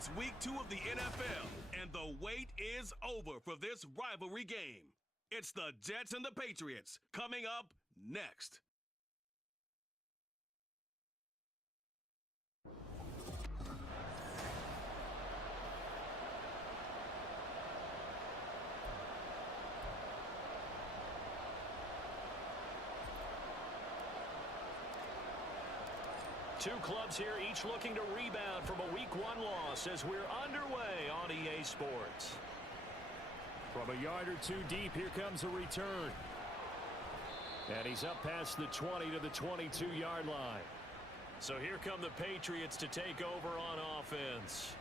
It's week 2 of the NFL, and the wait is over for this rivalry game. It's the Jets and the Patriots coming up next. Two clubs here, each looking to rebound from a Week 1 loss as we're underway on EA Sports. From a yard or two deep, here comes a return. And he's up past the 20 to the 22-yard line. So here come the Patriots to take over on offense.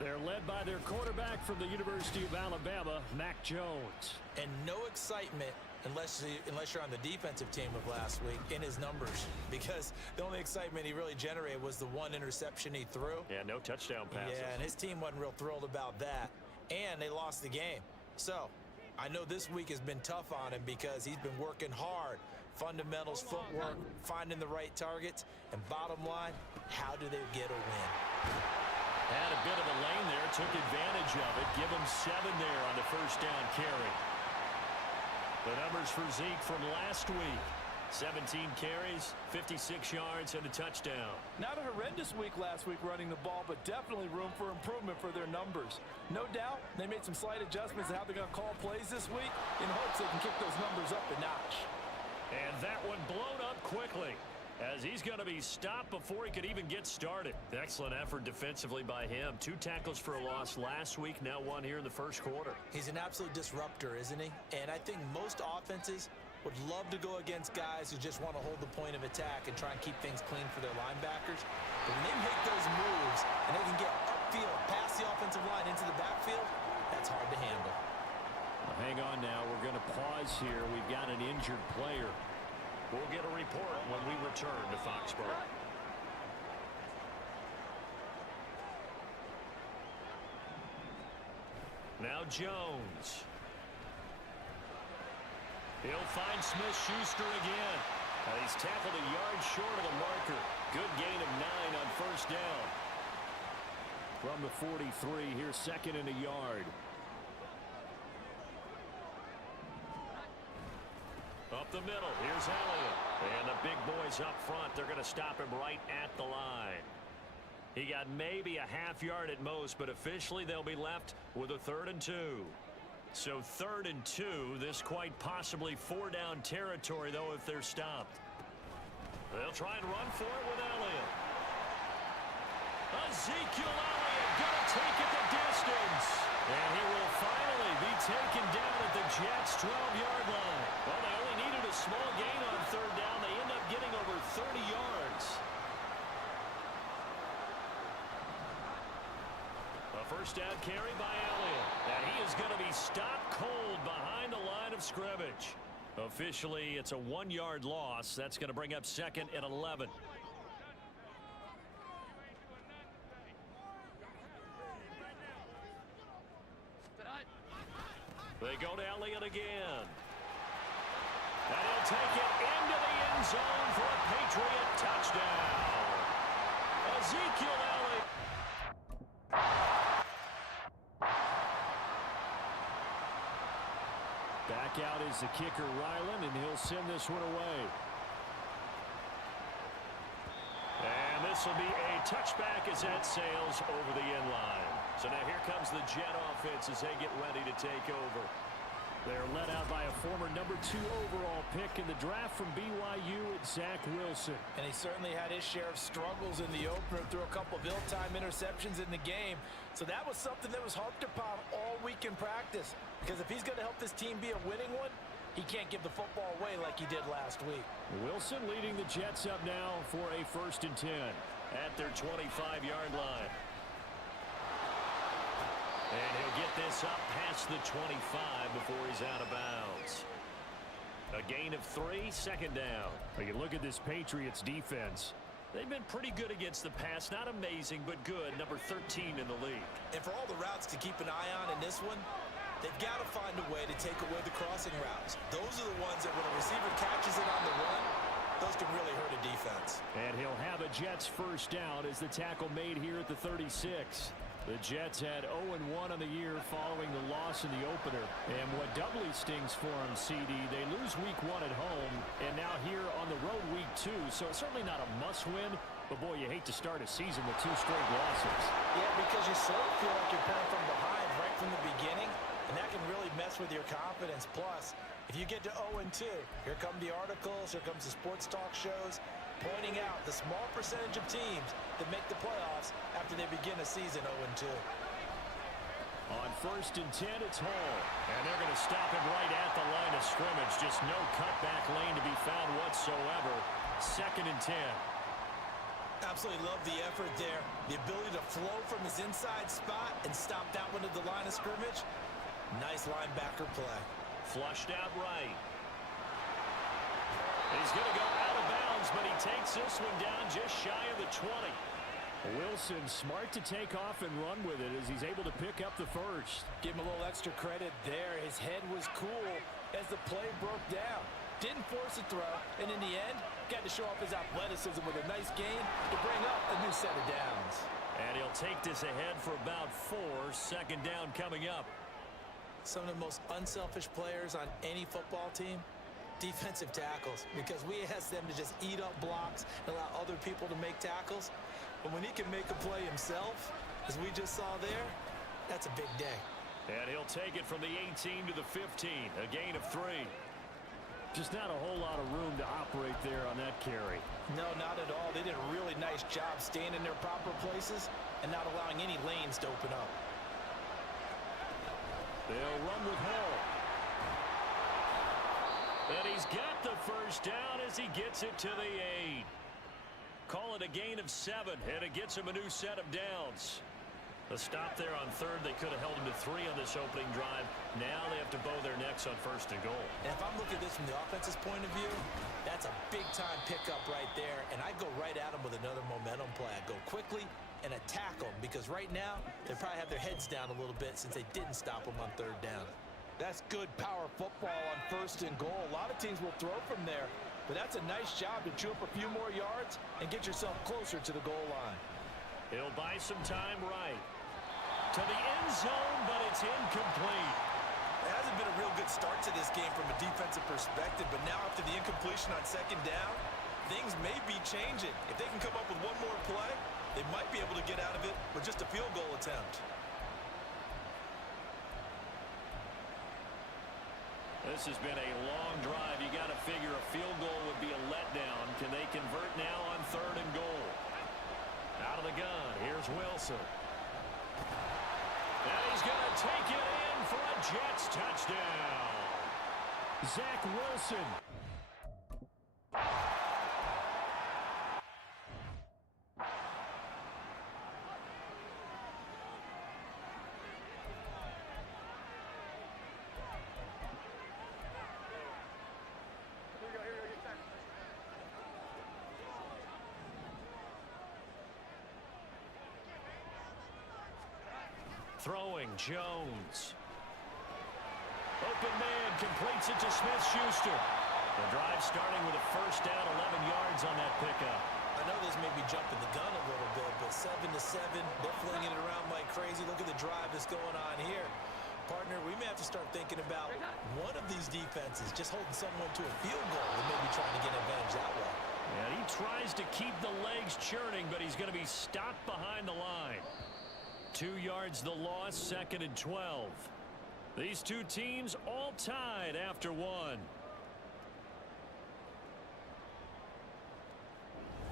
They're led by their quarterback from the University of Alabama, Mac Jones. And no excitement unless you're on the defensive team of last week in his numbers, because the only excitement he really generated was the one interception he threw. Yeah, no touchdown passes. Yeah, and his team wasn't real thrilled about that. And they lost the game. So I know this week has been tough on him because he's been working hard. Fundamentals, footwork, finding the right targets. And bottom line, how do they get a win? Had a bit of a lane there, took advantage of it. Give him 7 there on the first down carry. The numbers for Zeke from last week. 17 carries, 56 yards, and a touchdown. Not a horrendous week last week running the ball, but definitely room for improvement for their numbers. No doubt they made some slight adjustments to how they're going to call plays this week in hopes they can kick those numbers up a notch. And that one blown up quickly, as he's going to be stopped before he could even get started. Excellent effort defensively by him. 2 tackles for a loss last week, now 1 here in the first quarter. He's an absolute disruptor, isn't he? And I think most offenses would love to go against guys who just want to hold the point of attack and try and keep things clean for their linebackers. But when they make those moves and they can get upfield, past the offensive line into the backfield, that's hard to handle. Well, hang on now. We're going to pause here. We've got an injured player. We'll get a report when we return to Foxborough. Now Jones. He'll find Smith-Schuster again. He's tackled a yard short of the marker. Good gain of 9 on first down. From the 43, here's 2nd and a yard. Up the middle, here's Elliott. And the big boys up front, they're going to stop him right at the line. He got maybe a half yard at most, but officially they'll be left with a 3rd and 2. So 3rd and 2, this quite possibly 4-down territory, though, if they're stopped. They'll try and run for it with Elliott. Ezekiel Elliott going to take it the distance. And he will finally be taken down at the Jets' 12-yard line. Well, they only needed a small gain on 3rd down. They end up getting over 30 yards. A first down carry by Elliott. And he is going to be stopped cold behind the line of scrimmage. Officially, it's a 1-yard loss. That's going to bring up 2nd and 11. They go to Elliott again. And he'll take it into the end zone for a Patriot touchdown. Ezekiel Elliott. Back out is the kicker, Ryland, and he'll send this one away. And this will be a touchback as that sails over the end line. So now here comes the Jet offense as they get ready to take over. They're led out by a former number 2 overall pick in the draft from BYU, at Zach Wilson. And he certainly had his share of struggles in the opener, threw a couple of ill-timed interceptions in the game. So that was something that was harped upon all week in practice. Because if he's going to help this team be a winning one, he can't give the football away like he did last week. Wilson leading the Jets up now for a 1st and 10 at their 25-yard line. And he'll get this up past the 25 before he's out of bounds. A gain of 3, 2nd down. Well, you look at this Patriots defense. They've been pretty good against the pass. Not amazing, but good. Number 13 in the league. And for all the routes to keep an eye on in this one, they've got to find a way to take away the crossing routes. Those are the ones that when a receiver catches it on the run, those can really hurt a defense. And he'll have a Jets 1st down as the tackle made here at the 36. The Jets had 0-1 on the year following the loss in the opener. And what doubly stings for them, CD, they lose week 1 at home, and now here on the road week 2. So it's certainly not a must-win, but boy, you hate to start a season with 2 straight losses. Yeah, because you sort of feel like you're playing from behind right from the beginning, and that can really mess with your confidence. Plus, if you get to 0-2, here come the articles, here comes the sports talk shows, pointing out the small percentage of teams that make the playoffs after they begin a season 0-2. On 1st and 10, it's Hall. And they're going to stop him right at the line of scrimmage. Just no cutback lane to be found whatsoever. 2nd and 10. Absolutely love the effort there. The ability to flow from his inside spot and stop that one at the line of scrimmage. Nice linebacker play. Flushed out right. He's going to go out of bounds, but he takes this one down just shy of the 20. Wilson smart to take off and run with it as he's able to pick up the first. Give him a little extra credit there. His head was cool as the play broke down. Didn't force a throw, and in the end, got to show off his athleticism with a nice gain to bring up a new set of downs. And he'll take this ahead for about 4. 2nd down coming up. Some of the most unselfish players on any football team, defensive tackles, because we ask them to just eat up blocks and allow other people to make tackles. But when he can make a play himself, as we just saw there, that's a big day. And he'll take it from the 18 to the 15, a gain of 3. Just not a whole lot of room to operate there on that carry. No, not at all. They did a really nice job staying in their proper places and not allowing any lanes to open up. They'll run with Hall. And he's got the first down as he gets it to the 8. Call it a gain of 7, and it gets him a new set of downs. A stop there on 3rd. They could have held him to 3 on this opening drive. Now they have to bow their necks on 1st and goal. And if I'm looking at this from the offense's point of view, that's a big-time pickup right there. And I go right at him with another momentum play. I go quickly and attack them because right now they probably have their heads down a little bit since they didn't stop them on 3rd down. That's good power football on 1st and goal. A lot of teams will throw from there, but that's a nice job to chew up a few more yards and get yourself closer to the goal line. He'll buy some time right to the end zone, but it's incomplete. It hasn't been a real good start to this game from a defensive perspective, but now after the incompletion on 2nd down, things may be changing. If they can come up with one more play, they might be able to get out of it with just a field goal attempt. This has been a long drive. You got to figure a field goal would be a letdown. Can they convert now on 3rd and goal? Out of the gun, here's Wilson. And he's going to take it in for a Jets touchdown. Zach Wilson. Throwing, Jones. Open man, completes it to Smith-Schuster. The drive starting with a first down, 11 yards on that pickup. I know this may be jumping the gun a little bit, but 7-7, they're flinging it around like crazy. Look at the drive that's going on here. Partner, we may have to start thinking about one of these defenses just holding someone to a field goal and maybe trying to get an advantage that way. Yeah, he tries to keep the legs churning, but he's going to be stopped behind the line. 2 yards the loss, 2nd and 12. These two teams all tied after 1.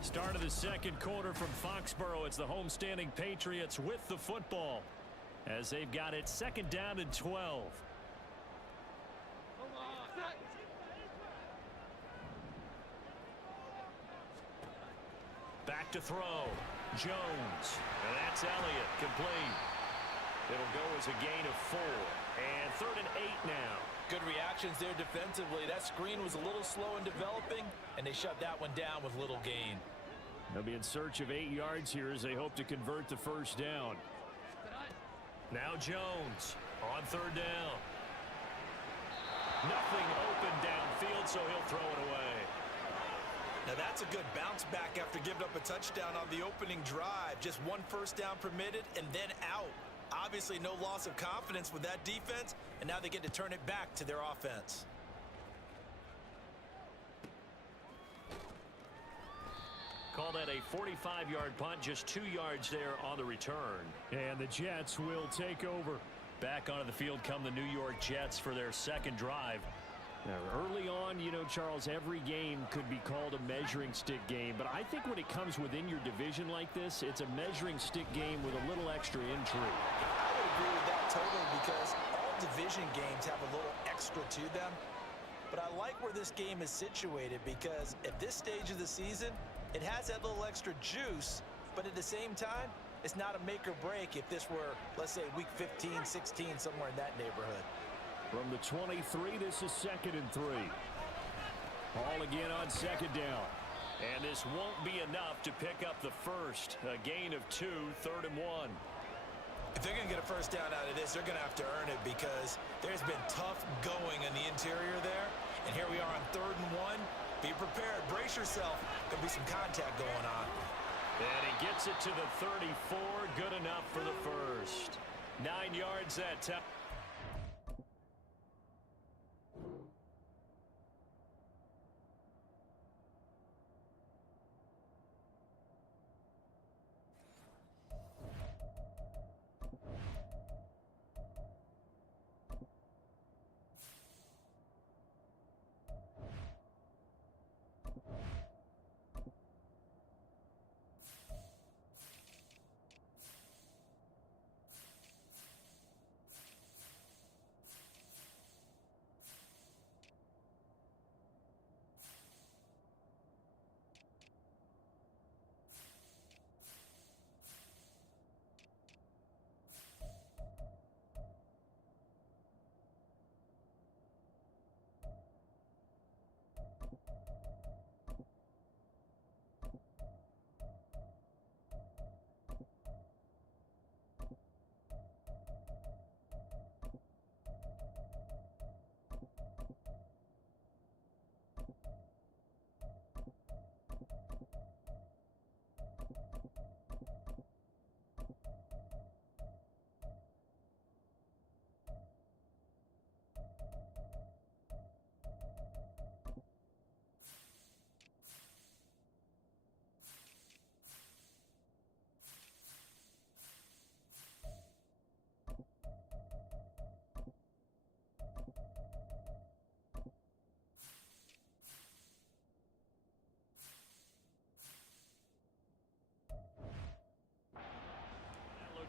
Start of the 2nd quarter from Foxborough. It's the homestanding Patriots with the football as they've got it 2nd down and 12. Back to throw. Jones. And that's Elliott. Complete. It'll go as a gain of 4. And 3rd and 8 now. Good reactions there defensively. That screen was a little slow in developing, and they shut that one down with little gain. They'll be in search of 8 yards here as they hope to convert the first down. Now Jones on 3rd down. Nothing open downfield, so he'll throw it away. Now that's a good bounce back after giving up a touchdown on the opening drive. Just one first down permitted and then out. Obviously no loss of confidence with that defense, and now they get to turn it back to their offense. Call that a 45-yard punt, just 2 yards there on the return. And the Jets will take over. Back onto the field come the New York Jets for their second drive. Now, early on, you know, Charles, every game could be called a measuring stick game, but I think when it comes within your division like this, it's a measuring stick game with a little extra intrigue. I would agree with that totally because all division games have a little extra to them. But I like where this game is situated because at this stage of the season, it has that little extra juice, but at the same time, it's not a make or break if this were, let's say, week 15, 16, somewhere in that neighborhood. From the 23, this is 2nd and 3. Ball again on 2nd down. And this won't be enough to pick up the first. A gain of 2, 3rd and 1. If they're going to get a first down out of this, they're going to have to earn it because there's been tough going in the interior there. And here we are on 3rd and 1. Be prepared. Brace yourself. There'll be some contact going on. And he gets it to the 34. Good enough for the first. 9 yards that time.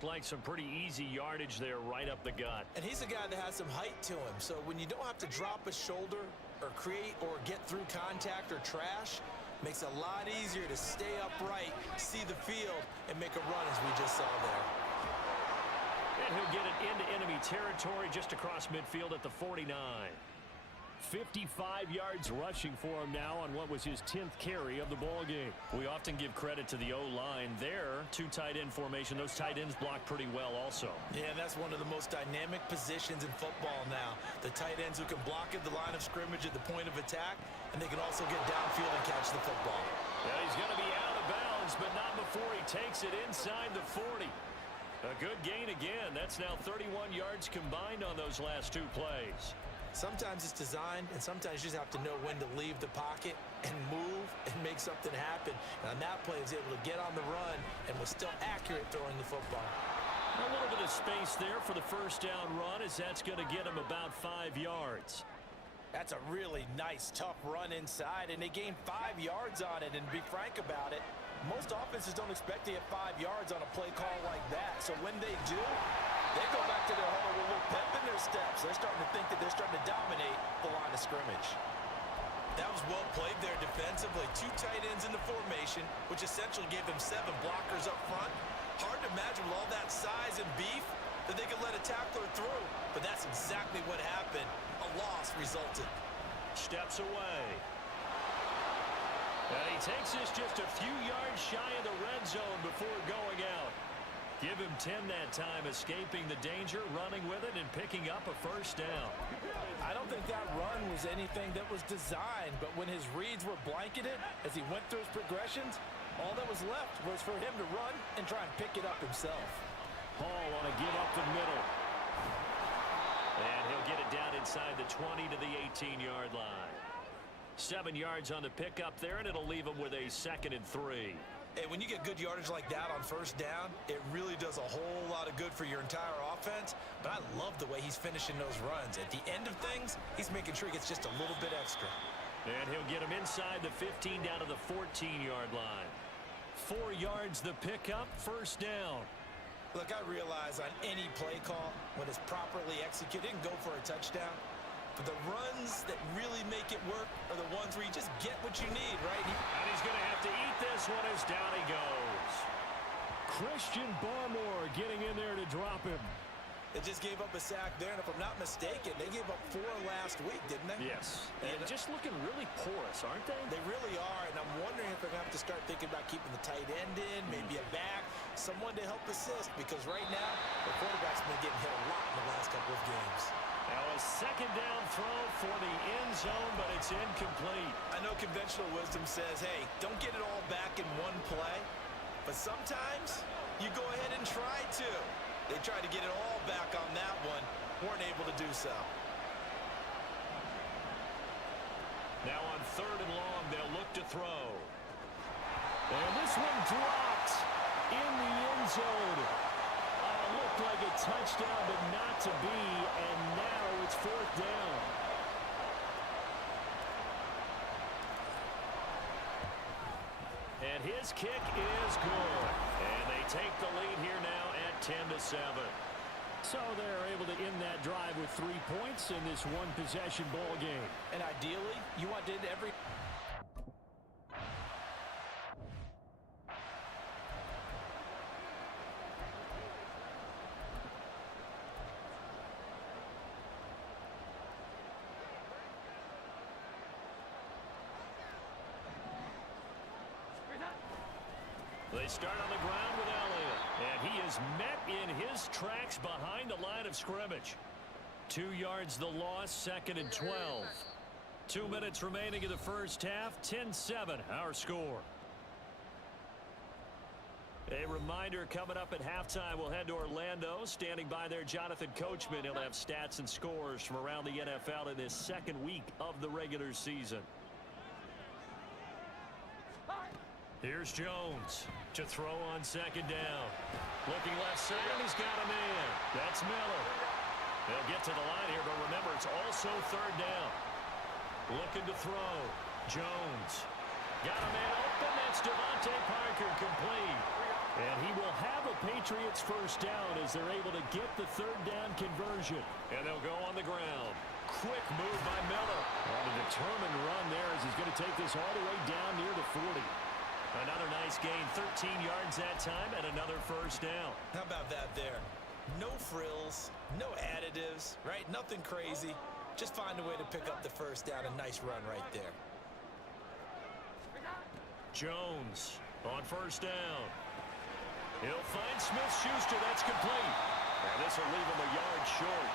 Like some pretty easy yardage there right up the gut. And he's a guy that has some height to him. So when you don't have to drop a shoulder or create or get through contact or trash, makes it a lot easier to stay upright, see the field, and make a run as we just saw there. And he'll get it into enemy territory just across midfield at the 49. 55 yards rushing for him now on what was his 10th carry of the ball game. We often give credit to the O-line there. 2 tight end formation. Those tight ends block pretty well also. Yeah, that's one of the most dynamic positions in football now. The tight ends who can block at the line of scrimmage at the point of attack, and they can also get downfield and catch the football. Yeah, he's going to be out of bounds, but not before he takes it inside the 40. A good gain again. That's now 31 yards combined on those last 2 plays. Sometimes it's designed, and sometimes you just have to know when to leave the pocket and move and make something happen. And on that play, he was able to get on the run and was still accurate throwing the football. A little bit of space there for the first down run, as that's going to get him about 5 yards. That's a really nice, tough run inside, and they gained 5 yards on it. And to be frank about it, most offenses don't expect to get 5 yards on a play call like that. So when they do, they go back to their huddle with a little pep in their steps. They're starting to think that they're starting to dominate the line of scrimmage. That was well played there defensively. 2 tight ends in the formation, which essentially gave them 7 blockers up front. Hard to imagine with all that size and beef that they could let a tackler through. But that's exactly what happened. A loss resulted. Steps away. And he takes this just a few yards shy of the red zone before going out. Give him 10 that time, escaping the danger, running with it, and picking up a first down. I don't think that run was anything that was designed, but when his reads were blanketed as he went through his progressions, all that was left was for him to run and try and pick it up himself. Hall on a give up the middle. And he'll get it down inside the 20 to the 18-yard line. 7 yards on the pickup there, and it'll leave him with a 2nd and 3. Hey, when you get good yardage like that on first down, it really does a whole lot of good for your entire offense. But I love the way he's finishing those runs. At the end of things, he's making sure he gets just a little bit extra. And he'll get him inside the 15 down to the 14-yard line. 4 yards the pickup, first down. Look, I realize on any play call, when it's properly executed, it can go for a touchdown. But the runs that really make it work are the ones where you just get what you need, right? And he's going to have to eat this one as down he goes. Christian Barmore getting in there to drop him. They just gave up a sack there, and if I'm not mistaken, they gave up 4 last week, didn't they? Yes. And just looking really porous, aren't they? They really are, and I'm wondering if they're going to have to start thinking about keeping the tight end in, maybe a back, someone to help assist, because right now, the quarterback's been getting hit a lot in the last couple of games. Now a 2nd down throw for the end zone, but it's incomplete. I know conventional wisdom says, hey, don't get it all back in one play, but sometimes you go ahead and try to. They tried to get it all back on that one, weren't able to do so. Now on 3rd and long, they'll look to throw. And this one dropped in the end zone. Looked like a touchdown, but not to be, and now it's 4th down. And his kick is good. And they take the lead here now at 10-7. So they're able to end that drive with 3 points in this one-possession ball game. And ideally, you want to end every... They start on the ground with Elliott, and he is met in his tracks behind the line of scrimmage. 2 yards the loss, 2nd and 12. 2 minutes remaining in the first half, 10-7 our score. A reminder coming up at halftime, we'll head to Orlando. Standing by there, Jonathan Coachman. He'll have stats and scores from around the NFL in this 2nd week of the regular season. Here's Jones to throw on 2nd down. Looking left side, and he's got a man. That's Miller. They'll get to the line here, but remember, it's also 3rd down. Looking to throw. Jones. Got a man open. That's Devontae Parker, complete. And he will have a Patriots first down as they're able to get the 3rd down conversion. And they'll go on the ground. Quick move by Miller. On a determined run there as he's going to take this all the way down near the 40. Another nice gain, 13 yards that time, and another first down. How about that there? No frills, no additives, right? Nothing crazy. Just find a way to pick up the first down. A nice run right there. Jones on first down. He'll find Smith-Schuster. That's complete. And this will leave him a yard short.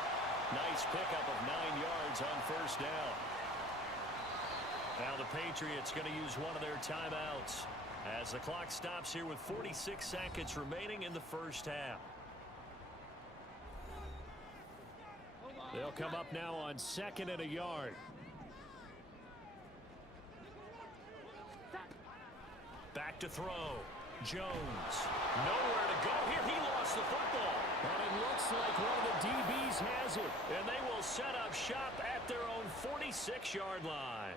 Nice pickup of 9 yards on first down. Now the Patriots going to use one of their timeouts as the clock stops here with 46 seconds remaining in the first half. They'll come up now on 2nd and a yard. Back to throw. Jones. Nowhere to go here. He lost the football. And it looks like one of the DBs has it. And they will set up shop at their own 46-yard line.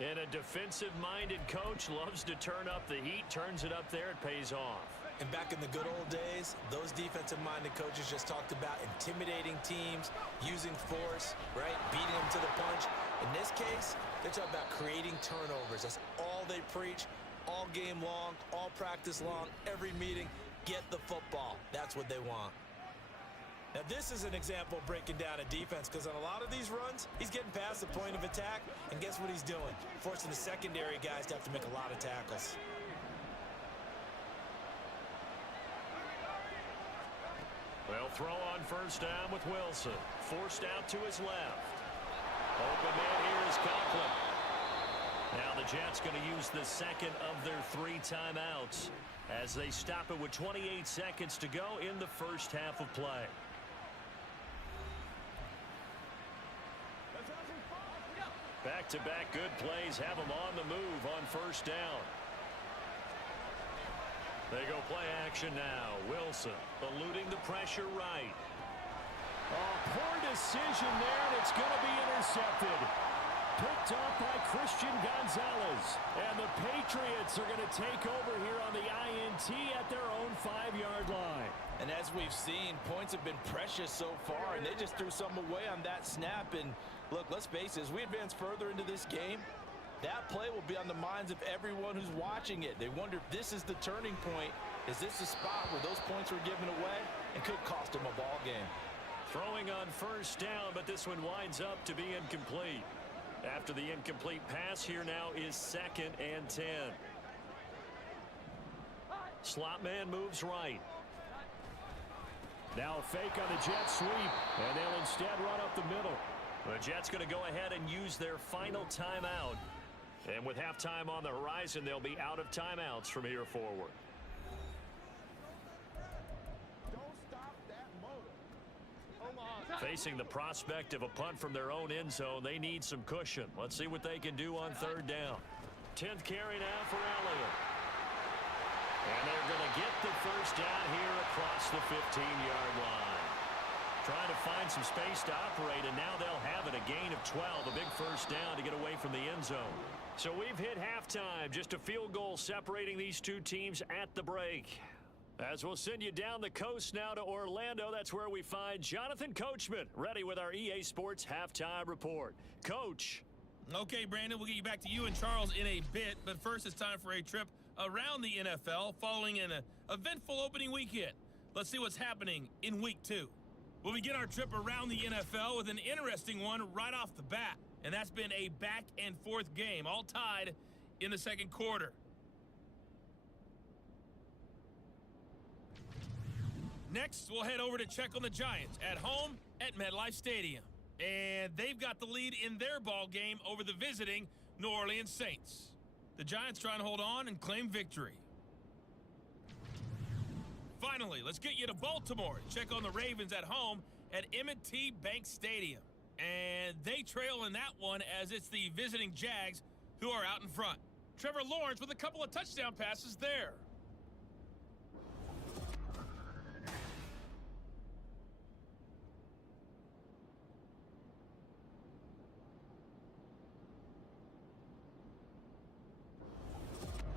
And a defensive-minded coach loves to turn up the heat, turns it up there, it pays off. And back in the good old days, those defensive-minded coaches just talked about intimidating teams, using force, right, beating them to the punch. In this case, they're talking about creating turnovers. That's all they preach, all game long, all practice long, every meeting. Get the football. That's what they want. Now, this is an example of breaking down a defense, because on a lot of these runs, he's getting past the point of attack, and guess what he's doing? Forcing the secondary guys to have to make a lot of tackles. throw on first down with Wilson. Forced out to his left. Open man here is Conklin. Now the Jets going to use the second of their 3 timeouts as they stop it with 28 seconds to go in the first half of play. Back-to-back good plays have them on the move on first down. They go play action now. Wilson eluding the pressure right. Oh, poor decision there, and it's going to be intercepted. Picked off by Christian Gonzalez. And the Patriots are going to take over here on the INT at their own 5-yard line. And as we've seen, points have been precious so far, and they just threw some away on that snap. And look, let's face it, as we advance further into this game, that play will be on the minds of everyone who's watching it. They wonder if this is the turning point. Is this the spot where those points were given away and could cost them a ball game? Throwing on first down, but this one winds up to be incomplete. After the incomplete pass, here now is 2nd and 10. Slot man moves right. Now a fake on the jet sweep, and they'll instead run up the middle. The Jets going to go ahead and use their final timeout. And with halftime on the horizon, they'll be out of timeouts from here forward. Facing the prospect of a punt from their own end zone, they need some cushion. Let's see what they can do on 3rd down. 10th carry now for Elliott. And they're going to get the first down here across the 15-yard line. Trying to find some space to operate, and now they'll have it. A gain of 12, a big first down to get away from the end zone. So we've hit halftime. Just a field goal separating these two teams at the break. As we'll send you down the coast now to Orlando, that's where we find Jonathan Coachman, ready with our EA Sports Halftime Report. Coach. Okay, Brandon, we'll get you back to you and Charles in a bit, but first it's time for a trip around the NFL following an eventful opening weekend. Let's see what's happening in Week 2. We'll begin our trip around the NFL with an interesting one right off the bat, and that's been a back-and-forth game, all tied in the second quarter. Next, we'll head over to check on the Giants at home at MetLife Stadium. And they've got the lead in their ball game over the visiting New Orleans Saints. The Giants trying to hold on and claim victory. Finally, let's get you to Baltimore. Check on the Ravens at home at M&T Bank Stadium. And they trail in that one as it's the visiting Jags who are out in front. Trevor Lawrence with a couple of touchdown passes there.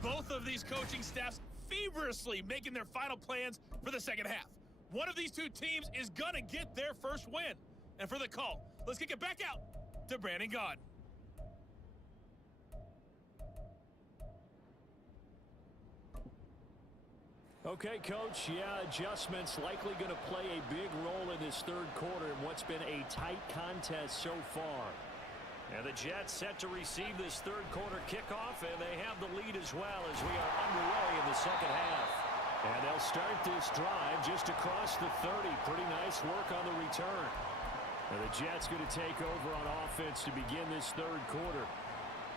Both of these coaching staffs feverishly making their final plans for the second half. One of these two teams is going to get their first win. And for the call, let's kick it back out to Brandon Gaudin. Okay, Coach, adjustments likely going to play a big role in this third quarter in what's been a tight contest so far. And the Jets set to receive this third quarter kickoff, and they have the lead as well as we are underway in the second half. And they'll start this drive just across the 30. Pretty nice work on the return. And the Jets going to take over on offense to begin this third quarter.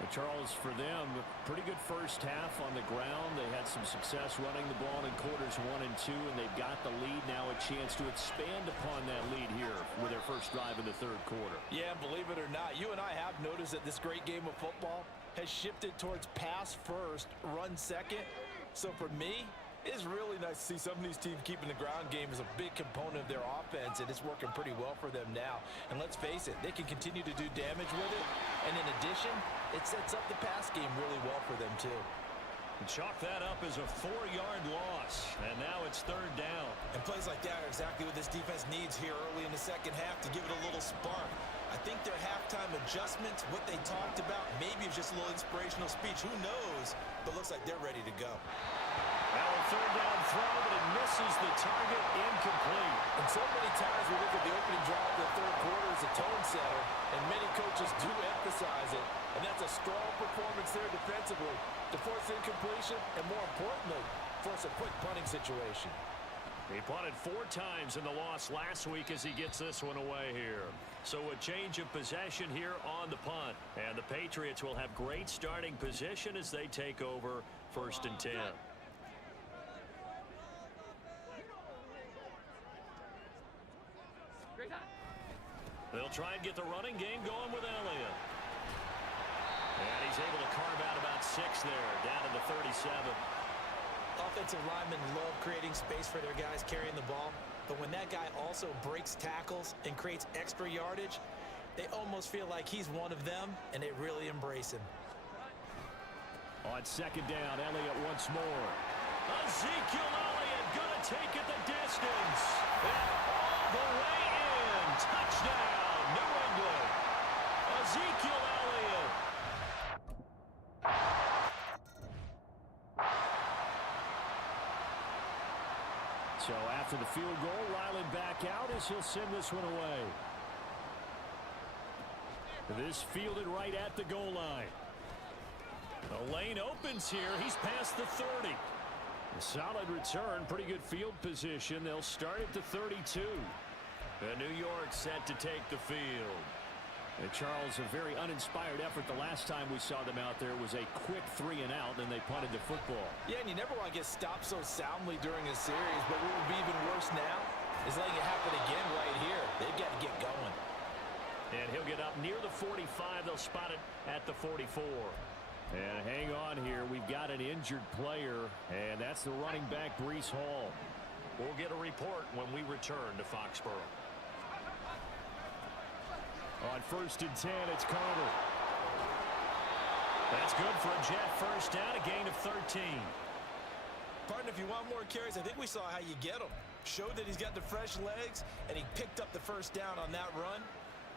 And Charles, for them, pretty good first half on the ground. They had some success running the ball in quarters 1 and 2, and they've got the lead now, a chance to expand upon that lead here with their first drive in the third quarter. Yeah, believe it or not, you and I have noticed that this great game of football has shifted towards pass first, run second. So for me, it's really nice to see some of these teams keeping the ground game as a big component of their offense, and it's working pretty well for them now. And let's face it, they can continue to do damage with it. And in addition, it sets up the pass game really well for them, too. Chalk that up as a 4-yard loss, and now it's third down. And plays like that are exactly what this defense needs here early in the second half to give it a little spark. I think their halftime adjustments, what they talked about, maybe it's just a little inspirational speech. Who knows? But looks like they're ready to go. Now a third down throw, but it misses the target, incomplete. And so many times we look at the opening drive of the third quarter as a tone setter, and many coaches do emphasize it. And that's a strong performance there defensively to force incompletion and, more importantly, force a quick punting situation. He punted 4 times in the loss last week as he gets this one away here. So a change of possession here on the punt. And the Patriots will have great starting position as they take over 1st and 10. They'll try and get the running game going with Elliott. And he's able to carve out about 6 there, down to the 37. Offensive linemen love creating space for their guys carrying the ball, but when that guy also breaks tackles and creates extra yardage, they almost feel like he's one of them, and they really embrace him. On 2nd down, Elliott once more. Ezekiel Elliott gonna take it the distance. And all the way in. Touchdown, New England. Ezekiel Elliott. So after the field goal, Ryland back out as he'll send this one away. This fielded right at the goal line. The lane opens here. He's past the 30. A solid return, pretty good field position. They'll start at the 32. And New York set to take the field. And Charles, a very uninspired effort the last time we saw them out there was a quick 3 and out, and they punted the football. Yeah, and you never want to get stopped so soundly during a series, but what would be even worse now is letting it happen again right here. They've got to get going. And he'll get up near the 45. They'll spot it at the 44. And hang on here. We've got an injured player, and that's the running back, Breece Hall. We'll get a report when we return to Foxborough. On 1st and 10, it's Carter. That's good for a Jet first down, a gain of 13. Partner, if you want more carries, I think we saw how you get them. Showed that he's got the fresh legs, and he picked up the first down on that run.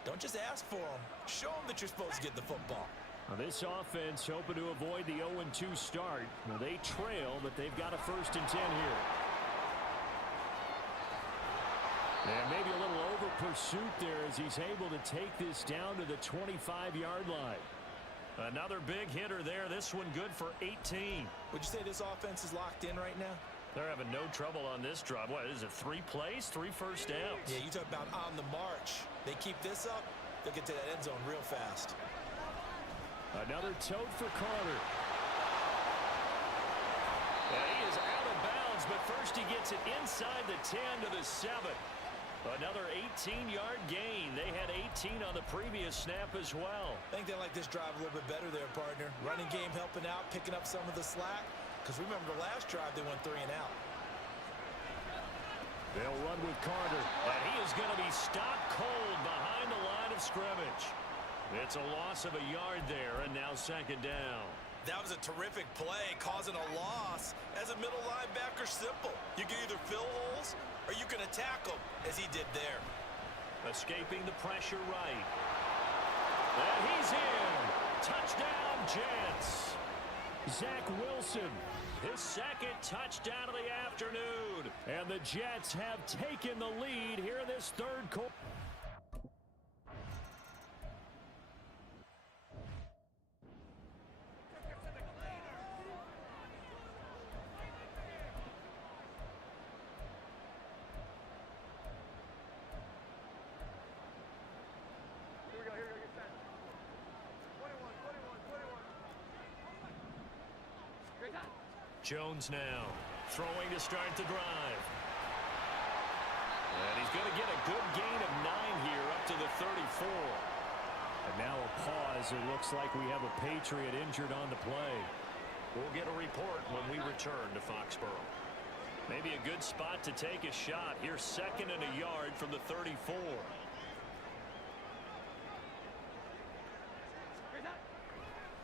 Don't just ask for them. Show them that you're supposed to get the football. Now this offense hoping to avoid the 0-2 start. Now they trail, but they've got a 1st and 10 here. And maybe a little over pursuit there as he's able to take this down to the 25-yard line. Another big hitter there. This one good for 18. Would you say this offense is locked in right now? They're having no trouble on this drive. What is it, 3 plays, 3 first downs? Yeah, you talk about on the march. They keep this up, they'll get to that end zone real fast. Another tote for Carter. And he is out of bounds, but first he gets it inside the 10 to the 7. Another 18-yard gain. They had 18 on the previous snap as well. I think they like this drive a little bit better there, partner. Running game helping out, picking up some of the slack. Because remember the last drive, they went 3 and out. They'll run with Carter. And he is going to be stopped cold behind the line of scrimmage. It's a loss of a yard there, and now 2nd down. That was a terrific play, causing a loss. As a middle linebacker, simple. You can either fill holes or you can attack them, as he did there. Escaping the pressure right. And he's in. Touchdown, Jets. Zach Wilson, his 2nd touchdown of the afternoon. And the Jets have taken the lead here in this 3rd quarter. Jones now throwing to start the drive. And he's going to get a good gain of 9 here up to the 34. And now a pause. It looks like we have a Patriot injured on the play. We'll get a report when we return to Foxborough. Maybe a good spot to take a shot. Here's 2nd and a yard from the 34.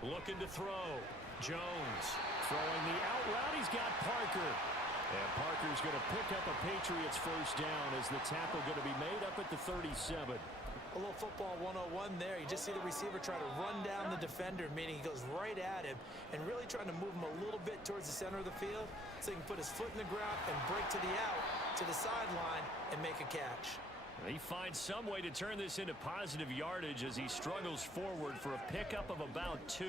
Looking to throw. Jones throwing the out route. He's got Parker. And Parker's going to pick up a Patriots first down as the tackle going to be made up at the 37. A little football 101 there. You just see the receiver try to run down the defender, meaning he goes right at him and really trying to move him a little bit towards the center of the field so he can put his foot in the ground and break to the out, to the sideline, and make a catch. He finds some way to turn this into positive yardage as he struggles forward for a pickup of about 2.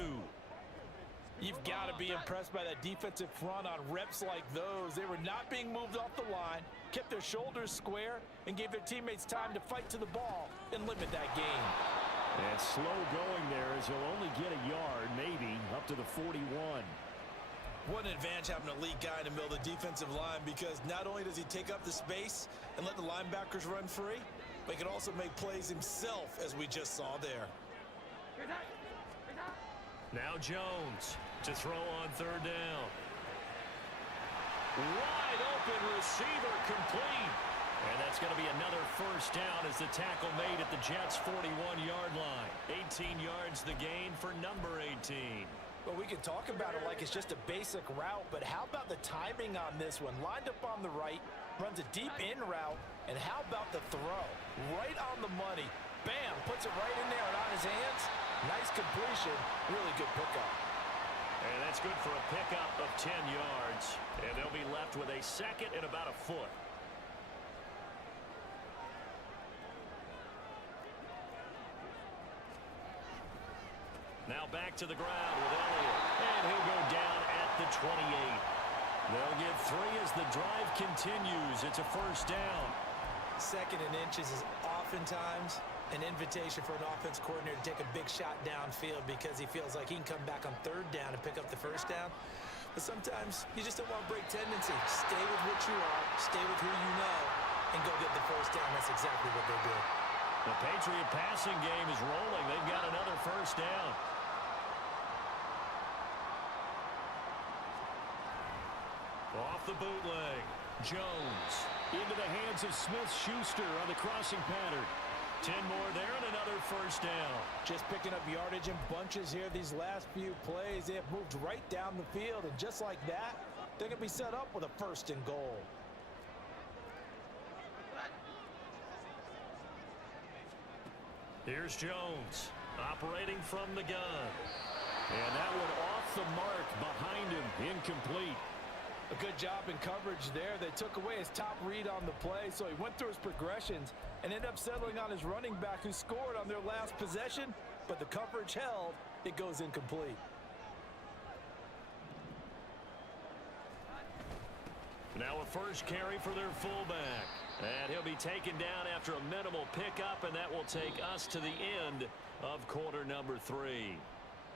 You've got to be impressed by that defensive front on reps like those. They were not being moved off the line, kept their shoulders square, and gave their teammates time to fight to the ball and limit that gain. And slow going there as he'll only get a yard, maybe, up to the 41. What an advantage having an elite guy in the middle of the defensive line, because not only does he take up the space and let the linebackers run free, but he can also make plays himself, as we just saw there. Now Jones to throw on third down. Wide open receiver complete. And that's going to be another first down as the tackle made at the Jets' 41-yard line. 18 yards the gain for number 18. Well, we can talk about it like it's just a basic route, but how about the timing on this one? Lined up on the right, runs a deep in route, and how about the throw? Right on the money. Bam, puts it right in there and on his hands. Nice completion, really good pickup. And that's good for a pickup of 10 yards. And they'll be left with a second and about a foot. Now back to the ground with Elliott. And he'll go down at the 28. They'll get 3 as the drive continues. It's a first down. Second and inches is oftentimes an invitation for an offense coordinator to take a big shot downfield because he feels like he can come back on third down and pick up the first down. But sometimes you just don't want to break tendency. Stay with what you are, stay with who you know, and go get the first down. That's exactly what they did. The Patriot passing game is rolling. They've got another first down. Off the bootleg. Jones into the hands of Smith-Schuster on the crossing pattern. 10 more there and another first down. Just picking up yardage in bunches here these last few plays. They have moved right down the field, and just like that, they're going to be set up with a first and goal. Here's Jones operating from the gun. And that one off the mark behind him, incomplete. A good job in coverage there. They took away his top read on the play, so he went through his progressions and ended up settling on his running back who scored on their last possession, but the coverage held. It goes incomplete. Now a first carry for their fullback. And he'll be taken down after a minimal pickup, and that will take us to the end of quarter number 3.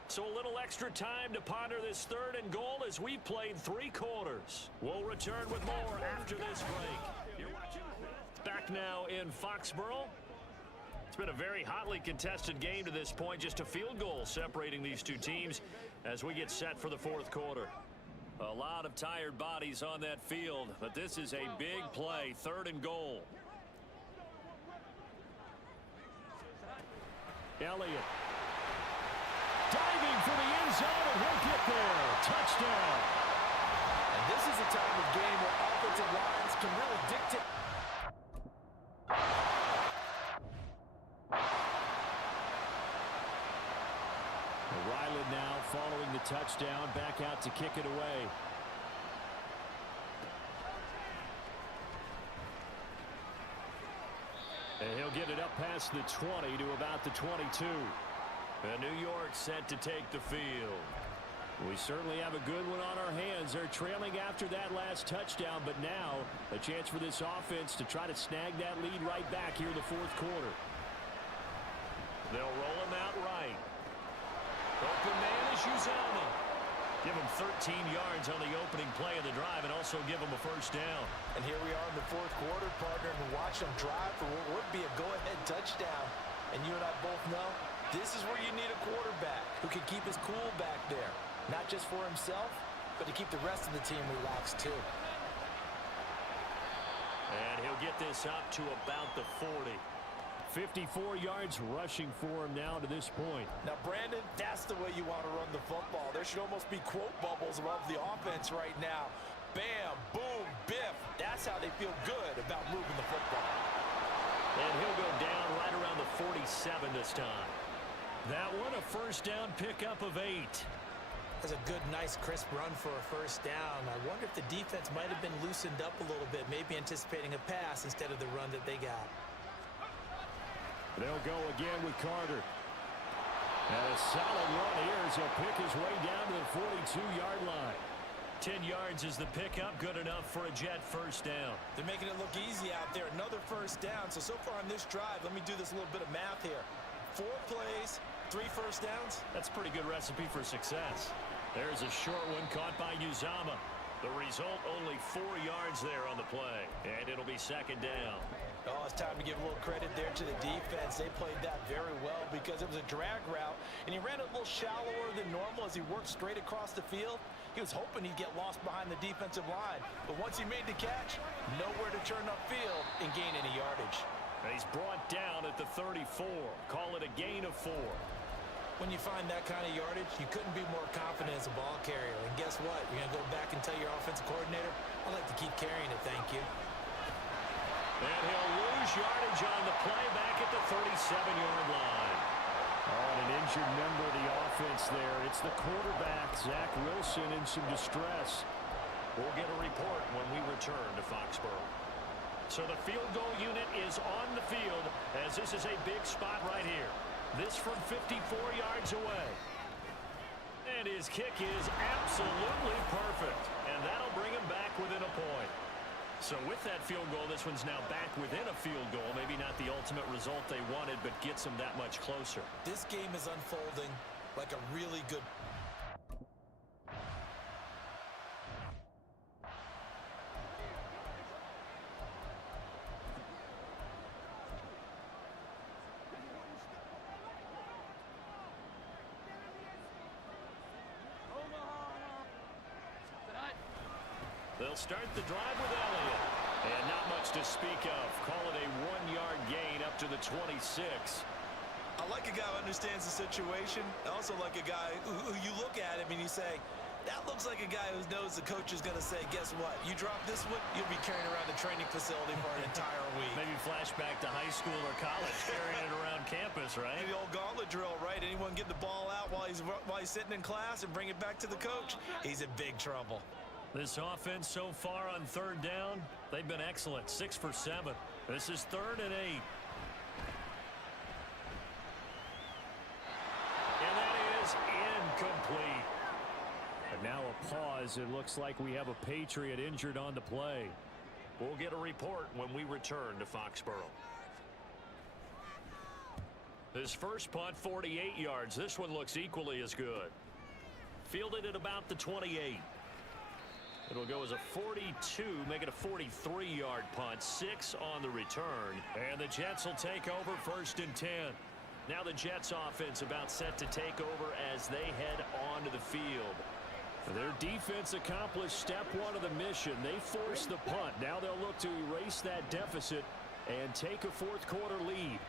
So a little extra time to ponder this third and goal as we've played 3 quarters. We'll return with more after this break. You're watching back now in Foxborough. It's been a very hotly contested game to this point. Just a field goal separating these two teams as we get set for the 4th quarter. A lot of tired bodies on that field, but this is a big play, 3rd and goal. Elliott diving for the end zone, and he'll get there. Touchdown. And this is a time of game where offensive lines can really dictate. Ryland now following the touchdown, back out to kick it away. And he'll get it up past the 20 to about the 22. And New York set to take the field. We certainly have a good one on our hands. They're trailing after that last touchdown, but now a chance for this offense to try to snag that lead right back here in the 4th quarter. They'll roll him out right. Open man is Uzama. Give him 13 yards on the opening play of the drive and also give him a first down. And here we are in the 4th quarter, partner, and watch them drive for what would be a go-ahead touchdown. And you and I both know this is where you need a quarterback who can keep his cool back there. Not just for himself, but to keep the rest of the team relaxed too. And he'll get this up to about the 40. 54 yards rushing for him now to this point. Now, Brandon, that's the way you want to run the football. There should almost be quote bubbles above the offense right now. Bam, boom, biff. That's how they feel good about moving the football. And he'll go down right around the 47 this time. That one, a first down pickup of 8. That's a good, nice, crisp run for a first down. I wonder if the defense might have been loosened up a little bit, maybe anticipating a pass instead of the run that they got. They'll go again with Carter. And a solid run here as he'll pick his way down to the 42-yard line. 10 yards is the pickup, good enough for a Jet first down. They're making it look easy out there. Another first down. So far on this drive, let me do this little bit of math here. 4 plays, 3 first downs. That's a pretty good recipe for success. There's a short one caught by Uzama. The result, only 4 yards there on the play. And it'll be second down. Oh, it's time to give a little credit there to the defense. They played that very well because it was a drag route, and he ran a little shallower than normal as he worked straight across the field. He was hoping he'd get lost behind the defensive line, but once he made the catch, nowhere to turn upfield and gain any yardage. He's brought down at the 34. Call it a gain of 4. When you find that kind of yardage, you couldn't be more confident as a ball carrier. And guess what? You're going to go back and tell your offensive coordinator, I'd like to keep carrying it, thank you. And he'll lose yardage on the play back at the 37-yard line. Oh, and an injured member of the offense there. It's the quarterback, Zach Wilson, in some distress. We'll get a report when we return to Foxborough. So the field goal unit is on the field as this is a big spot right here. This from 54 yards away. And his kick is absolutely perfect. And that'll bring him back within a point. So with that field goal, this one's now back within a field goal. Maybe not the ultimate result they wanted, but gets them that much closer. This game is unfolding like a really good... They'll start the drive with Elliott. And not much to speak of. Call it a 1-yard gain up to the 26. I like a guy who understands the situation. I also like a guy who you look at him and you say, that looks like a guy who knows the coach is going to say, guess what? You drop this one, you'll be carrying around the training facility for an entire week. Maybe flashback to high school or college, carrying it around campus, right? The old gauntlet drill, right? Anyone get the ball out while he's sitting in class and bring it back to the coach? He's in big trouble. This offense so far on third down, they've been excellent. 6 for 7. This is 3rd and 8. And that is incomplete. And now a pause. It looks like we have a Patriot injured on the play. We'll get a report when we return to Foxborough. His first punt, 48 yards. This one looks equally as good. Fielded at about the 28. It'll go as a 42, make it a 43-yard punt. 6 on the return. And the Jets will take over 1st and 10. Now the Jets offense about set to take over as they head onto the field. Their defense accomplished step 1 of the mission. They forced the punt. Now they'll look to erase that deficit and take a 4th quarter lead.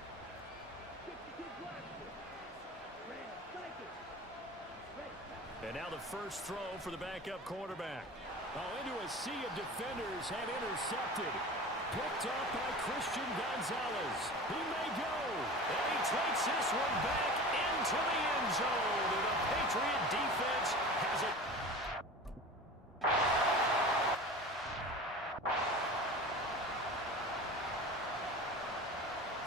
And now the first throw for the backup quarterback. Into a sea of defenders and intercepted. Picked up by Christian Gonzalez. He may go. And he takes this one back into the end zone. And the Patriot defense has it.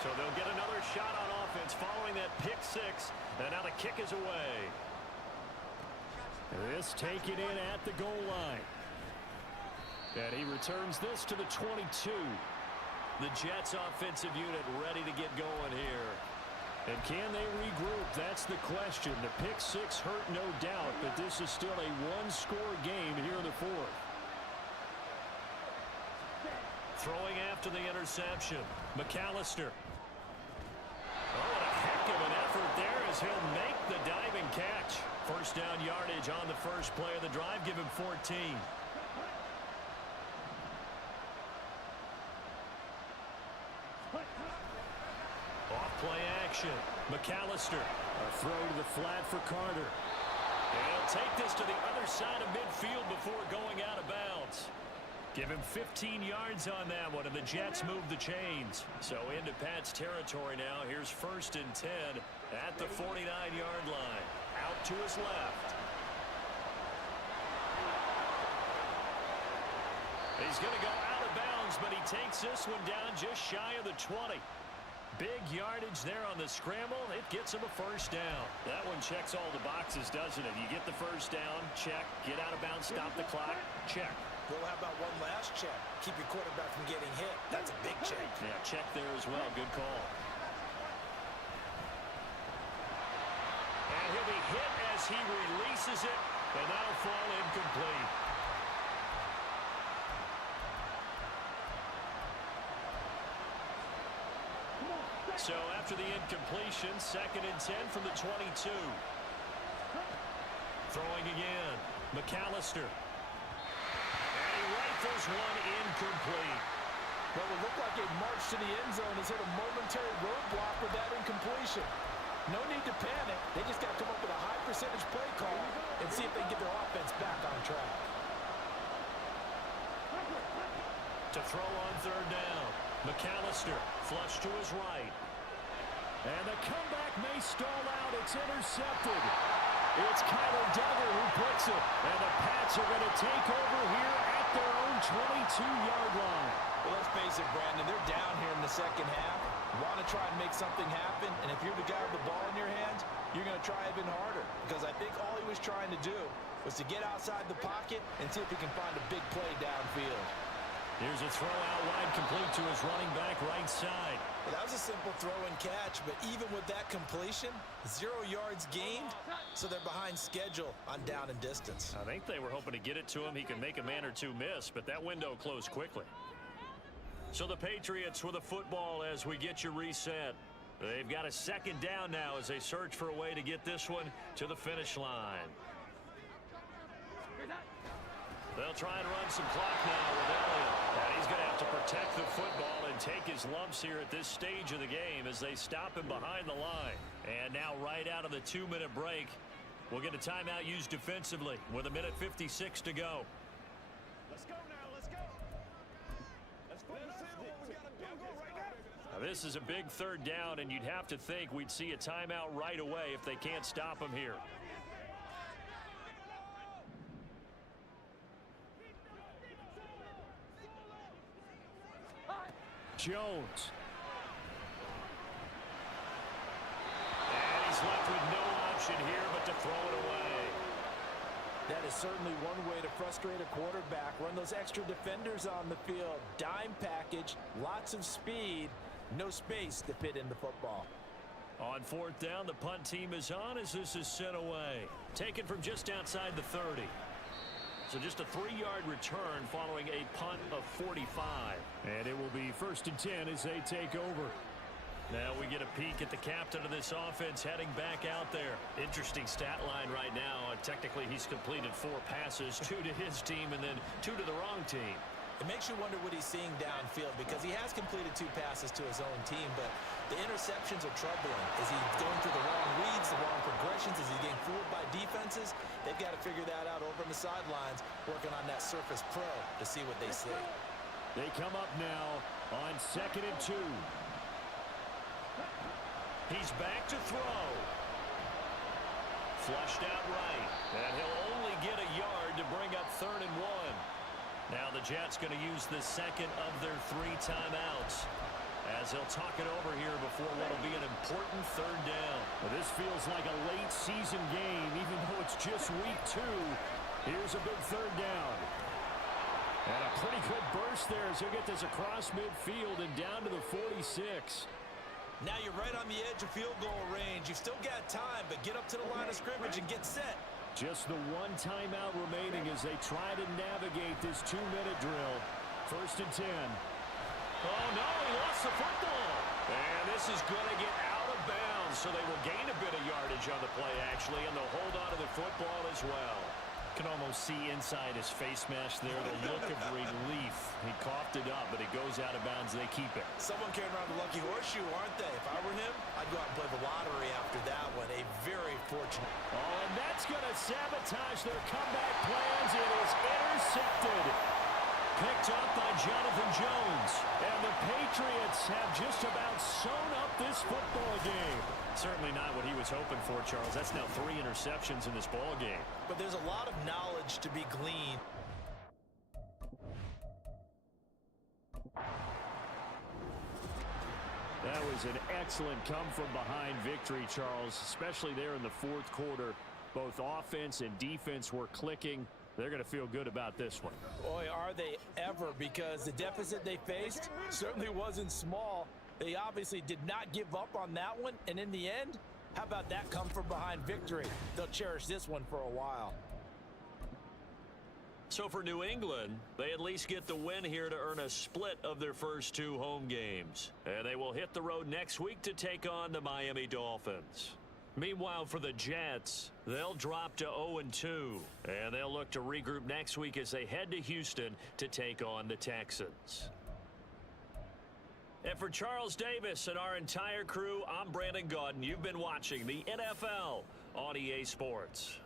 So they'll get another shot on offense following that pick 6. And now the kick is away. This taken in at the goal line. And he returns this to the 22. The Jets offensive unit ready to get going here. And can they regroup? That's the question. The pick 6 hurt, no doubt, but this is still a 1-score game here in the 4th. Throwing after the interception. McAllister. Oh, what a heck of an effort there as he'll make the diving catch. First down yardage on the first play of the drive. Give him 14. Off-play action. McAllister. A throw to the flat for Carter. And he'll take this to the other side of midfield before going out of bounds. Give him 15 yards on that one, and the Jets move the chains. So into Pat's territory now. Here's 1st and 10 at the 49-yard line. Out to his left. He's going to go out of bounds, but he takes this one down just shy of the 20. Big yardage there on the scramble. It gets him a first down. That one checks all the boxes, doesn't it? You get the first down, check. Get out of bounds, stop the clock, check. Well, how about one last check? Keep your quarterback from getting hit. That's a big check. Yeah, check there as well. Good call. And he'll be hit as he releases it, and that'll fall incomplete. So after the incompletion, 2nd and 10 from the 22. Throwing again, McAllister. And he rifles one incomplete. What would look like a march to the end zone has hit a momentary roadblock with that incompletion. No need to panic. They just got to come up with a high percentage play call and see if they can get their offense back on track. To throw on 3rd down, McAllister flush to his right. And the comeback may stall out. It's intercepted. It's Kyler Duggar who puts it. And the Pats are going to take over here at their own 22-yard line. Well, let's face it, Brandon. They're down here in the second half. Want to try and make something happen. And if you're the guy with the ball in your hands, you're going to try even harder. Because I think all he was trying to do was to get outside the pocket and see if he can find a big play downfield. Here's a throw out wide, complete to his running back right side. Well, that was a simple throw and catch, but even with that completion, 0 yards gained, so they're behind schedule on down and distance. I think they were hoping to get it to him. He can make a man or two miss, but that window closed quickly. So the Patriots with a football as we get you reset. They've got a 2nd down now as they search for a way to get this one to the finish line. They'll try and run some clock now with Elliott. And he's going to have to protect the football and take his lumps here at this stage of the game as they stop him behind the line. And now right out of the 2-minute break, we'll get a timeout used defensively with 1:56 to go. Let's go now. Let's go. Let's go. Now this is a big 3rd down, and you'd have to think we'd see a timeout right away if they can't stop him here. Jones. And he's left with no option here but to throw it away. That is certainly one way to frustrate a quarterback. Run those extra defenders on the field. Dime package, lots of speed, no space to fit in the football. On 4th down, the punt team is on as this is sent away. Taken from just outside the 30. So just a 3-yard return following a punt of 45. And it will be 1st and 10 as they take over. Now we get a peek at the captain of this offense heading back out there. Interesting stat line right now. Technically, he's completed 4 passes, 2 to his team and then 2 to the wrong team. It makes you wonder what he's seeing downfield because he has completed 2 passes to his own team, but the interceptions are troubling. Is he going through the wrong reads, the wrong progressions? Is he getting fooled by defenses? They've got to figure that out over on the sidelines, working on that Surface Pro to see what they see. They come up now on 2nd and 2. He's back to throw. Flushed out right. And he'll only get a yard to bring up 3rd and 1. Now the Jets going to use the 2nd of their 3 timeouts as they'll talk it over here before what will be an important 3rd down. Well, this feels like a late season game, even though it's just week 2. Here's a big 3rd down. And a pretty good burst there as he'll get this across midfield and down to the 46. Now you're right on the edge of field goal range. You've still got time, but get up to the line of scrimmage and get set. Just the 1 timeout remaining as they try to navigate this 2-minute drill. 1st and 10. Oh, no, he lost the football. And this is going to get out of bounds, so they will gain a bit of yardage on the play, actually, and they'll hold on to the football as well. Can almost see inside his face mask there, the look of relief. He coughed it up, but it goes out of bounds. They keep it. Someone carrying around the lucky horseshoe, aren't they? If I were him, I'd go out and play the lottery after that one. A very fortunate. Oh, and that's going to sabotage their comeback plans. It is intercepted. Picked up by Jonathan Jones. And the Patriots have just about sewn up this football game. Certainly not what he was hoping for, Charles. That's now 3 interceptions in this ball game. But there's a lot of knowledge to be gleaned. That was an excellent come-from-behind victory, Charles, especially there in the fourth quarter. Both offense and defense were clicking. They're going to feel good about this one. Boy, are they ever, because the deficit they faced certainly wasn't small. They obviously did not give up on that one, and in the end, how about that come-from-behind victory? They'll cherish this one for a while. So for New England, they at least get the win here to earn a split of their first 2 home games. And they will hit the road next week to take on the Miami Dolphins. Meanwhile, for the Jets, they'll drop to 0-2. And they'll look to regroup next week as they head to Houston to take on the Texans. And for Charles Davis and our entire crew, I'm Brandon Gaudin. You've been watching the NFL on EA Sports.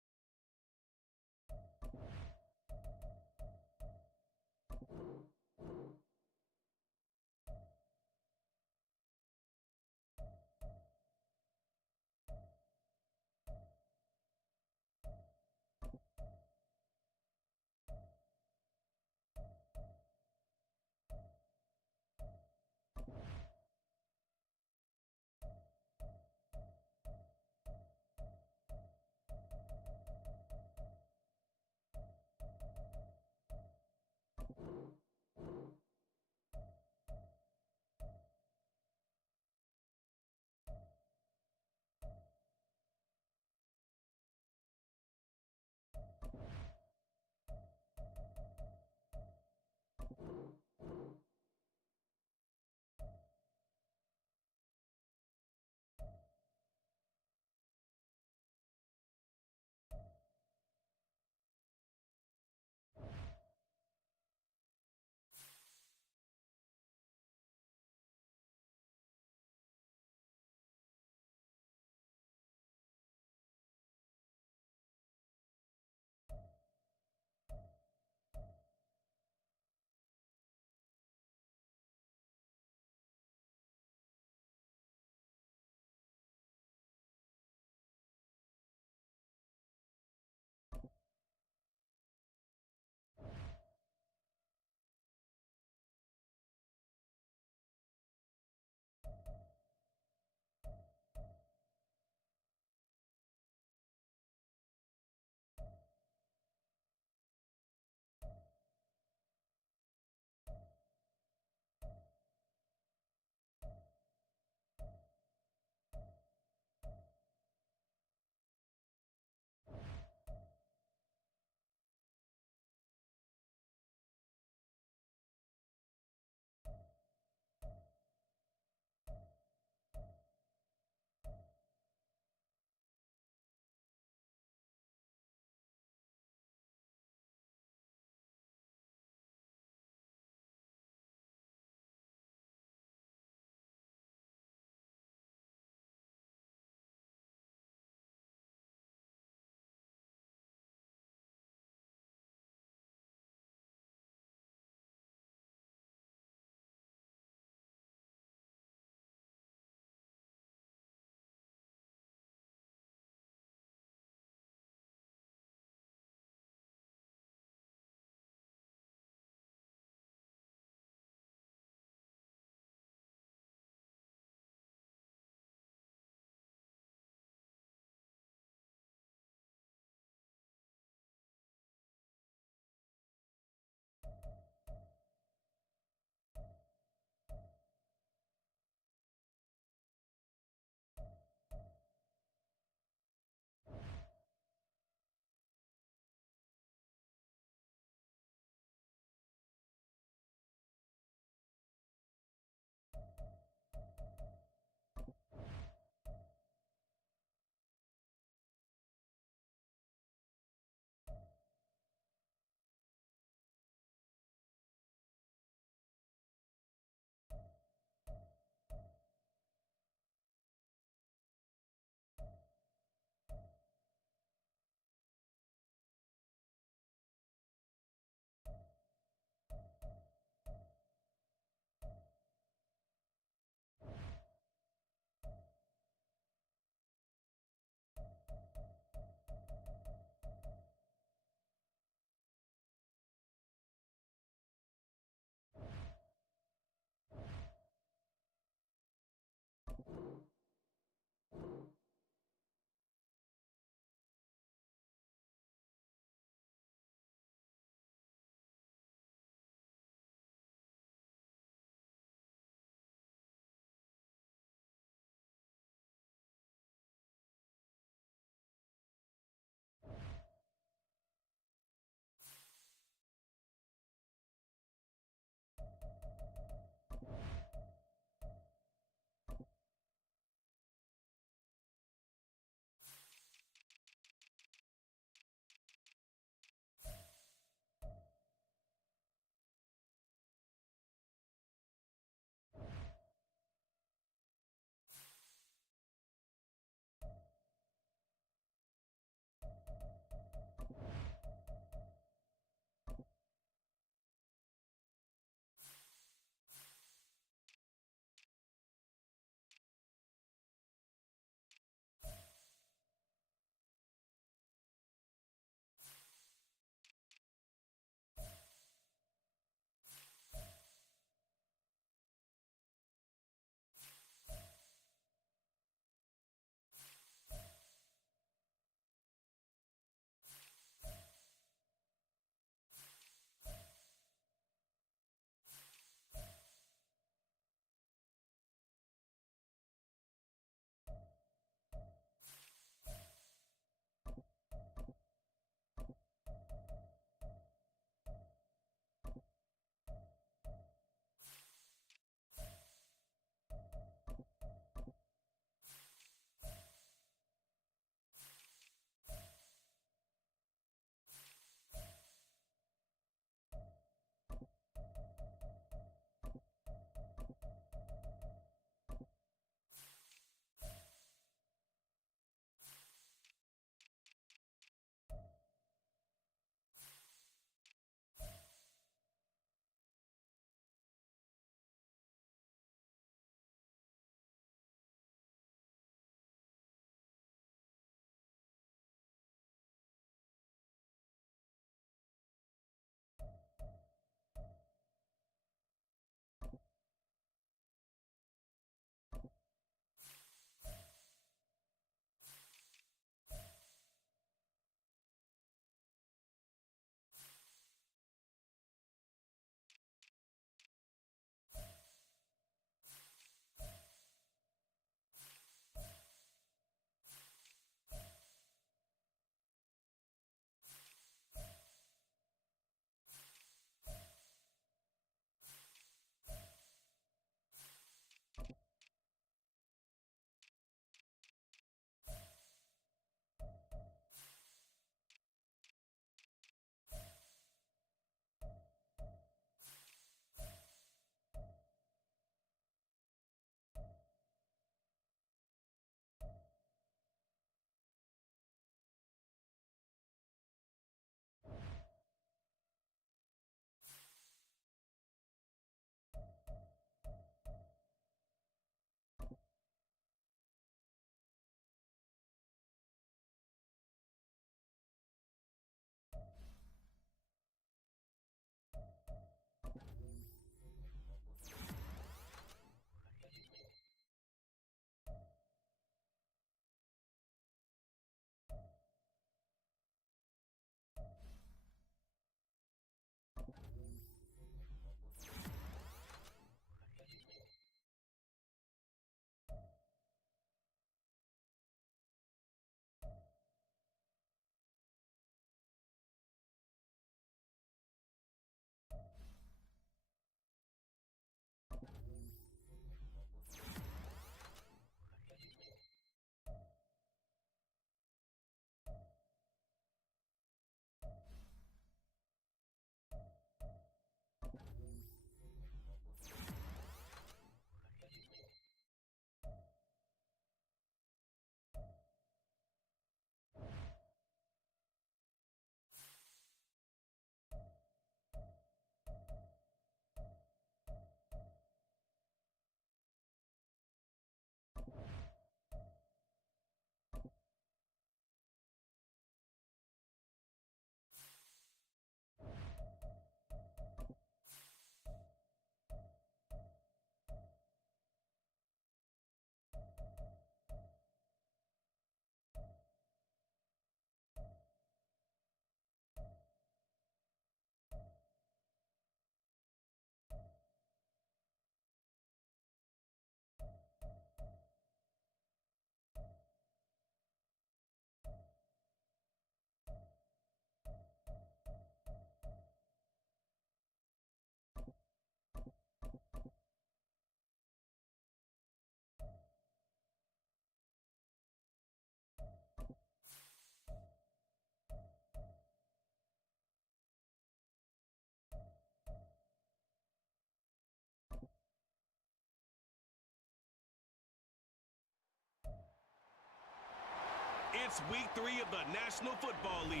It's week 3 of the National Football League,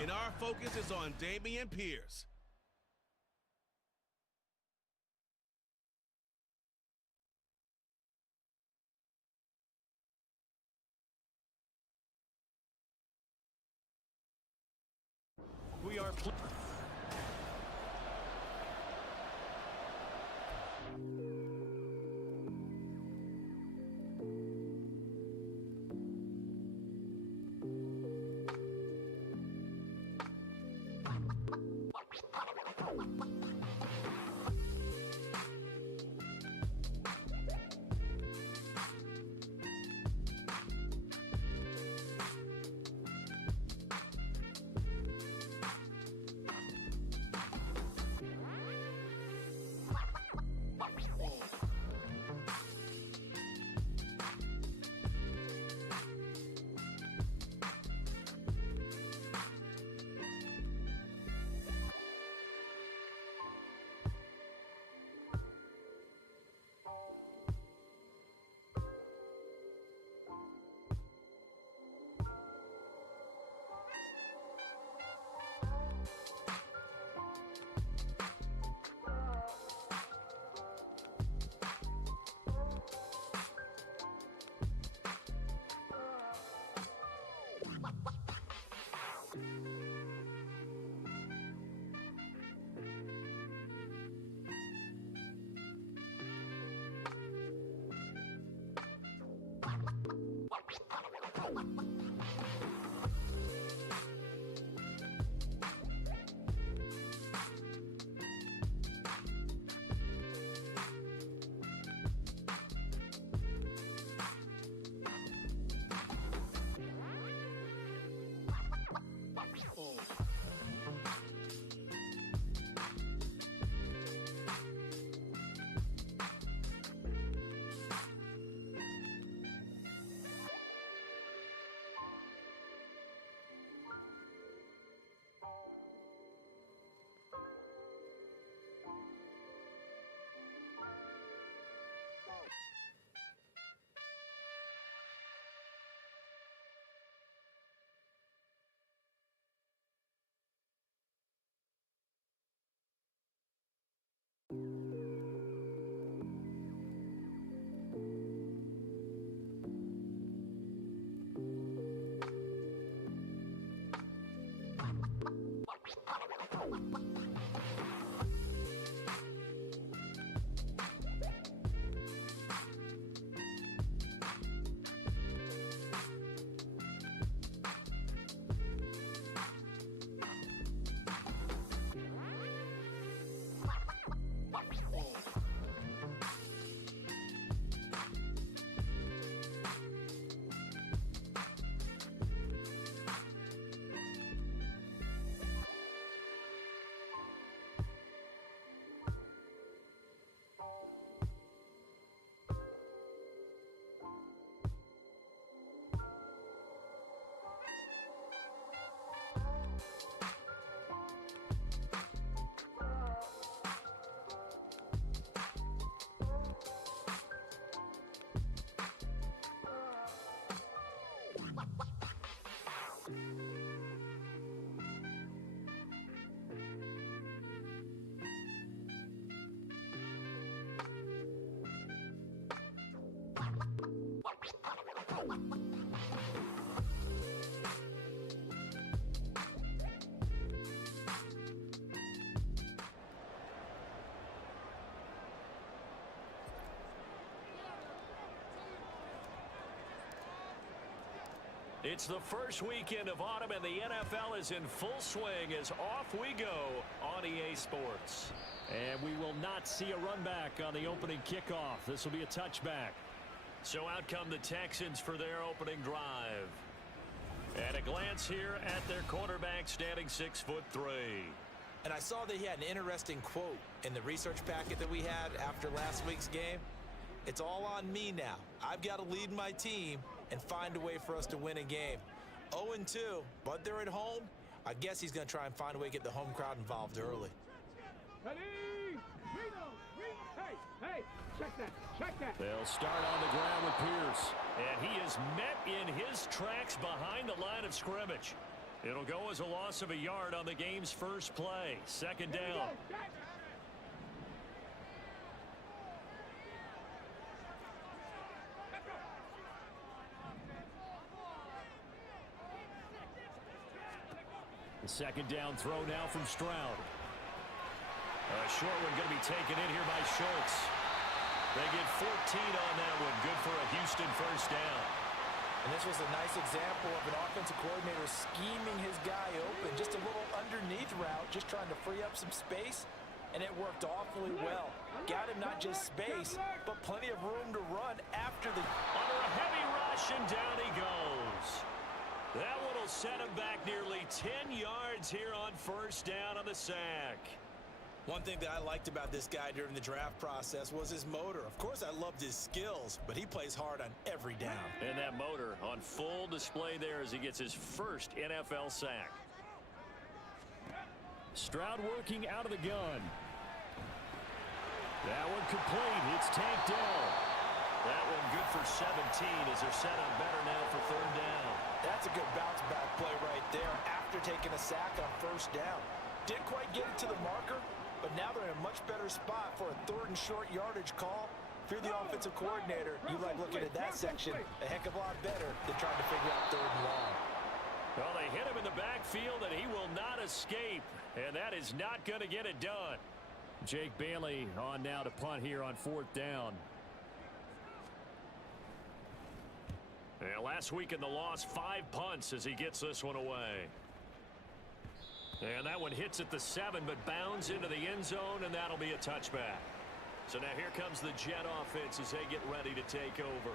and our focus is on Dameon Pierce. We are It's the first weekend of autumn, and the NFL is in full swing as off we go on EA Sports. And we will not see a run back on the opening kickoff. This will be a touchback. So out come the Texans for their opening drive. At a glance here at their quarterback, standing 6'3". And I saw that he had an interesting quote in the research packet that we had after last week's game. It's all on me now. I've got to lead my team and find a way for us to win a game. 0-2, but they're at home. I guess he's going to try and find a way to get the home crowd involved early. Ready? Reno, They'll start on the ground with Pierce. And he is met in his tracks behind the line of scrimmage. It'll go as a loss of a yard on the game's first play. Second down. The second down throw now from Stroud. A short one going to be taken in here by Schultz. They get 14 on that one. Good for a Houston first down. And this was a nice example of an offensive coordinator scheming his guy open. Just a little underneath route, just trying to free up some space. And it worked awfully well. Got him not just space, but plenty of room to run after the... Under a heavy rush, and down he goes. That one will set him back nearly 10 yards here on first down on the sack. One thing that I liked about this guy during the draft process was his motor. Of course, I loved his skills, but he plays hard on every down. And that motor on full display there as he gets his first NFL sack. Stroud working out of the gun. That one complete. It's tanked down. That one good for 17 as they're set up better now for third down. That's a good bounce back play right there after taking a sack on first down. Didn't quite get it to the marker, but now they're in a much better spot for a third and short yardage call. If you're the offensive coordinator, you like looking at that section a heck of a lot better than trying to figure out third and long. Well, they hit him in the backfield, and he will not escape. And that is not going to get it done. Jake Bailey on now to punt here on fourth down. And last week in the loss, 5 punts as he gets this one away. And that one hits at the 7, but bounds into the end zone, and that'll be a touchback. So now here comes the Jet offense as they get ready to take over.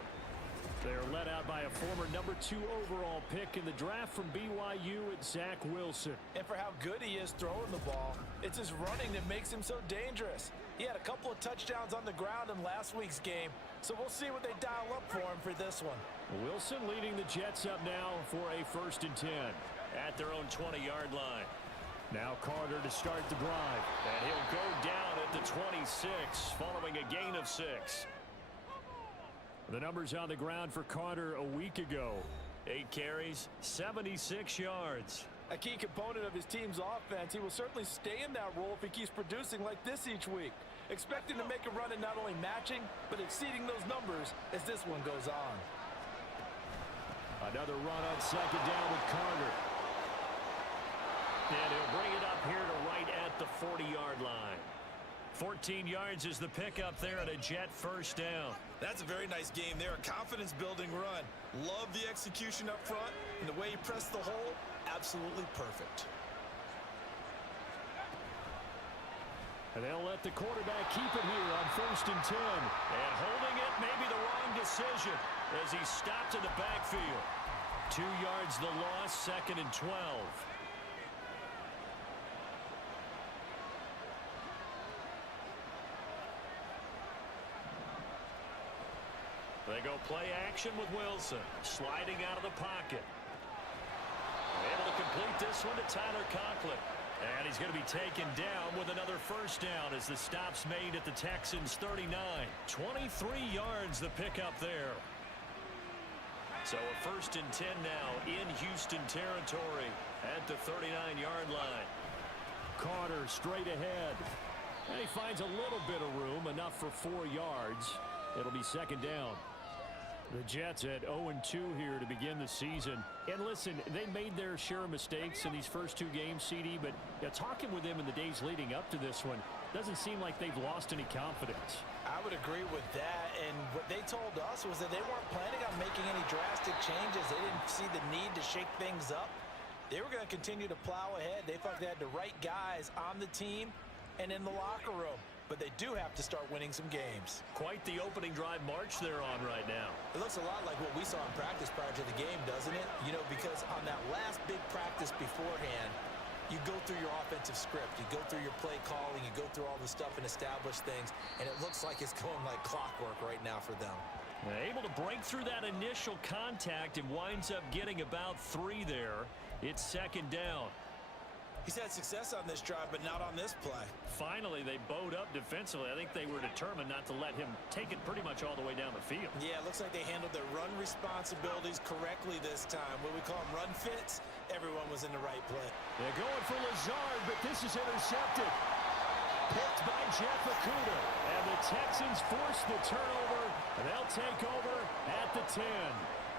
They're led out by a former number 2 overall pick in the draft from BYU at Zach Wilson. And for how good he is throwing the ball, it's his running that makes him so dangerous. He had a couple of touchdowns on the ground in last week's game, so we'll see what they dial up for him for this one. Wilson leading the Jets up now for a 1st and 10 at their own 20-yard line. Now Carter to start the drive, and he'll go down at the 26 following a gain of 6. The numbers on the ground for Carter a week ago. 8 carries, 76 yards. A key component of his team's offense. He will certainly stay in that role if he keeps producing like this each week. Expect him to make a run at not only matching, but exceeding those numbers as this one goes on. Another run on second down with Carter. And he'll bring it up here to right at the 40-yard line. 14 yards is the pickup there and a Jet first down. That's a very nice game there. A confidence-building run. Love the execution up front, and the way he pressed the hole, absolutely perfect. And they'll let the quarterback keep it here on 1st and 10. And holding it may be the wrong decision as he stopped in the backfield. 2 yards the loss, 2nd and 12. They go play action with Wilson, sliding out of the pocket. Able to complete this one to Tyler Conklin. And he's going to be taken down with another first down as the stop's made at the Texans' 39. 23 yards the pickup there. So a 1st and 10 now in Houston territory at the 39-yard line. Carter straight ahead. And he finds a little bit of room, enough for 4 yards. It'll be 2nd down. The Jets at 0-2 here to begin the season. And listen, they made their share of mistakes in these first 2 games, CD, but talking with them in the days leading up to this one, doesn't seem like they've lost any confidence. I would agree with that, and what they told us was that they weren't planning on making any drastic changes. They didn't see the need to shake things up. They were going to continue to plow ahead. They thought they had the right guys on the team and in the locker room. But they do have to start winning some games. Quite the opening drive march they're on right now. It looks a lot like what we saw in practice prior to the game, doesn't it? You know, because on that last big practice beforehand, you go through your offensive script. You go through your play calling. You go through all the stuff and establish things. And it looks like it's going like clockwork right now for them. Able to break through that initial contact and winds up getting about 3 there. It's 2nd down. He's had success on this drive, but not on this play. Finally, they bowed up defensively. I think they were determined not to let him take it pretty much all the way down the field. Yeah, it looks like they handled their run responsibilities correctly this time. What we call them run fits, everyone was in the right play. They're going for Lazard, but this is intercepted. Picked by Jeff Okudah. And the Texans force the turnover, and they'll take over at the 10.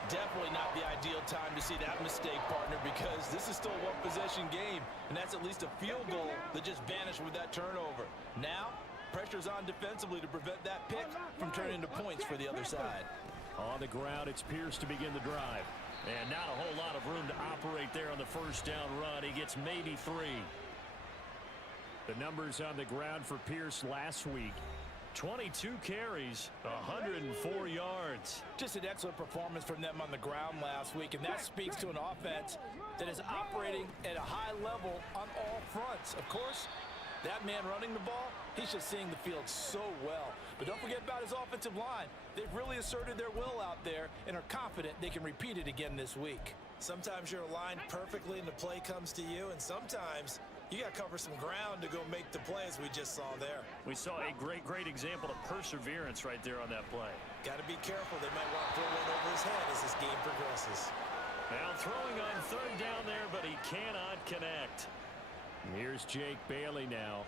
Definitely not the ideal time to see that mistake, partner, because this is still a one-possession game, and that's at least a field goal that just vanished with that turnover. Now, pressure's on defensively to prevent that pick from turning into points for the other side. On the ground, it's Pierce to begin the drive. And not a whole lot of room to operate there on the first down run. He gets maybe 3. The numbers on the ground for Pierce last week. 22 carries, 104 yards. Just an excellent performance from them on the ground last week, and that speaks to an offense that is operating at a high level on all fronts. Of course, that man running the ball, he's just seeing the field so well. But don't forget about his offensive line. They've really asserted their will out there and are confident they can repeat it again this week. Sometimes you're aligned perfectly and the play comes to you, and sometimes you got to cover some ground to go make the play, as we just saw there. We saw a great example of perseverance right there on that play. Got to be careful. They might want to throw one over his head as this game progresses. Now throwing on third down there, but he cannot connect. Here's Jake Bailey now.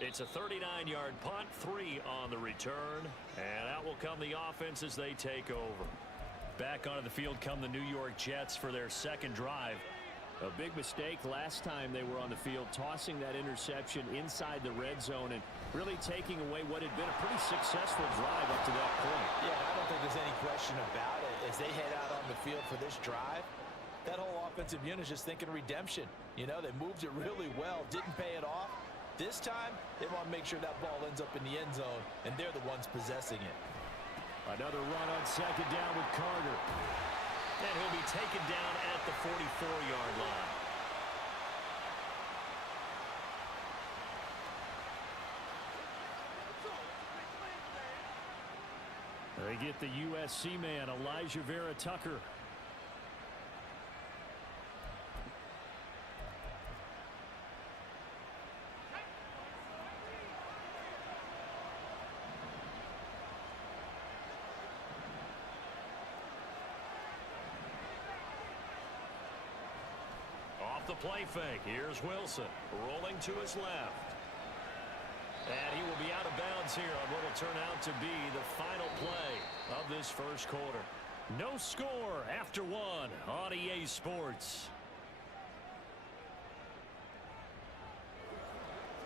It's a 39-yard punt, 3 on the return, and out will come the offense as they take over. Back onto the field come the New York Jets for their second drive. A big mistake last time they were on the field, tossing that interception inside the red zone and really taking away what had been a pretty successful drive up to that point. Yeah, I don't think there's any question about it. As they head out on the field for this drive, that whole offensive unit is just thinking redemption. You know, they moved it really well, didn't pay it off. This time, they want to make sure that ball ends up in the end zone, and they're the ones possessing it. Another run on second down with Carter. And he'll be taken down at the 44-yard line. They get the USC man, Elijah Vera Tucker. Off the play fake, here's Wilson, rolling to his left. And he will be out of bounds here on what will turn out to be the final play of this first quarter. No score after 1 on EA Sports.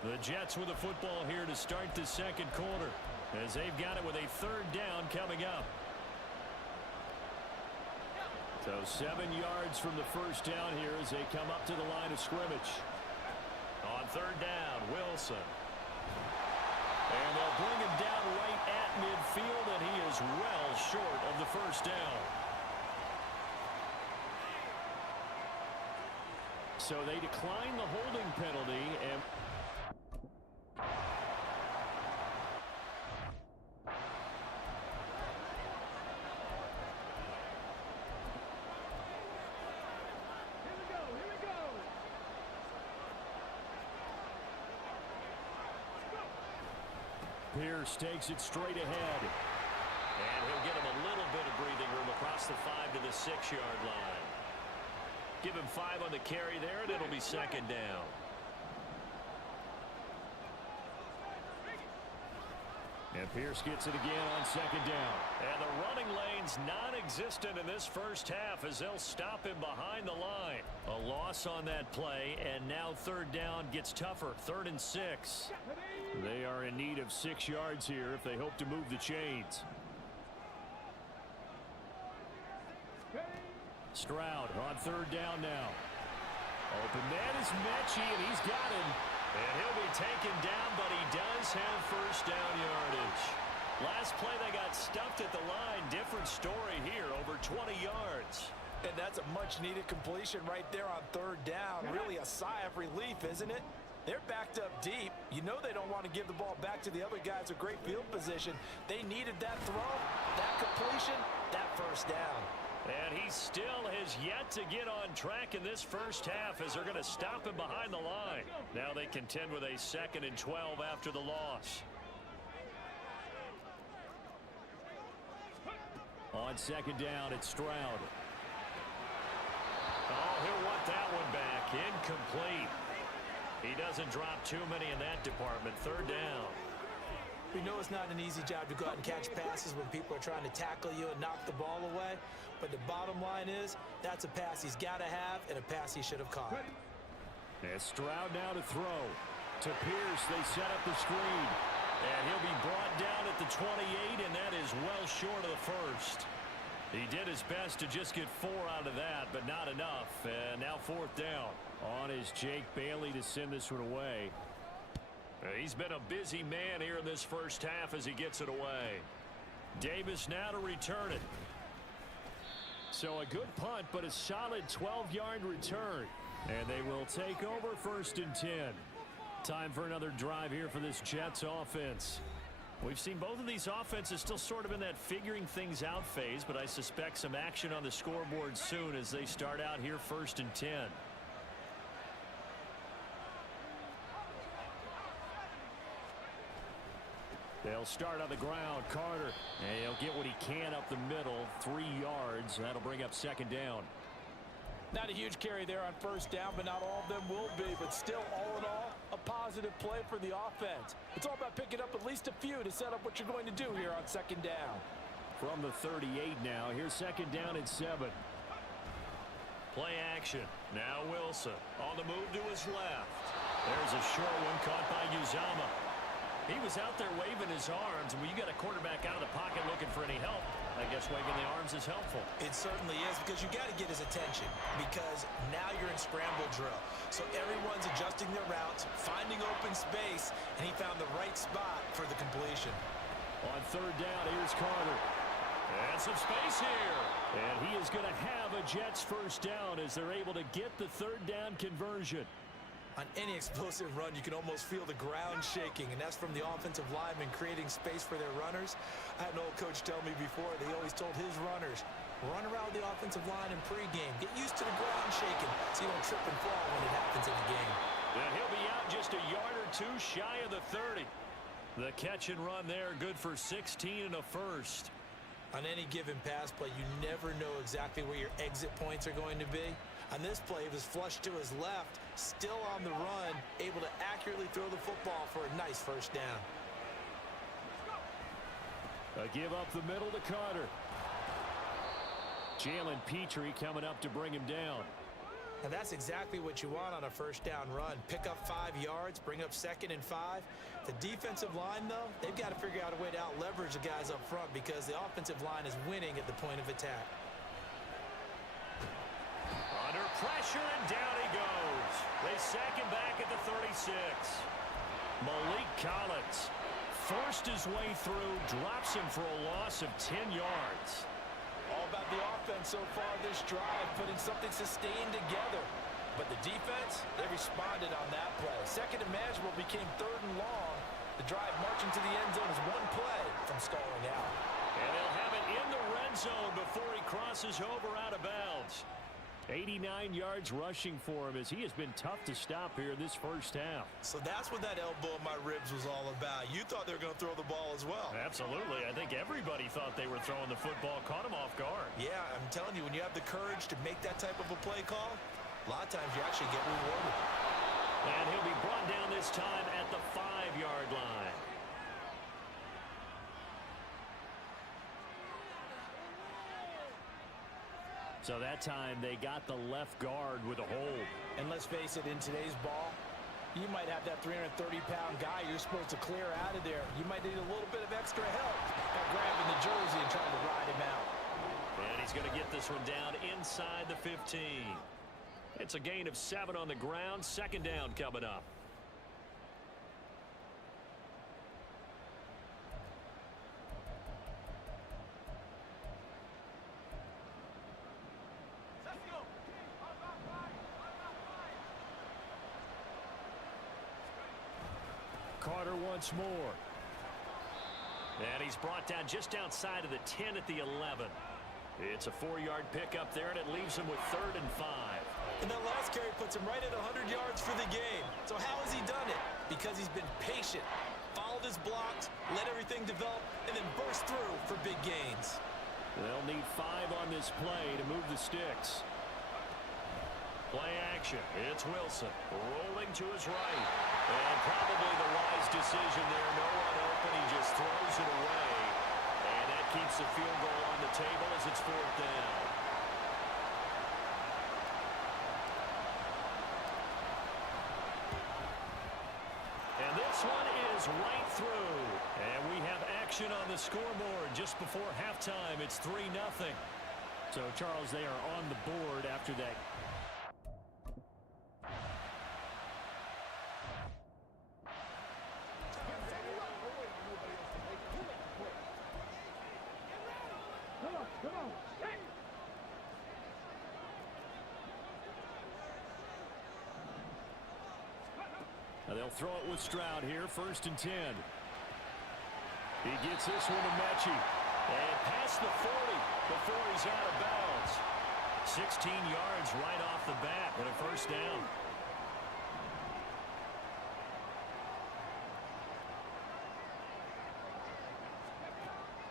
The Jets with the football here to start the second quarter, as they've got it with a third down coming up. So 7 yards from the first down here as they come up to the line of scrimmage. On third down, Wilson. And they'll bring him down right at midfield, and he is well short of the first down. So they decline the holding penalty, and Pierce takes it straight ahead. And he'll get him a little bit of breathing room across the 5 to the 6-yard line. Give him 5 on the carry there, and it'll be second down. And Pierce gets it again on second down. And the running lane's non-existent in this first half as they'll stop him behind the line. A loss on that play, and now third down gets tougher. 3rd and 6. They are in need of 6 yards here if they hope to move the chains. Stroud on third down now. Open man is Mechie, and he's got him. And he'll be taken down, but he does have first down yardage. Last play they got stuffed at the line. Different story here, over 20 yards. And that's a much-needed completion right there on third down. Really a sigh of relief, isn't it? They're backed up deep. You know they don't want to give the ball back to the other guys with great field position. They needed that throw, that completion, that first down. And he still has yet to get on track in this first half as they're going to stop him behind the line. Now they contend with a 2nd and 12 after the loss. On 2nd down, it's Stroud. Oh, he'll want that one back. Incomplete. He doesn't drop too many in that department. 3rd down. We know it's not an easy job to go out and catch passes when people are trying to tackle you and knock the ball away. But the bottom line is, that's a pass he's got to have and a pass he should have caught. And Stroud now to throw. To Pierce, they set up the screen. And he'll be brought down at the 28, and that is well short of the first. He did his best to just get 4 out of that, but not enough. And now 4th down. On is Jake Bailey to send this one away. He's been a busy man here in this first half as he gets it away. Davis now to return it. So a good punt, but a solid 12-yard return. And they will take over 1st and 10. Time for another drive here for this Jets offense. We've seen both of these offenses still sort of in that figuring things out phase, but I suspect some action on the scoreboard soon as they start out here 1st and 10. They'll start on the ground. Carter, and he'll get what he can up the middle. 3 yards. That'll bring up 2nd down. Not a huge carry there on 1st down, but not all of them will be. But still, all in all, a positive play for the offense. It's all about picking up at least a few to set up what you're going to do here on 2nd down. From the 38 now. Here's 2nd down and 7. Play action. Now Wilson on the move to his left. There's a short one caught by Uzama. He was out there waving his arms, and when you got a quarterback out of the pocket looking for any help, I guess waving the arms is helpful. It certainly is, because you got to get his attention, because now you're in scramble drill. So everyone's adjusting their routes, finding open space, and he found the right spot for the completion. On 3rd down, here's Carter. And some space here. And he is going to have a Jets 1st down as they're able to get the 3rd down conversion. On any explosive run, you can almost feel the ground shaking, and that's from the offensive linemen creating space for their runners. I had an old coach tell me before, they always told his runners, run around the offensive line in pregame. Get used to the ground shaking so you don't trip and fall when it happens in a game. And he'll be out just a yard or 2 shy of the 30. The catch and run there, good for 16 and a first. On any given pass play, you never know exactly where your exit points are going to be. On this play, he was flushed to his left, still on the run, able to accurately throw the football for a nice 1st down. A give up the middle to Carter. Jalen Petrie coming up to bring him down. And that's exactly what you want on a 1st down run. Pick up 5 yards, bring up 2nd and 5. The defensive line, though, they've got to figure out a way to out-leverage the guys up front because the offensive line is winning at the point of attack. Under pressure, and down he goes. They sack him back at the 36. Malik Collins forced his way through, drops him for a loss of 10 yards. All about the offense so far this drive, putting something sustained together. But the defense, they responded on that play. 2nd and manageable became 3rd and long. The drive marching to the end zone is 1 play from stalling out. And they'll have it in the red zone before he crosses over out of bounds. 89 yards rushing for him as he has been tough to stop here in this first half. So that's what that elbow in my ribs was all about. You thought they were going to throw the ball as well. Absolutely. I think everybody thought they were throwing the football, caught him off guard. Yeah, I'm telling you, when you have the courage to make that type of a play call, a lot of times you actually get rewarded. And he'll be brought down this time at the 5-yard line. So that time they got the left guard with a hold. And let's face it, in today's ball, you might have that 330-pound guy you're supposed to clear out of there. You might need a little bit of extra help by grabbing the jersey and trying to ride him out. And he's going to get this one down inside the 15. It's a gain of 7 on the ground. 2nd down coming up. Carter once more. And he's brought down just outside of the 10 at the 11. It's a 4-yard pickup there, and it leaves him with 3rd and 5. And that last carry puts him right at 100 yards for the game. So how has he done it? Because he's been patient, followed his blocks, let everything develop, and then burst through for big gains. They'll need 5 on this play to move the sticks. Play action. It's Wilson rolling to his right. And probably the wise decision there. No one open. He just throws it away. And that keeps the field goal on the table as it's 4th down. And this one is right through. And we have action on the scoreboard just before halftime. It's 3-0. So, Charles, they are on the board after that. Now they'll throw it with Stroud here, 1st and 10. He gets this one to Mechie. And past the 40 before he's out of bounds. 16 yards right off the bat and a 1st down.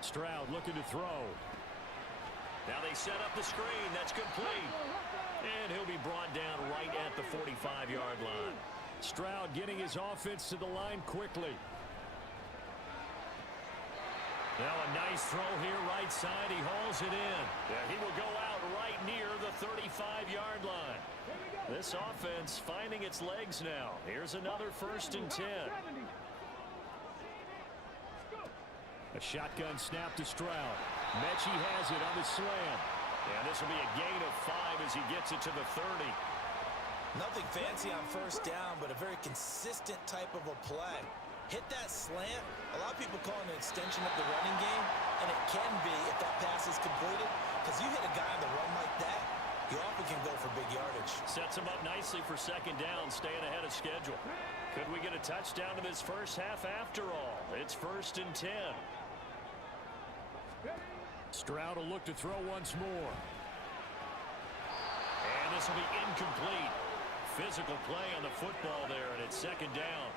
Stroud looking to throw. Now they set up the screen. That's complete. And he'll be brought down right at the 45-yard line. Stroud getting his offense to the line quickly. Now a nice throw here right side. He hauls it in. Yeah, he will go out right near the 35-yard line. This offense finding its legs now. Here's another 1st and 10. A shotgun snap to Stroud. Mechie has it on the slam. And this will be a gain of 5 as he gets it to the 30. Nothing fancy on 1st down, but a very consistent type of a play. Hit that slant. A lot of people call it an extension of the running game, and it can be if that pass is completed, because you hit a guy on the run like that, you often can go for big yardage. Sets him up nicely for 2nd down, staying ahead of schedule. Could we get a touchdown in this first half after all? It's 1st and 10. Stroud will look to throw once more. And this will be incomplete. Physical play on the football there, and it's 2nd down.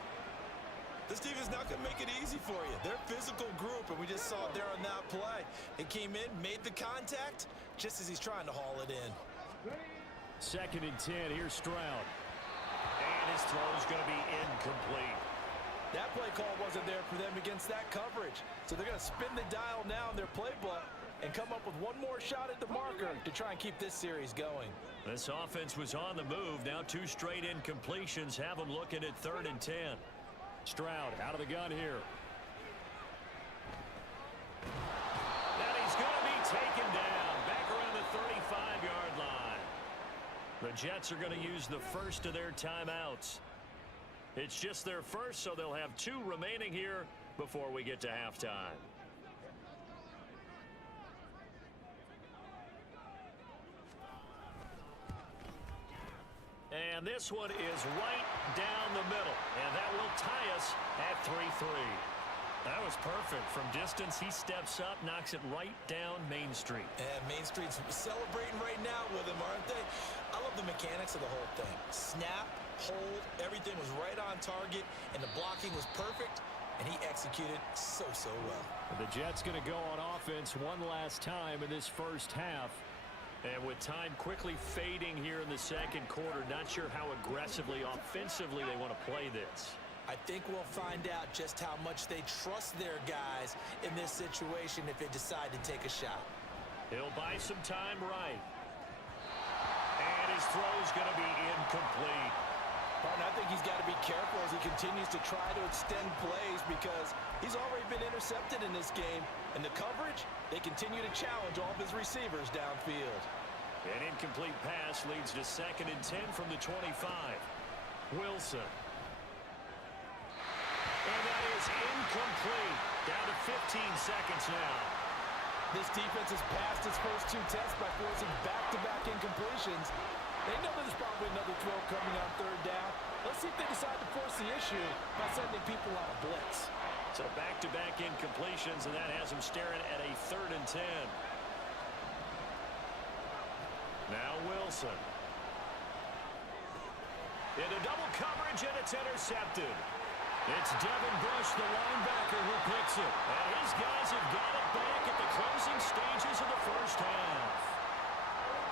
This team is not going to make it easy for you. They're a physical group, and we just saw it there on that play. It came in, made the contact, just as he's trying to haul it in. 2nd and 10, here's Stroud. And his throw is going to be incomplete. That play call wasn't there for them against that coverage. So they're going to spin the dial now in their playbook and come up with one more shot at the marker to try and keep this series going. This offense was on the move. Now 2 straight incompletions have them looking at 3rd and 10. Stroud out of the gun here. And he's going to be taken down back around the 35-yard line. The Jets are going to use the first of their timeouts. It's just their first, so they'll have 2 remaining here before we get to halftime. And this one is right down the middle, and that will tie us at 3-3. That was perfect. From distance, he steps up, knocks it right down Main Street. And Main Street's celebrating right now with him, aren't they? I love the mechanics of the whole thing. Snap, hold, everything was right on target, and the blocking was perfect, and he executed so well. The Jets going to go on offense one last time in this first half. And with time quickly fading here in the 2nd quarter, not sure how aggressively, offensively they want to play this. I think we'll find out just how much they trust their guys in this situation if they decide to take a shot. He'll buy some time right. And his throw's going to be incomplete. Martin, I think he's got to be careful as he continues to try to extend plays because he's already been intercepted in this game. And the coverage, they continue to challenge all of his receivers downfield. An incomplete pass leads to 2nd and 10 from the 25. Wilson. And that is incomplete. Down to 15 seconds now. This defense has passed its first 2 tests by forcing back-to-back incompletions. They know that there's probably another throw coming on third down. Let's see if they decide to force the issue by sending people on a blitz. So back-to-back incompletions, and that has them staring at a 3rd and 10. Now Wilson. Into double coverage, and it's intercepted. It's Devin Bush, the linebacker, who picks it. And his guys have got it back at the closing stages of the first half.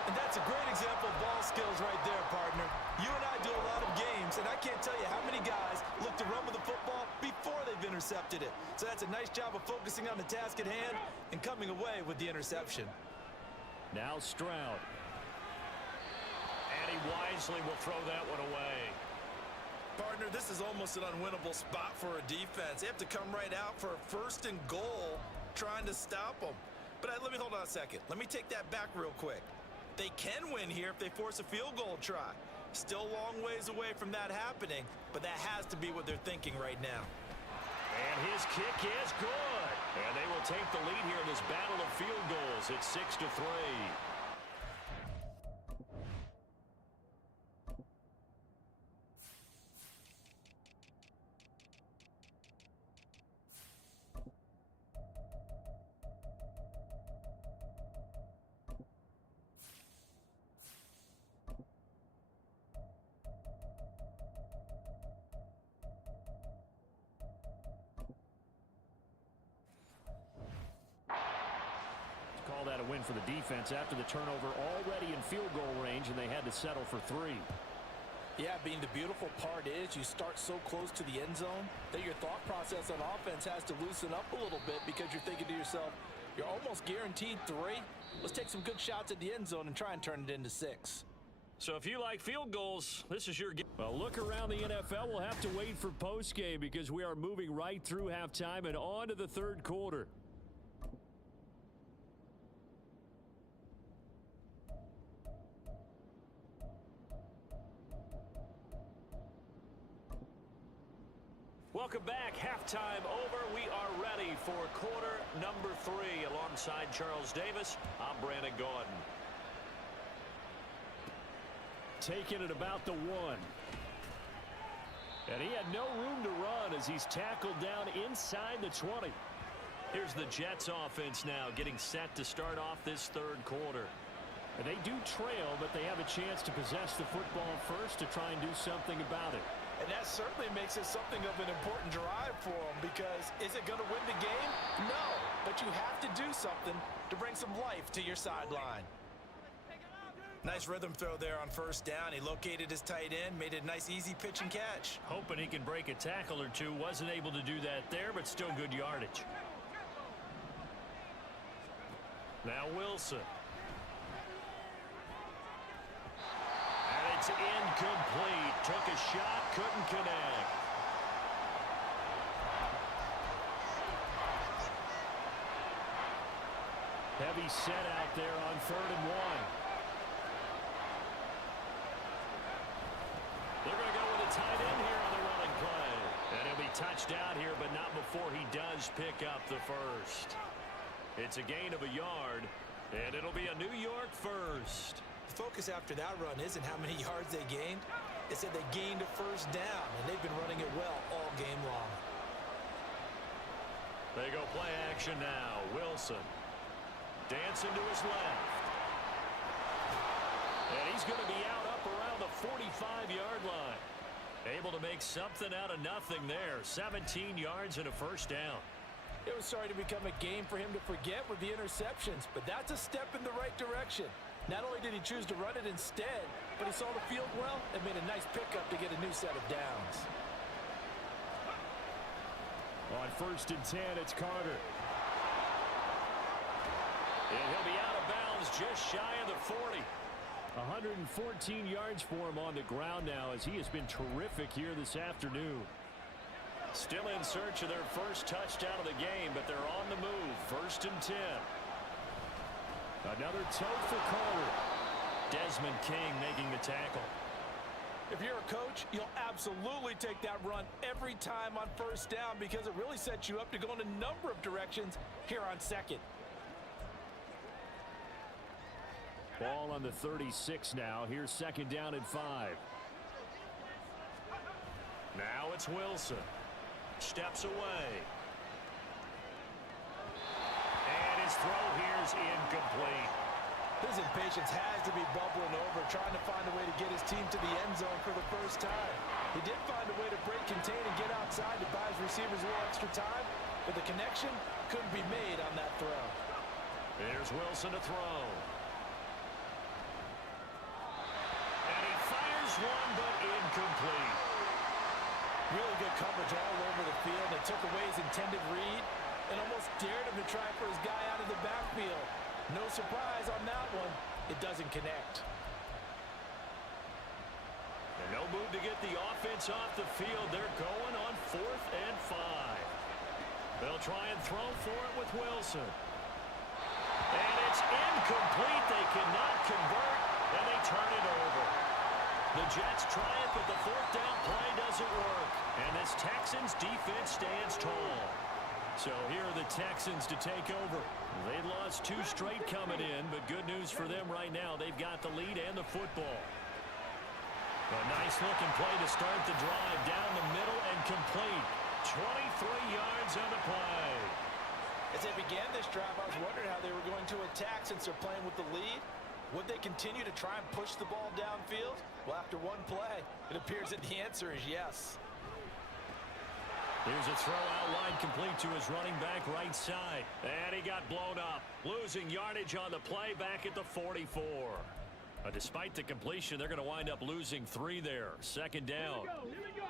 And that's a great example of ball skills right there, partner. You and I do a lot of games, and I can't tell you how many guys look to run with the football before they've intercepted it. So that's a nice job of focusing on the task at hand and coming away with the interception. Now Stroud. And he wisely will throw that one away. Partner, this is almost an unwinnable spot for a defense. They have to come right out for a 1st and goal trying to stop them. But let me hold on a second. Let me take that back real quick. They can win here if they force a field goal try. Still a long ways away from that happening, but that has to be what they're thinking right now. And his kick is good. And they will take the lead here in this battle of field goals. It's 6-3. Call that a win for the defense after the turnover, already in field goal range, and they had to settle for 3. Yeah, being the beautiful part is you start so close to the end zone that your thought process on offense has to loosen up a little bit because you're thinking to yourself, you're almost guaranteed 3. Let's take some good shots at the end zone and try and turn it into 6. So if you like field goals, this is your game. Well, look around the NFL. We'll have to wait for postgame because we are moving right through halftime and on to the 3rd quarter. Welcome back. Halftime over. We are ready for quarter number 3. Alongside Charles Davis, I'm Brandon Gaudin. Taking it about the 1. And he had no room to run as he's tackled down inside the 20. Here's the Jets offense now getting set to start off this 3rd quarter. And they do trail, but they have a chance to possess the football first to try and do something about it. And that certainly makes it something of an important drive for them because is it going to win the game? No, but you have to do something to bring some life to your sideline. Nice rhythm throw there on 1st down. He located his tight end, made it a nice easy pitch and catch. Hoping he can break a tackle or two. Wasn't able to do that there, but still good yardage. Now Wilson. It's incomplete. Took a shot, couldn't connect. Heavy set out there on 3rd and 1. They're going to go with a tight end here on the running play. And he'll be touched out here, but not before he does pick up the 1st. It's a gain of a yard, and it'll be a New York 1st. The focus after that run isn't how many yards they gained. It said they gained a 1st down, and they've been running it well all game long. They go play action now. Wilson dancing to his left. And he's going to be out up around the 45-yard line. Able to make something out of nothing there. 17 yards and a 1st down. It was starting to become a game for him to forget with the interceptions, but that's a step in the right direction. Not only did he choose to run it instead, but he saw the field well and made a nice pickup to get a new set of downs. On 1st and 10, it's Carter. And he'll be out of bounds just shy of the 40. 114 yards for him on the ground now as he has been terrific here this afternoon. Still in search of their 1st touchdown of the game, but they're on the move. 1st and 10. Another toe for Carter. Desmond King making the tackle. If you're a coach, you'll absolutely take that run every time on 1st down because it really sets you up to go in a number of directions here on 2nd. Ball on the 36 now. Here's second down and 5. Now it's Wilson. Steps away. And his throw here's incomplete. His impatience has to be bubbling over, trying to find a way to get his team to the end zone for the first time. He did find a way to break, contain, and get outside to buy his receivers a little extra time, but the connection couldn't be made on that throw. There's Wilson to throw. And he fires one, but incomplete. Really good coverage all over the field. They took away his intended read and almost dared him to try for his guy out of the backfield. No surprise on that one. It doesn't connect. And no move to get the offense off the field. They're going on 4th and 5. They'll try and throw for it with Wilson. And it's incomplete. They cannot convert, and they turn it over. The Jets try it, but the 4th down play doesn't work. And this Texans defense stands tall. So here are the Texans to take over. They'd lost 2 straight coming in, but good news for them right now. They've got the lead and the football. A nice-looking play to start the drive. Down the middle and complete. 23 yards on the play. As they began this drive, I was wondering how they were going to attack since they're playing with the lead. Would they continue to try and push the ball downfield? Well, after one play, it appears that the answer is yes. Here's a throw out wide complete to his running back right side. And he got blown up. Losing yardage on the play back at the 44. Despite the completion, they're going to wind up losing 3 there. Second down. Here we go.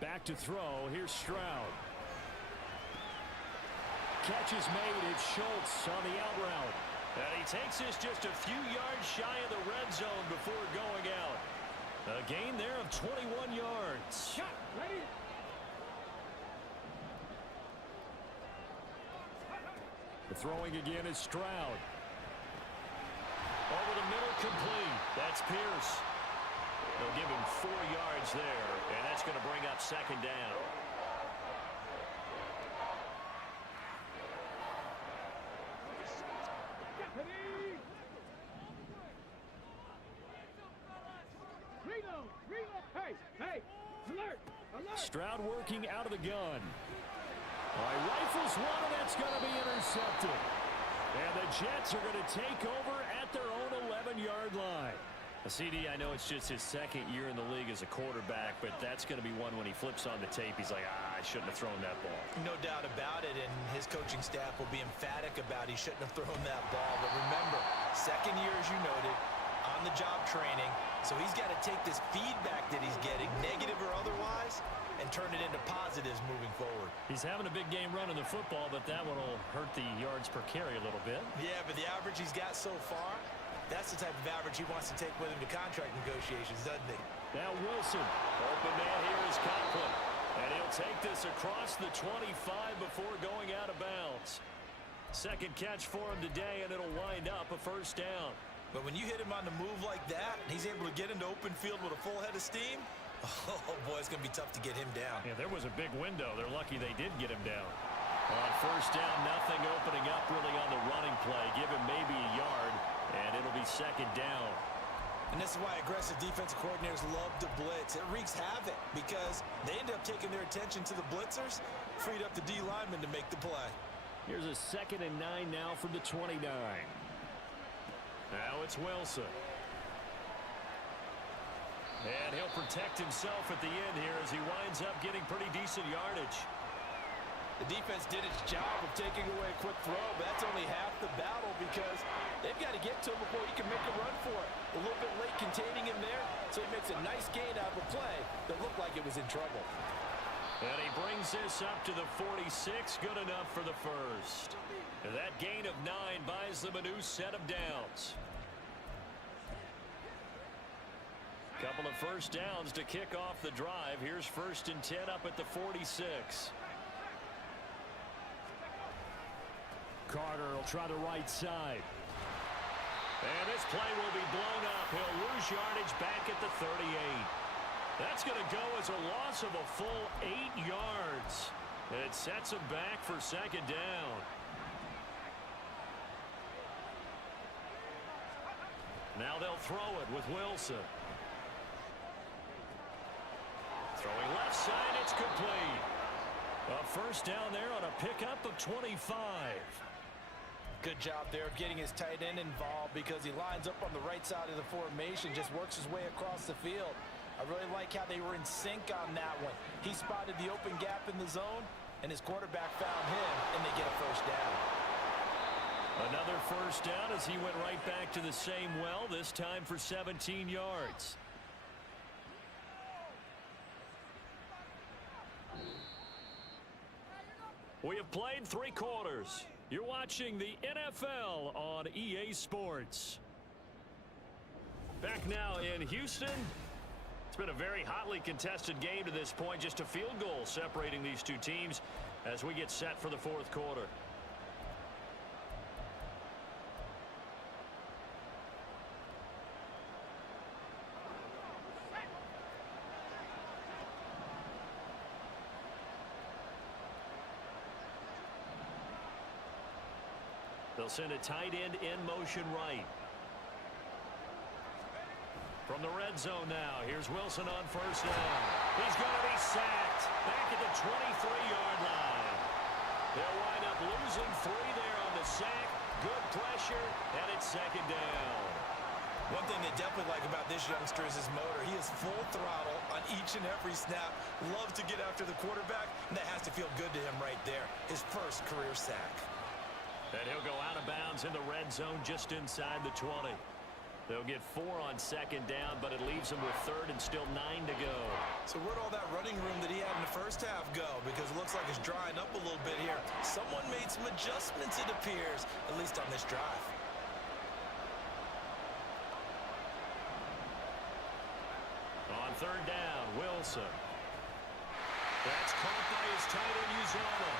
Back to throw. Here's Stroud. Catch is made. It's Schultz on the out route. And he takes this just a few yards shy of the red zone before going out. A gain there of 21 yards. Ready? The throwing again is Stroud. Over the middle, complete. That's Pierce. They'll give him 4 yards there, and that's going to bring up second down. Hey, alert, alert. Stroud working out of the gun. All right, rifles one, and that's going to be intercepted. And the Jets are going to take over at their own 11-yard line. CD, I know it's just his second year in the league as a quarterback, but that's going to be one when he flips on the tape. He's like, I shouldn't have thrown that ball. No doubt about it, and his coaching staff will be emphatic about he shouldn't have thrown that ball. But remember, second year, as you noted, on-the-job training, so he's got to take this feedback that he's getting, negative or otherwise, and turn it into positives moving forward. He's having a big game running the football, but that one will hurt the yards per carry a little bit. Yeah, but the average he's got so far, that's the type of average he wants to take with him to contract negotiations, doesn't he? Now Wilson. Open man here is Conklin. And he'll take this across the 25 before going out of bounds. Second catch for him today, and it'll wind up a first down. But when you hit him on the move like that, and he's able to get into open field with a full head of steam, oh boy, it's going to be tough to get him down. Yeah, there was a big window. They're lucky they did get him down. On first down, nothing opening up really on the running play. Give him maybe a yard, and it'll be second down. And this is why aggressive defensive coordinators love to blitz. It wreaks havoc because they end up taking their attention to the blitzers, freed up the D lineman to make the play. Here's a 2nd and 9 now from the 29. Now it's Wilson. And he'll protect himself at the end here as he winds up getting pretty decent yardage. The defense did its job of taking away a quick throw, but that's only half the battle because they've got to get to him before he can make a run for it. A little bit late containing him there, so he makes a nice gain out of a play that looked like it was in trouble. And he brings this up to the 46, good enough for the first. And that gain of 9 buys them a new set of downs. Couple of first downs to kick off the drive. Here's 1st and 10 up at the 46. Carter will try the right side. And this play will be blown up. He'll lose yardage back at the 38. That's going to go as a loss of a full 8 yards. It sets him back for second down. Now they'll throw it with Wilson. Throwing left side, it's complete. A first down there on a pickup of 25. Good job there of getting his tight end involved because he lines up on the right side of the formation, just works his way across the field. I really like how they were in sync on that one. He spotted the open gap in the zone, and his quarterback found him, and they get a first down. Another first down as he went right back to the same well, this time for 17 yards. We have played 3 quarters. You're watching the NFL on EA Sports. Back now in Houston. It's been a very hotly contested game to this point. Just a field goal separating these two teams as we get set for the fourth quarter. They'll send a tight end in motion right. From the red zone now, here's Wilson on first down. He's going to be sacked back at the 23-yard line. They'll wind up losing 3 there on the sack. Good pressure, and it's second down. One thing they definitely like about this youngster is his motor. He is full throttle on each and every snap. Loves to get after the quarterback, and that has to feel good to him right there. His first career sack. And he'll go out of bounds in the red zone just inside the 20. They'll get 4 on second down, but it leaves them with third and still 9 to go. So where'd all that running room that he had in the first half go? Because it looks like it's drying up a little bit here. Someone made some adjustments, it appears, at least on this drive. On third down, Wilson. That's caught by his tight end, Uzoma.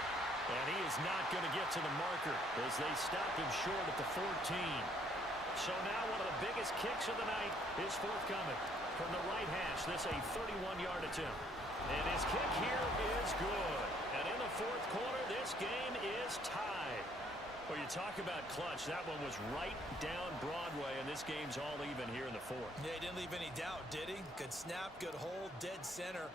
And he is not going to get to the marker as they stop him short at the 14. So now one of the biggest kicks of the night is forthcoming. From the right hash, this a 31-yard attempt. And his kick here is good. And in the fourth quarter, this game is tied. Well, you talk about clutch. That one was right down Broadway, and this game's all even here in the fourth. Yeah, he didn't leave any doubt, did he? Good snap, good hold, dead center.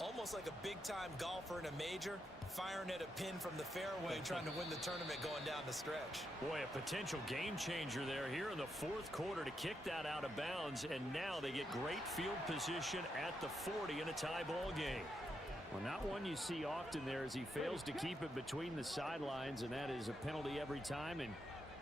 Almost like a big-time golfer in a major, firing at a pin from the fairway, trying to win the tournament going down the stretch. Boy, a potential game changer there here in the fourth quarter to kick that out of bounds, and now they get great field position at the 40 in a tie ball game. Well, not one you see often there as he fails to keep it between the sidelines, and that is a penalty every time, and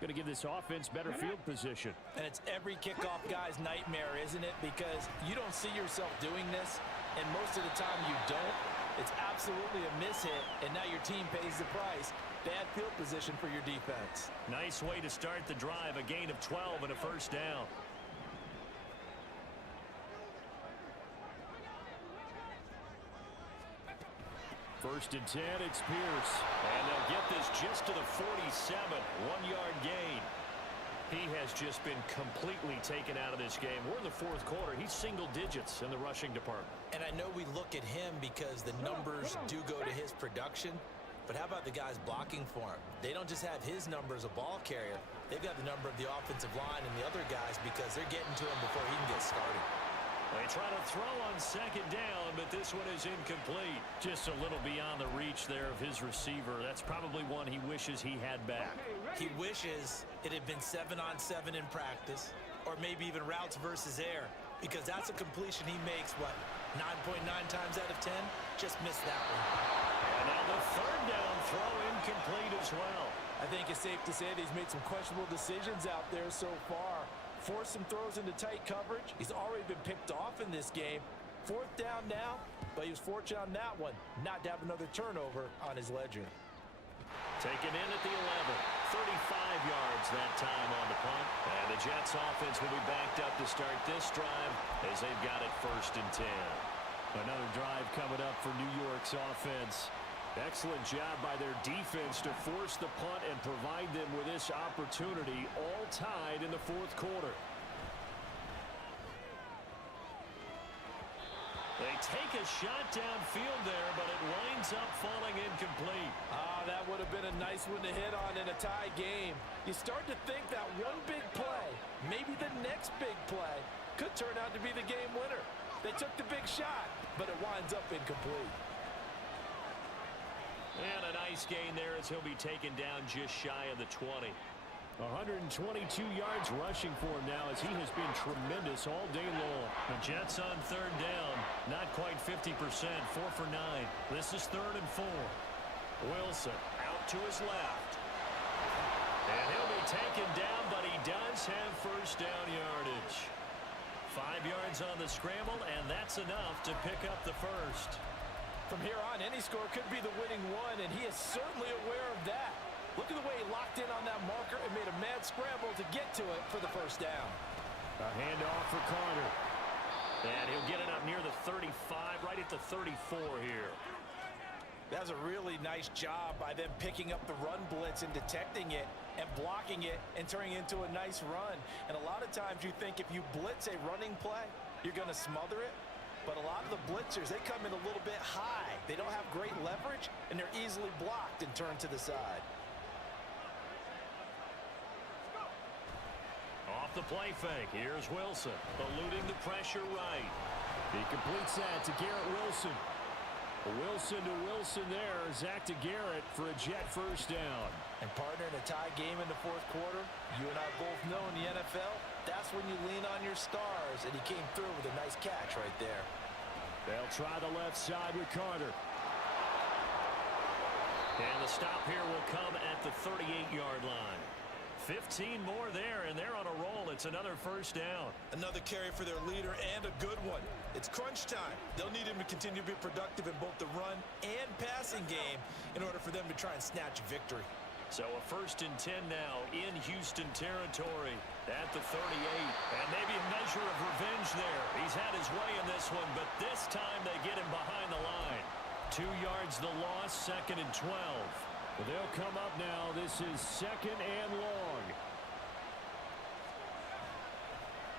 going to give this offense better field position. And it's every kickoff guy's nightmare, isn't it? Because you don't see yourself doing this, and most of the time you don't. It's absolutely a mishit, and now your team pays the price. Bad field position for your defense. Nice way to start the drive, a gain of 12 and a first down. First and 10, it's Pierce. And they'll get this just to the 47, 1-yard gain. He has just been completely taken out of this game. We're in the fourth quarter. He's single digits in the rushing department. And I know we look at him because the numbers do go to his production, but how about the guys blocking for him? They don't just have his number as a ball carrier. They've got the number of the offensive line and the other guys because they're getting to him before he can get started. They try to throw on second down, but this one is incomplete. Just a little beyond the reach there of his receiver. That's probably one he wishes he had back. He wishes it had been 7-on-7 in practice, or maybe even routes versus air, because that's a completion he makes, what, 9.9 times out of 10? Just missed that one. And now the third down throw incomplete as well. I think it's safe to say that he's made some questionable decisions out there so far. Forced some throws into tight coverage. He's already been picked off in this game. Fourth down now, but he was fortunate on that one not to have another turnover on his ledger. Taken in at the 11. 35 yards that time on the punt. And the Jets offense will be backed up to start this drive as they've got it first and 10. Another drive coming up for New York's offense. Excellent job by their defense to force the punt and provide them with this opportunity, all tied in the fourth quarter. They take a shot downfield there, but it winds up falling incomplete. That would have been a nice one to hit on in a tie game. You start to think that one big play, maybe the next big play, could turn out to be the game winner. They took the big shot, but it winds up incomplete. And a nice gain there as he'll be taken down just shy of the 20. 122 yards rushing for him now as he has been tremendous all day long. The Jets on third down. Not quite 50%. 4 for 9. This is 3rd and 4. Wilson out to his left. And he'll be taken down, but he does have first down yardage. 5 yards on the scramble, and that's enough to pick up the first. From here on, any score could be the winning one, and he is certainly aware of that. Look at the way he locked in on that marker and made a mad scramble to get to it for the first down. A handoff for Carter. And he'll get it up near the 35, right at the 34 here. That was a really nice job by them picking up the run blitz and detecting it and blocking it and turning it into a nice run. And a lot of times you think if you blitz a running play, you're going to smother it. But a lot of the blitzers, they come in a little bit high. They don't have great leverage, and they're easily blocked and turned to the side. Off the play fake. Here's Wilson, eluding the pressure right. He completes that to Garrett Wilson. Wilson to Wilson there. Zach to Garrett for a Jet first down. And partner, in a tie game in the fourth quarter, you and I both know in the NFL, that's when you lean on your stars, and he came through with a nice catch right there. They'll try the left side with Carter. And the stop here will come at the 38-yard line. 15 more there, and they're on a roll. It's another first down. Another carry for their leader, and a good one. It's crunch time. They'll need him to continue to be productive in both the run and passing game in order for them to try and snatch a victory. So a 1st and 10 now in Houston territory at the 38. And maybe a measure of revenge there. He's had his way in this one, but this time they get him behind the line. 2 yards the loss, 2nd and 12. They'll come up now. This is 2nd and long.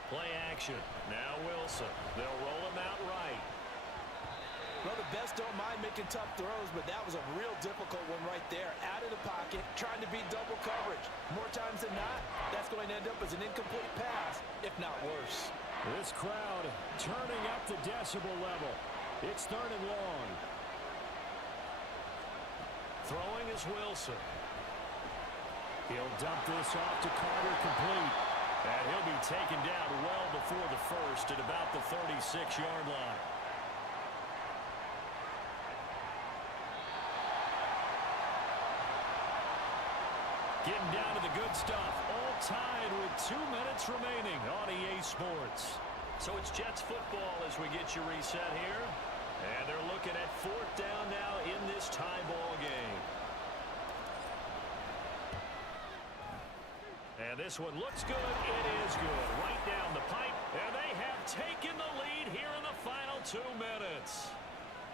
Play action. Now Wilson. They'll roll him out right. Well, the best don't mind making tough throws, but that was a real difficult one right there. Out of the pocket, trying to beat double coverage. More times than not, that's going to end up as an incomplete pass, if not worse. This crowd turning up the decibel level. It's 3rd and long. Throwing is Wilson. He'll dump this off to Carter, complete. And he'll be taken down well before the first at about the 36-yard line. Getting down to the good stuff. All tied with 2 minutes remaining on EA Sports. So it's Jets football as we get you reset here. And they're looking at 4th down now in this tie ball game. And this one looks good. It is good. Right down the pipe. And they have taken the lead here in the final 2 minutes.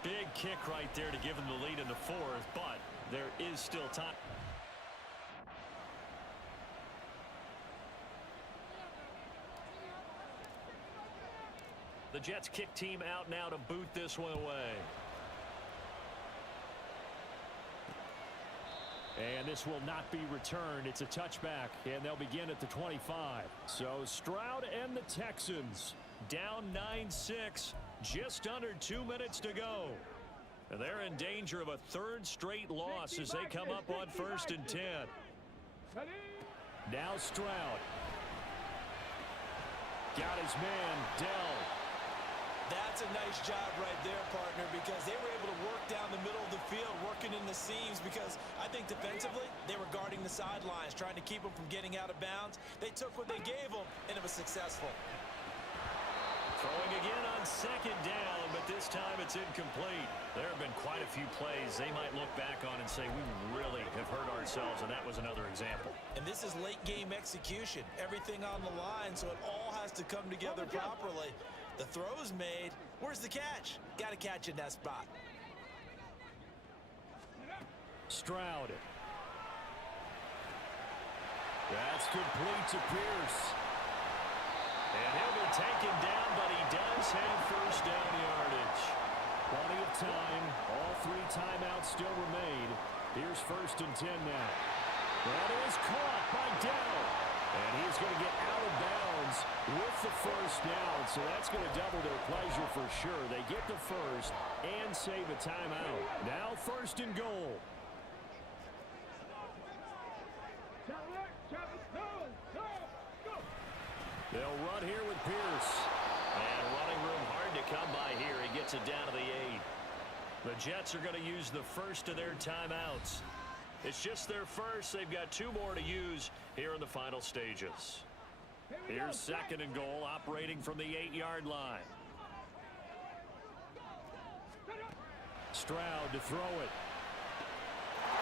Big kick right there to give them the lead in the 4th, but there is still time. The Jets kick team out now to boot this one away. And this will not be returned. It's a touchback, and they'll begin at the 25. So Stroud and the Texans down 9-6, just under 2 minutes to go. And they're in danger of a 3rd straight loss as they come up on 1st and 10. Now Stroud. Got his man, Dell. That's a nice job right there, partner, because they were able to work down the middle of the field, working in the seams, because I think defensively, they were guarding the sidelines, trying to keep them from getting out of bounds. They took what they gave them, and it was successful. Throwing again on 2nd down, but this time it's incomplete. There have been quite a few plays they might look back on and say, we really have hurt ourselves, and that was another example. And this is late-game execution. Everything on the line, so it all has to come together properly. The throw's made. Where's the catch? Got to catch in that spot. Stroud. That's complete to Pierce. And he'll be taken down, but he does have first down yardage. Plenty of time. All 3 timeouts still remain. Here's 1st and 10 now. That is caught by Dell. And he's going to get out of bounds with the 1st down. So that's going to double their pleasure for sure. They get the 1st and save a timeout. Now 1st and goal. They'll run here with Pierce. And running room hard to come by here. He gets it down to the 8. The Jets are going to use the 1st of their timeouts. It's just their 1st. They've got 2 more to use here in the final stages. Here's 2nd and goal, operating from the 8-yard line. Stroud to throw it.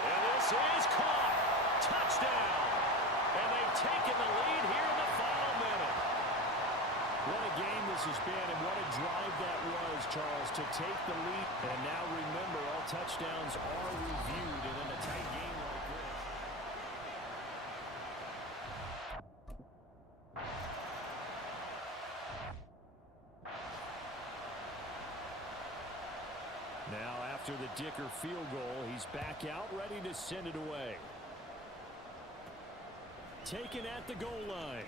And this is caught. Touchdown. And they've taken the lead here in the final minute. What a game this has been, and what a drive that was, Charles, to take the lead. And now remember, all touchdowns are reviewed, and in a tight game like this. Now, after the Dicker field goal, he's back out, ready to send it away. Taken at the goal line.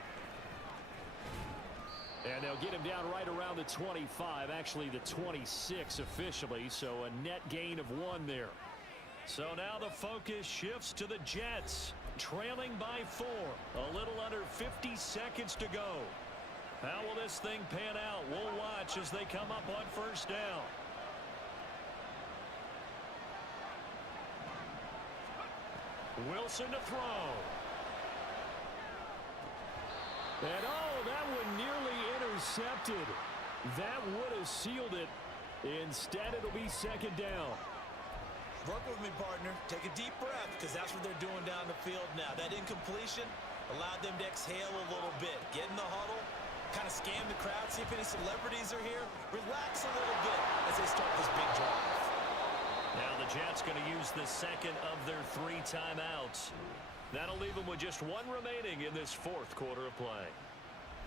And they'll get him down right around the 25, actually the 26 officially, so a net gain of 1 there. So now the focus shifts to the Jets, trailing by 4. A little under 50 seconds to go. How will this thing pan out? We'll watch as they come up on 1st down. Wilson to throw. And that one nearly intercepted. That would have sealed it. Instead, it'll be 2nd down. Work with me, partner. Take a deep breath, because that's what they're doing down the field now. That incompletion allowed them to exhale a little bit. Get in the huddle, kind of scan the crowd, see if any celebrities are here. Relax a little bit as they start this big drive. Now the Jets going to use the 2nd of their 3 timeouts. That'll leave them with just 1 remaining in this 4th quarter of play.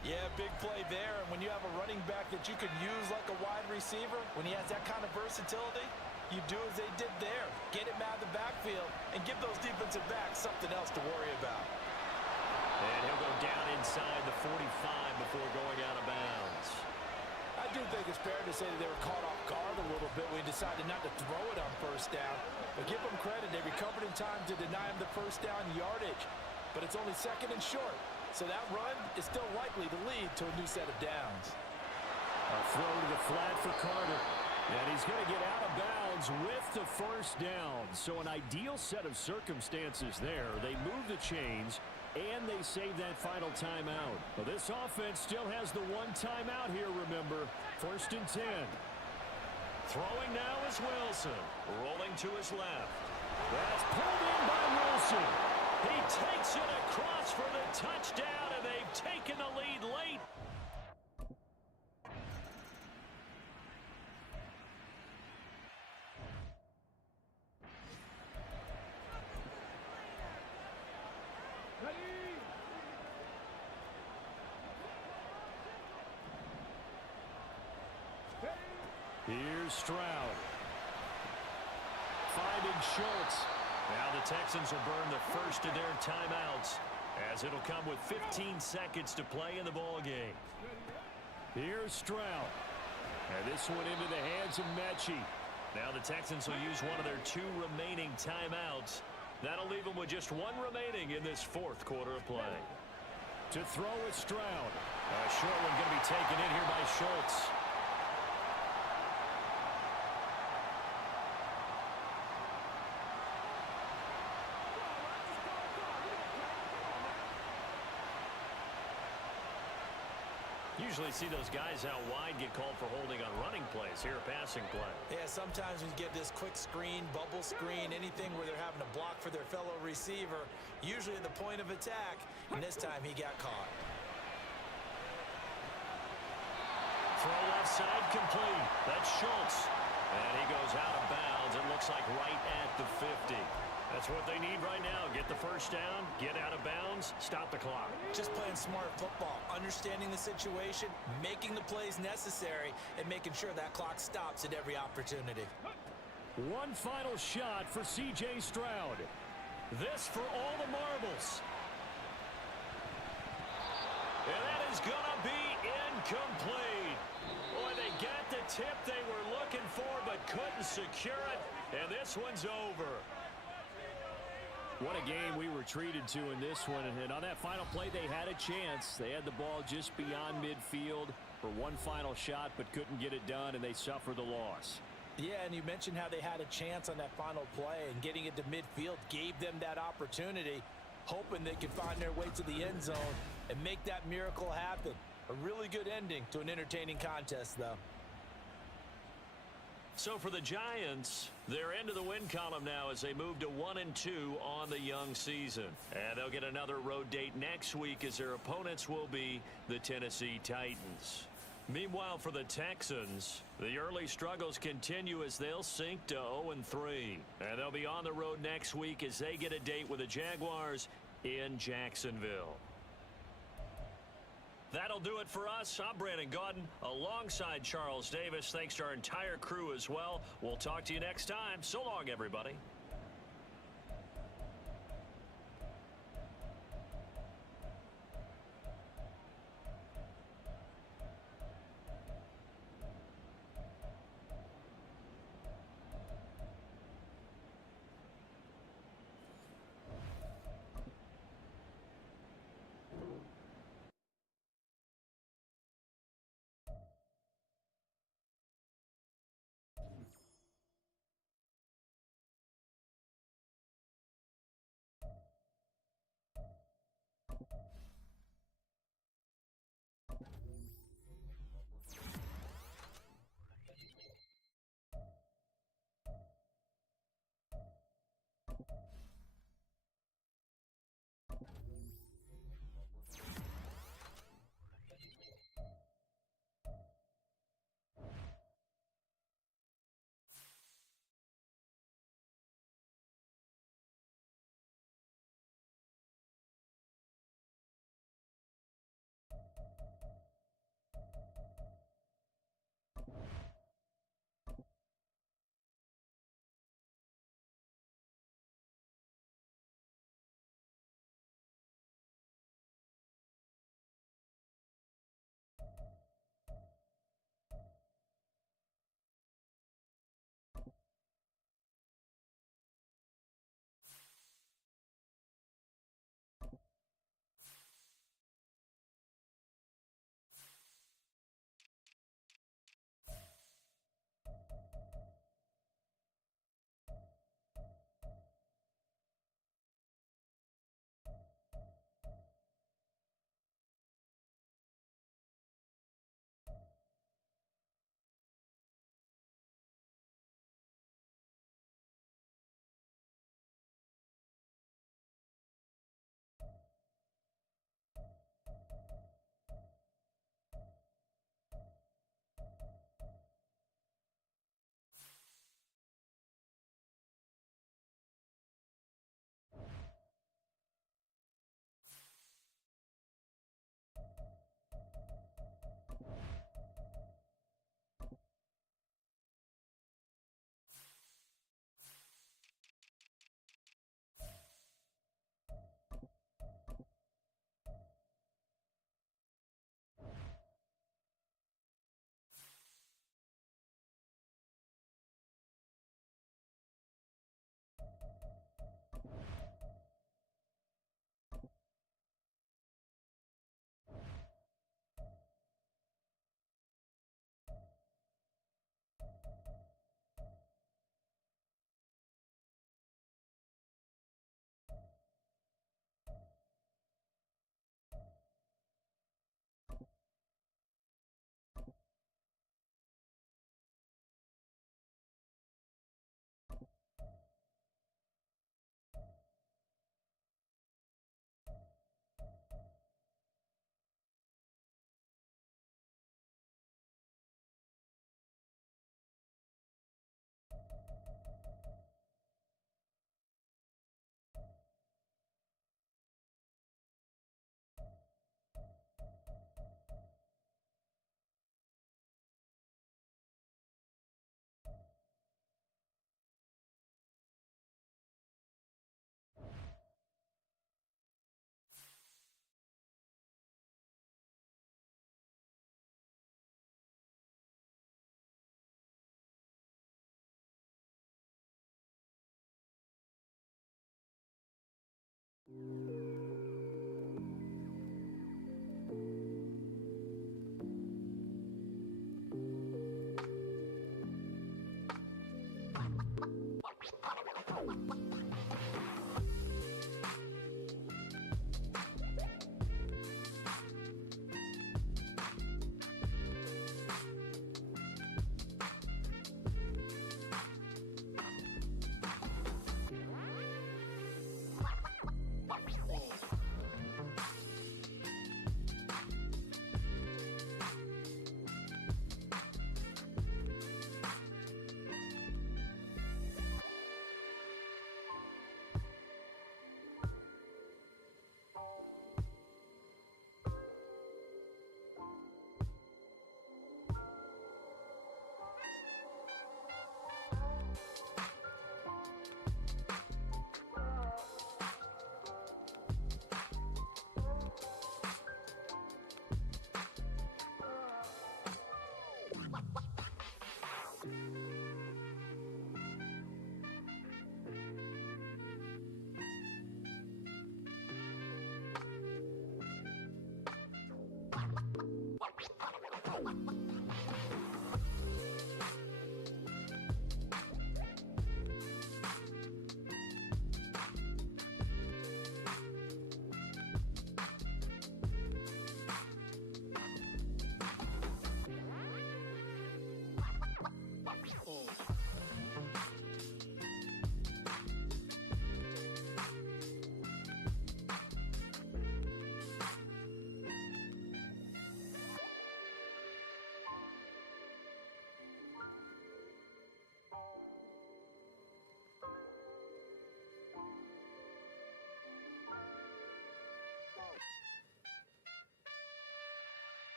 Yeah, big play there. And when you have a running back that you can use like a wide receiver, when he has that kind of versatility, you do as they did there. Get him out of the backfield and give those defensive backs something else to worry about. And he'll go down inside the 45 before going out of bounds. I do think it's fair to say that they were caught off guard a little bit when he decided not to throw it on 1st down. But give them credit. They recovered in time to deny him the 1st down yardage. But it's only 2nd and short. So that run is still likely to lead to a new set of downs. A throw to the flat for Carter. And he's going to get out of bounds with the 1st down. So an ideal set of circumstances there. They move the chains, and they save that final timeout. Well, this offense still has the 1 timeout here, remember. 1st and 10. Throwing now is Wilson. Rolling to his left. That's pulled in by Wilson. He takes it across for the touchdown, and they've taken the lead late. Here's Stroud. Finding Schultz. Now the Texans will burn the 1st of their timeouts, as it'll come with 15 seconds to play in the ballgame. Here's Stroud. And this one into the hands of Mechie. Now the Texans will use one of their 2 remaining timeouts. That'll leave them with just 1 remaining in this 4th quarter of play. To throw is Stroud. A short one going to be taken in here by Schultz. Usually see those guys out wide get called for holding on running plays. Here a passing play. Yeah, sometimes we get this quick screen, bubble screen, anything where they're having to block for their fellow receiver, usually at the point of attack, and this time he got caught. Throw left side complete. That's Schultz. And he goes out of bounds. It looks like right at the 50. That's what they need right now. Get the first down, get out of bounds, stop the clock. Just playing smart football, understanding the situation, making the plays necessary, and making sure that clock stops at every opportunity. One final shot for C.J. Stroud. This for all the marbles. And that is going to be incomplete. Boy, they got the tip they were looking for but couldn't secure it. And this one's over. What a game we were treated to in this one. And on that final play, they had a chance. They had the ball just beyond midfield for one final shot, but couldn't get it done, and they suffered the loss. Yeah, and you mentioned how they had a chance on that final play, and getting it to midfield gave them that opportunity, hoping they could find their way to the end zone and make that miracle happen. A really good ending to an entertaining contest, though. So for the Giants, they're into the win column now as they move to 1-2 on the young season. And they'll get another road date next week as their opponents will be the Tennessee Titans. Meanwhile, for the Texans, the early struggles continue as they'll sink to 0-3. And they'll be on the road next week as they get a date with the Jaguars in Jacksonville. That'll do it for us. I'm Brandon Gaudin alongside Charles Davis. Thanks to our entire crew as well. We'll talk to you next time. So long, everybody.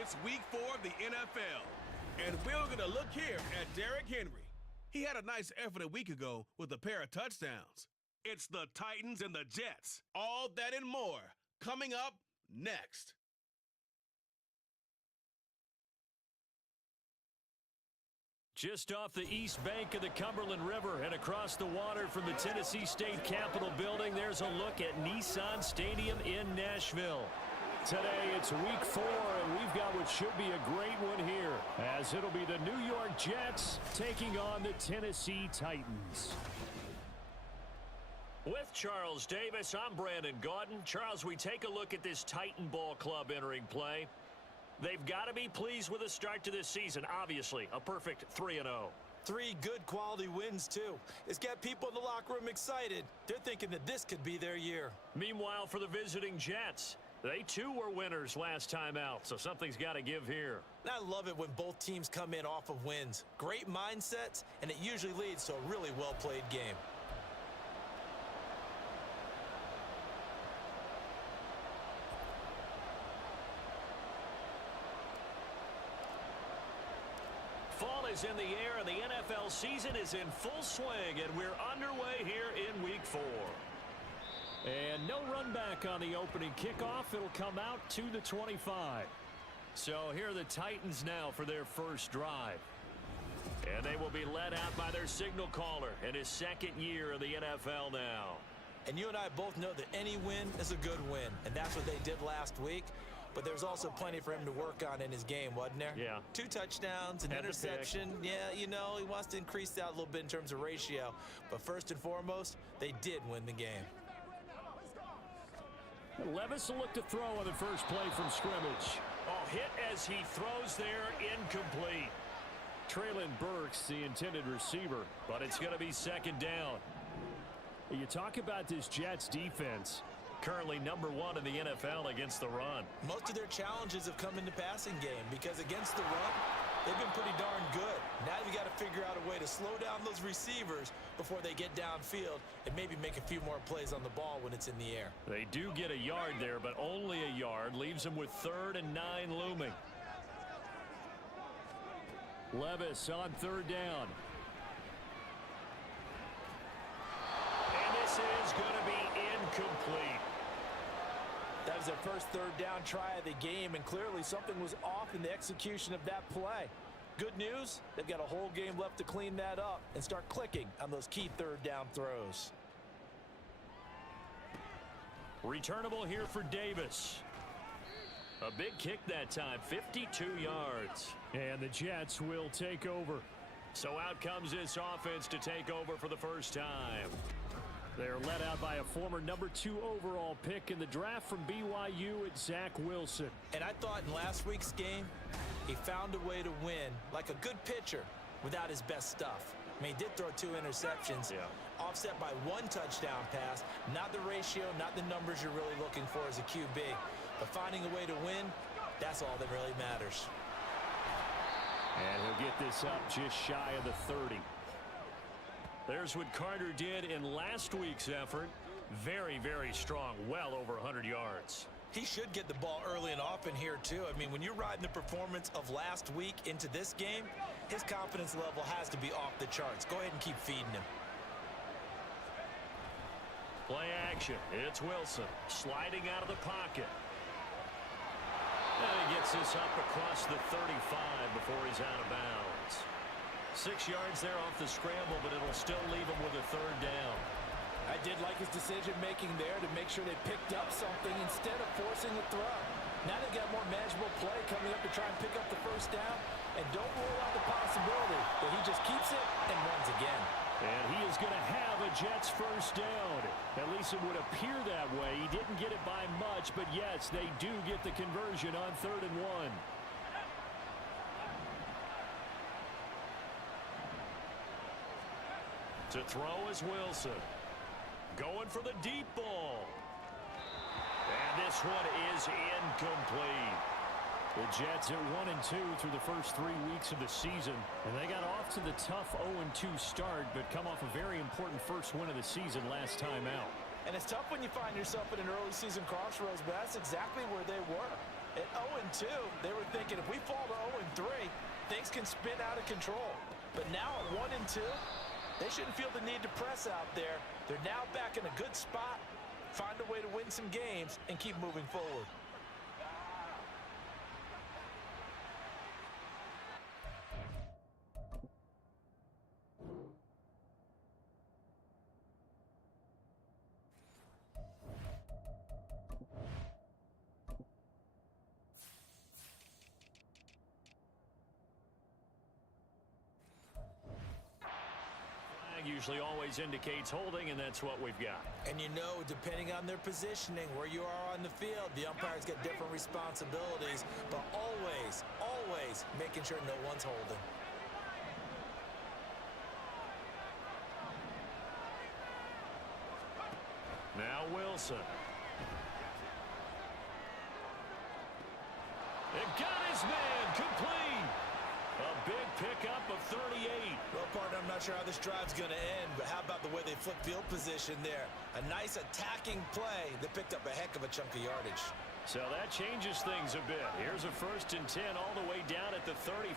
It's week 4 of the NFL. And we're going to look here at Derrick Henry. He had a nice effort a week ago with a pair of touchdowns. It's the Titans and the Jets. All that and more coming up next. Just off the east bank of the Cumberland River and across the water from the Tennessee State Capitol building, there's a look at Nissan Stadium in Nashville. Today it's week 4, and we've got what should be a great one here, as it'll be the New York Jets taking on the Tennessee Titans. With Charles Davis, I'm Brandon Gaudin. Charles, we take a look at this Titan Ball Club entering play. They've got to be pleased with the start to this season. Obviously, a perfect 3-0. 3 good quality wins, too. It's got people in the locker room excited. They're thinking that this could be their year. Meanwhile, for the visiting Jets, they too were winners last time out, so something's got to give here. And I love it when both teams come in off of wins. Great mindsets, and it usually leads to a really well-played game. Fall is in the air, and the NFL season is in full swing, and we're underway here in week 4. And no run back on the opening kickoff. It'll come out to the 25. So here are the Titans now for their first drive. And they will be led out by their signal caller in his second year in the NFL now. And you and I both know that any win is a good win, and that's what they did last week. But there's also plenty for him to work on in his game, wasn't there? Yeah. 2 touchdowns, an interception. Yeah, you know, he wants to increase that a little bit in terms of ratio. But first and foremost, they did win the game. Levis will look to throw on the first play from scrimmage. Oh, hit as he throws there, incomplete. Traylon Burks, the intended receiver, but it's going to be second down. You talk about this Jets defense. Currently number 1 in the NFL against the run. Most of their challenges have come in the passing game because against the run, they've been pretty darn good. Now you got to figure out a way to slow down those receivers before they get downfield and maybe make a few more plays on the ball when it's in the air. They do get a yard there, but only a yard. Leaves them with 3rd and 9 looming. Levis on 3rd down. And this is going to be incomplete. That was their first 3rd down try of the game, and clearly something was off in the execution of that play. Good news, they've got a whole game left to clean that up and start clicking on those key 3rd down throws. Returnable here for Davis. A big kick that time, 52 yards. And the Jets will take over. So out comes this offense to take over for the first time. They're led out by a former number 2 overall pick in the draft from BYU at Zach Wilson. And I thought in last week's game, he found a way to win like a good pitcher without his best stuff. I mean, he did throw 2 interceptions, offset by 1 touchdown pass. Not the ratio, not the numbers you're really looking for as a QB. But finding a way to win, that's all that really matters. And he'll get this up just shy of the 30. There's what Carter did in last week's effort. Very, very strong, well over 100 yards. He should get the ball early and often here, too. I mean, when you're riding the performance of last week into this game, his confidence level has to be off the charts. Go ahead and keep feeding him. Play action. It's Wilson sliding out of the pocket. And he gets this up across the 35 before he's out of bounds. 6 yards there off the scramble, but it'll still leave him with a 3rd down. I did like his decision-making there to make sure they picked up something instead of forcing a throw. Now they've got more manageable play coming up to try and pick up the first down, and don't rule out the possibility that he just keeps it and runs again. And he is going to have a Jets first down. At least it would appear that way. He didn't get it by much, but yes, they do get the conversion on 3rd and 1. To throw is Wilson. Going for the deep ball. And this one is incomplete. The Jets are 1-2 through the first 3 weeks of the season. And they got off to the tough 0-2 start, but come off a very important first win of the season last time out. And it's tough when you find yourself at an early season crossroads, but that's exactly where they were. At 0-2, they were thinking if we fall to 0-3, things can spin out of control. But now at 1-2, they shouldn't feel the need to press out there. They're now back in a good spot, find a way to win some games, and keep moving forward. Usually always indicates holding, and that's what we've got. And you know, depending on their positioning, where you are on the field, the umpires get different responsibilities, but always, always making sure no one's holding. Now Wilson. It got his man complete. A big pickup of 38. Well, partner, I'm not sure how this drive's going to end, but how about the way they flip field position there? A nice attacking play that picked up a heck of a chunk of yardage. So that changes things a bit. Here's a 1st and 10 all the way down at the 35.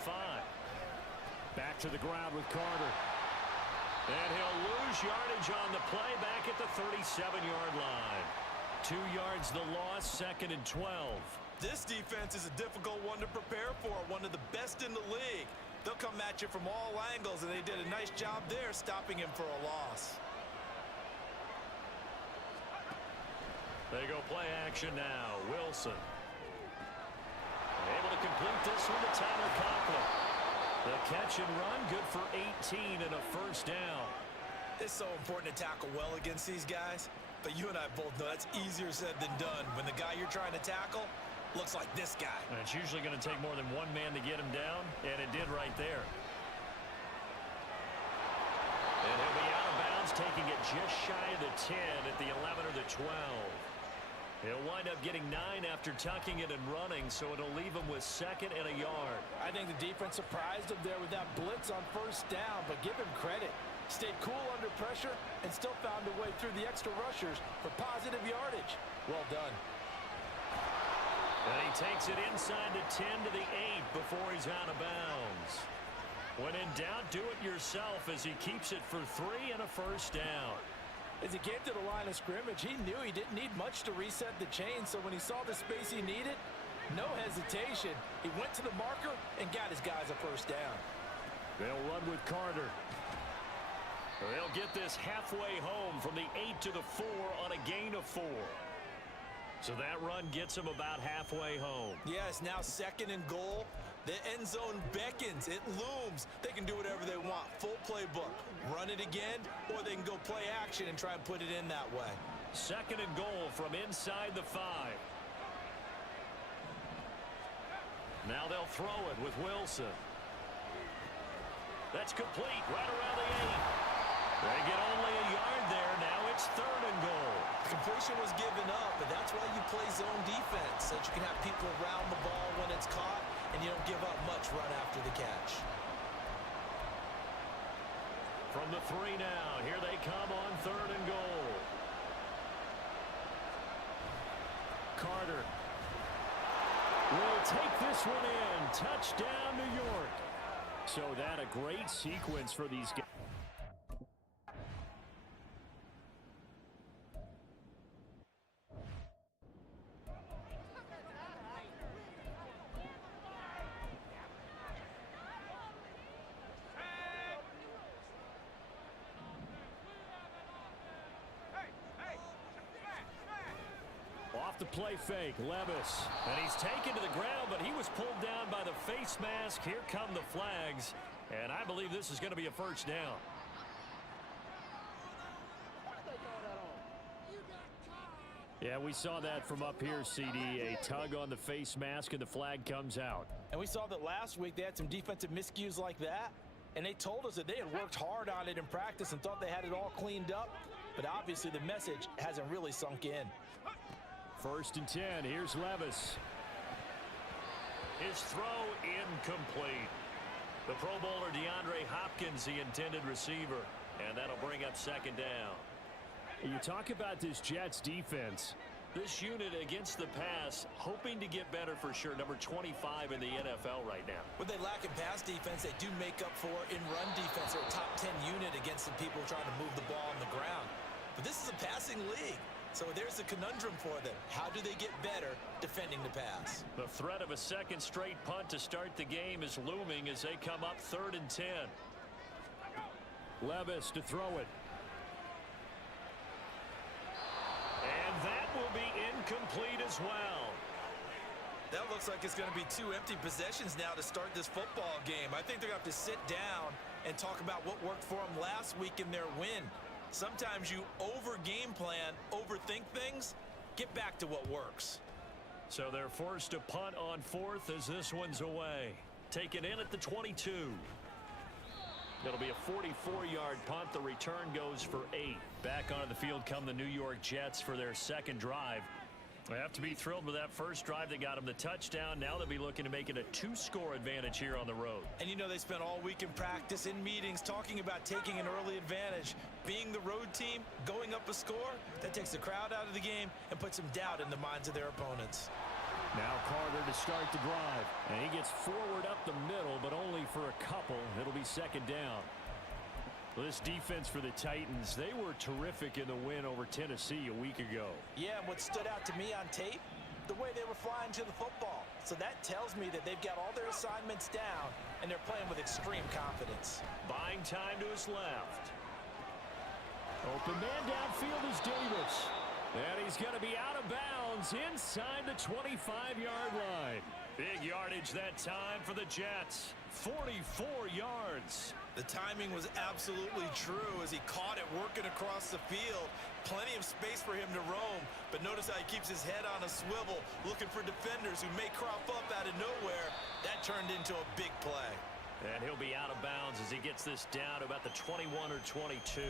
Back to the ground with Carter. And he'll lose yardage on the play back at the 37-yard line. 2 yards the loss, 2nd and 12. This defense is a difficult one to prepare for, one of the best in the league. They'll come at you from all angles, and they did a nice job there stopping him for a loss. They go play action now. Wilson. Able to complete this one to Tyler Conklin. The catch and run, good for 18 and a 1st down. It's so important to tackle well against these guys, but you and I both know that's easier said than done. When the guy you're trying to tackle looks like this guy. And it's usually going to take more than one man to get him down, and it did right there. And he'll be out of bounds, taking it just shy of the 10 at the 11 or the 12. He'll wind up getting 9 after tucking it and running, so it'll leave him with 2nd and a yard. I think the defense surprised him there with that blitz on 1st down, but give him credit. Stayed cool under pressure and still found a way through the extra rushers for positive yardage. Well done. And he takes it inside the 10 to the 8 before he's out of bounds. When in doubt, do it yourself as he keeps it for 3 and a 1st down. As he came to the line of scrimmage, he knew he didn't need much to reset the chain, so when he saw the space he needed, no hesitation. He went to the marker and got his guys a 1st down. They'll run with Carter. They'll get this halfway home from the 8 to the 4 on a gain of 4. So that run gets him about halfway home. Yes, now 2nd and goal. The end zone beckons. It looms. They can do whatever they want. Full playbook. Run it again, or they can go play action and try and put it in that way. 2nd and goal from inside the 5. Now they'll throw it with Wilson. That's complete right around the 8. They get only a yard there. Now it's 3rd and goal. Completion was given up, but that's why you play zone defense, so that you can have people around the ball when it's caught, and you don't give up much run after the catch. From the 3 now, here they come on 3rd and goal. Carter will take this one in. Touchdown, New York. So that a great sequence for these guys. Off the play fake, Levis. And he's taken to the ground, but he was pulled down by the face mask. Here come the flags. And I believe this is going to be a 1st down. Yeah, we saw that from up here, CD. A tug on the face mask, and the flag comes out. And we saw that last week they had some defensive miscues like that. And they told us that they had worked hard on it in practice and thought they had it all cleaned up. But obviously the message hasn't really sunk in. 1st and 10. Here's Levis. His throw incomplete. The Pro Bowler DeAndre Hopkins, the intended receiver. And that'll bring up 2nd down. You talk about this Jets defense. This unit against the pass, hoping to get better for sure. Number 25 in the NFL right now. What they lack in pass defense, they do make up for in run defense. They're a top 10 unit against the people trying to move the ball on the ground. But this is a passing league. So there's a conundrum for them. How do they get better defending the pass? The threat of a second straight punt to start the game is looming as they come up 3rd and 10. Levis to throw it. And that will be incomplete as well. That looks like it's going to be 2 empty possessions now to start this football game. I think they're going to have to sit down and talk about what worked for them last week in their win. Sometimes you over-game plan, overthink things, get back to what works. So they're forced to punt on 4th as this one's away. Taken in at the 22. It'll be a 44-yard punt. The return goes for 8. Back onto the field come the New York Jets for their second drive. They have to be thrilled with that first drive that got them the touchdown. Now they'll be looking to make it a 2-score advantage here on the road. And you know they spent all week in practice, in meetings, talking about taking an early advantage. Being the road team, going up a score, that takes the crowd out of the game and puts some doubt in the minds of their opponents. Now Carter to start the drive. And he gets forward up the middle, but only for a couple. It'll be second down. This defense for the Titans, they were terrific in the win over Tennessee a week ago. Yeah, and what stood out to me on tape, the way they were flying to the football. So that tells me that they've got all their assignments down, and they're playing with extreme confidence. Buying time to his left. Open man downfield is Davis. And he's going to be out of bounds inside the 25-yard line. Big yardage that time for the Jets. 44 yards. The timing was absolutely true as he caught it working across the field. Plenty of space for him to roam, but notice how he keeps his head on a swivel, looking for defenders who may crop up out of nowhere. That turned into a big play. And he'll be out of bounds as he gets this down to about the 21 or 22.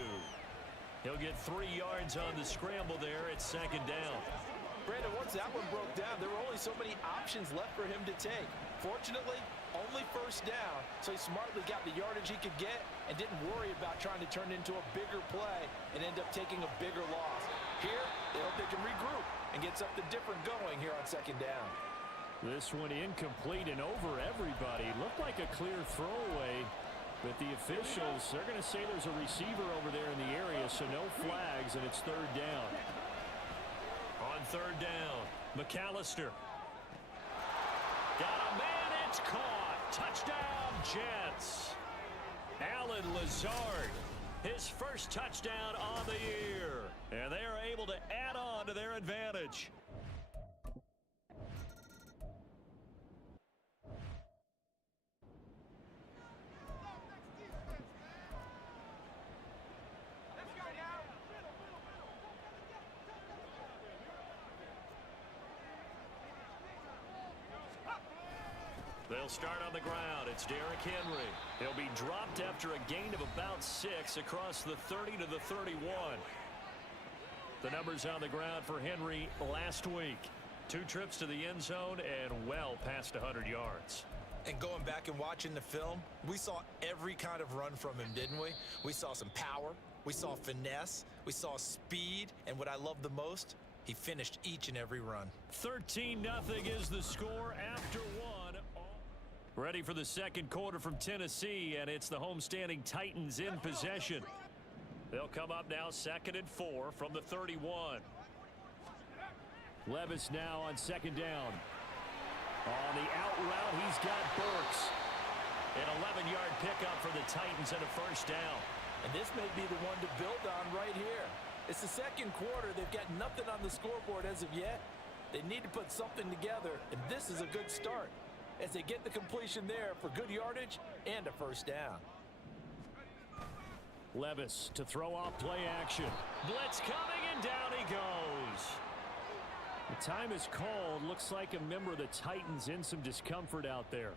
He'll get 3 yards on the scramble there at second down. Brandon, once that one broke down, there were only so many options left for him to take. Fortunately, only first down, so he smartly got the yardage he could get and didn't worry about trying to turn into a bigger play and end up taking a bigger loss. Here, they hope they can regroup and get something different going here on second down. This one incomplete and over everybody. Looked like a clear throwaway, but the officials, they're going to say there's a receiver over there in the area, so no flags, and it's third down. On third down, McAllister. Got a man, it's caught. Touchdown, Jets. Alan Lazard, his first touchdown on the year. And they are able to add on to their advantage. They'll start on the ground. It's Derrick Henry. He'll be dropped after a gain of about 6 across the 30 to the 31. The numbers on the ground for Henry last week. 2 trips to the end zone and well past 100 yards. And going back and watching the film, we saw every kind of run from him, didn't we? We saw some power. We saw finesse. We saw speed. And what I love the most, he finished each and every run. 13-0 is the score after 1. Ready for the second quarter from Tennessee, and it's the homestanding Titans in possession. They'll come up now 2nd and 4 from the 31. Levis now on second down. On the out route, he's got Burks. An 11-yard pickup for the Titans and a first down. And this may be the one to build on right here. It's the second quarter. They've got nothing on the scoreboard as of yet. They need to put something together, and this is a good start as they get the completion there for good yardage and a first down. Levis to throw off play action. Blitz coming, and down he goes. The time is called. Looks like a member of the Titans in some discomfort out there.